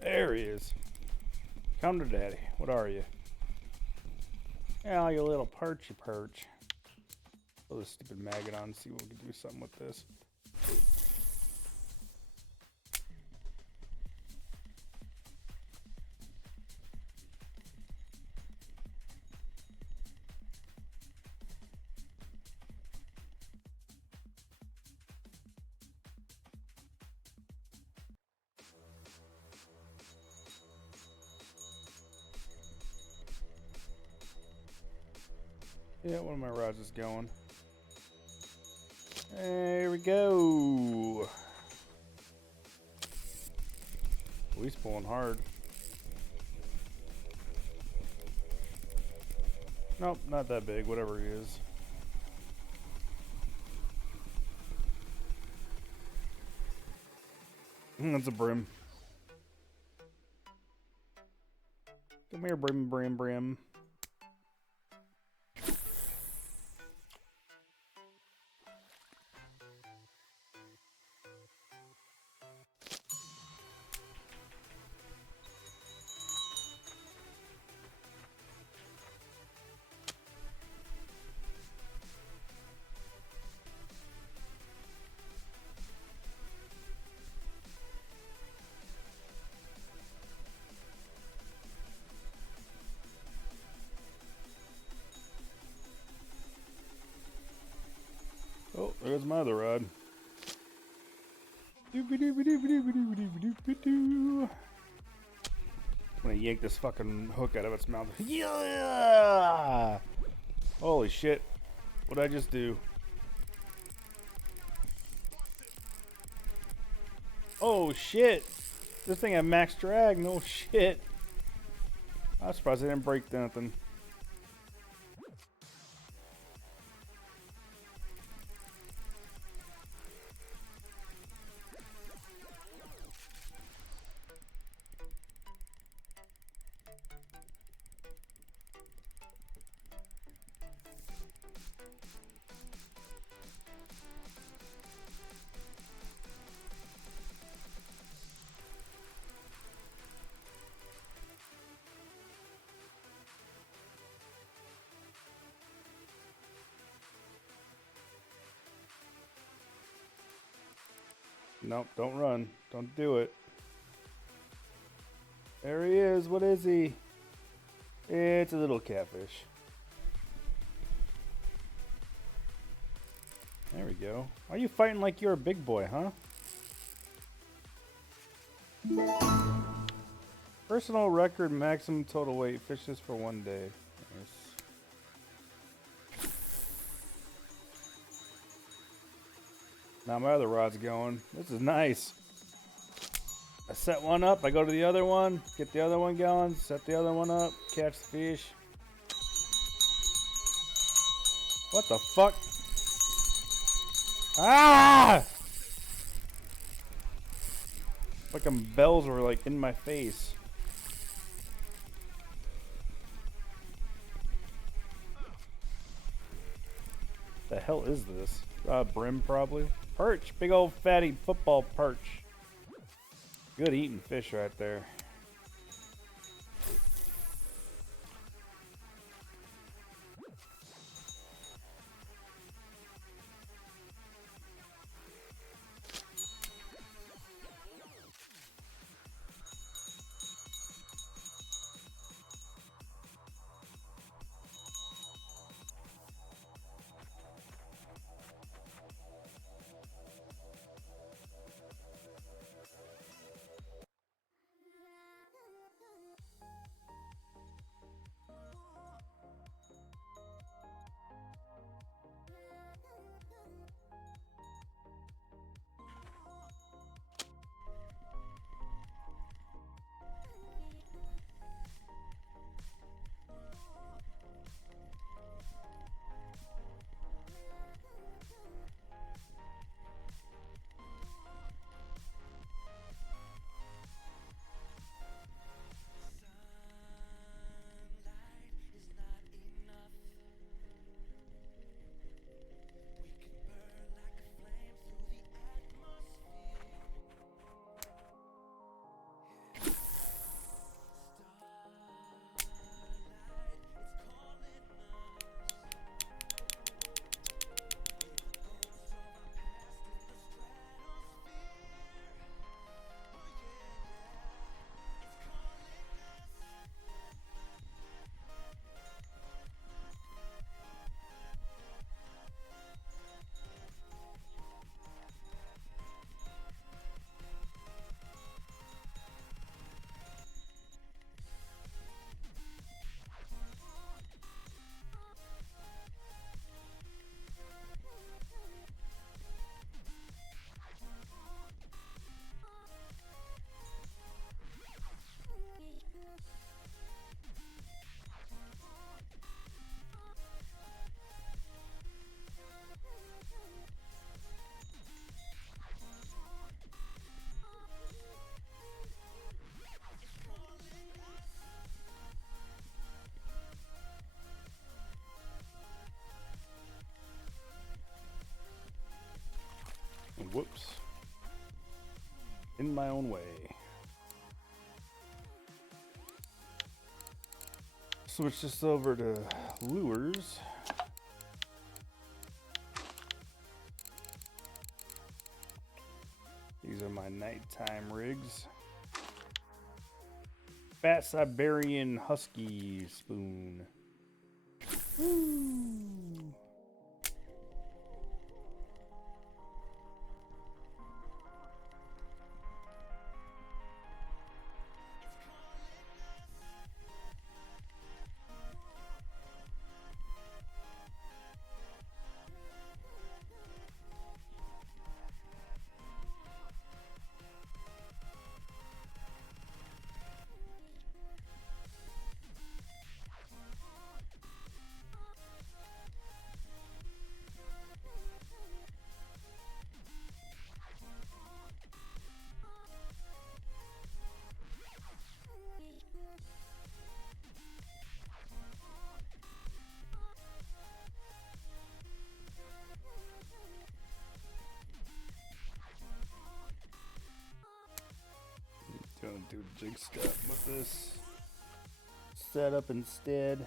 There he is. Come to daddy. What are you? Oh, you little perchy perch. Throw this stupid maggot on and see what we can do something with this. Yeah, one of my rods is going. There we go. Oh, he's pulling hard. Nope, not that big, whatever he is. That's a brim. Come here, brim, brim, brim. Oh, there's my other rod. I'm gonna yank this fucking hook out of its mouth. Yeah! Holy shit. What'd I just do? Oh shit! This thing had max drag, no shit. I was surprised I didn't break nothing. Nope, don't run. Don't do it. There he is. What is he? It's a little catfish. There we go. Why are you fighting like you're a big boy, huh? Personal record maximum total weight. Fishes for 1 day. Nice. Now my other rod's going. This is nice. I set one up, I go to the other one, get the other one going, set the other one up, catch the fish. What the fuck? Ah! Fucking bells were like in my face. The hell is this? Brim probably. Perch, big old fatty football perch. Good eating fish right there. Whoops. In my own way. Switch this over to lures. These are my nighttime rigs. Fat Siberian Husky spoon. Woo. Gonna do jig step with this setup instead.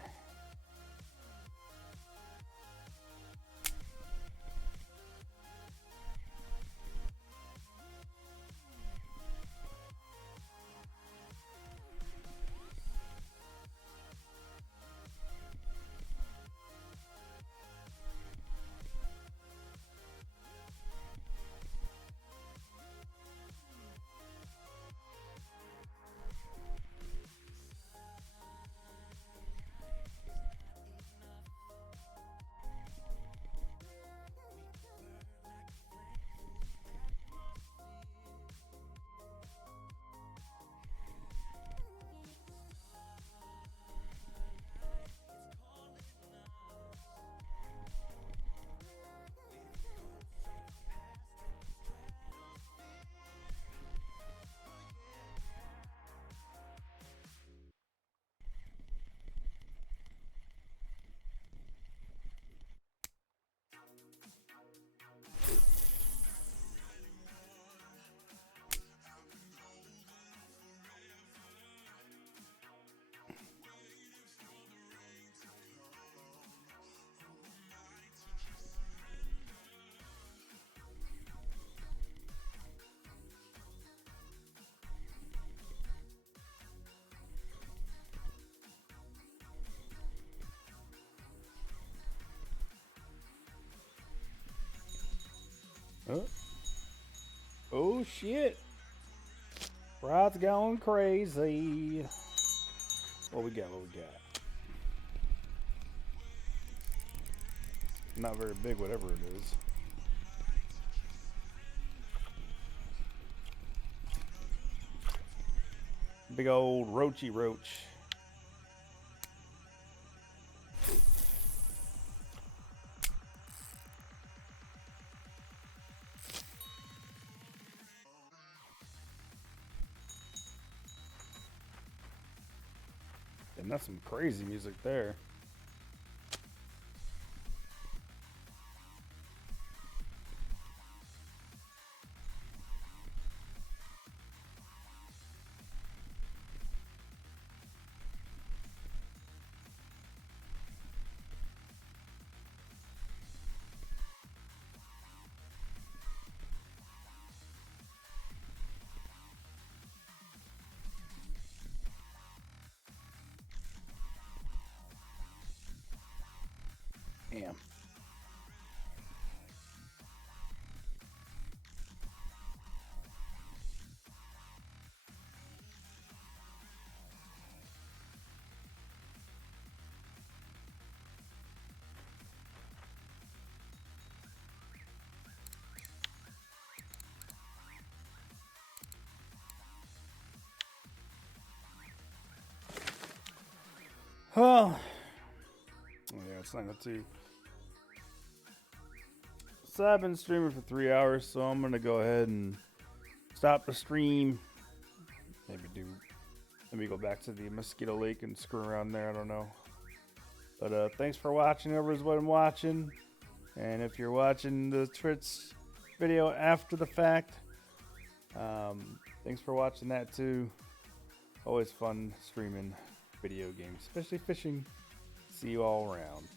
Oh, oh shit. Rod's going crazy. What we got? What we got? Not very big, whatever it is. Big old roachy roach. And that's some crazy music there. Damn. Well, yeah, it's 9:02. So I've been streaming for 3 hours, so I'm gonna go ahead and stop the stream. Maybe go back to the Mosquito Lake and screw around there. I don't know. But thanks for watching, whoever's been watching. And if you're watching the Twitch video after the fact. Thanks for watching that too. Always fun streaming video games, especially fishing. See you all around.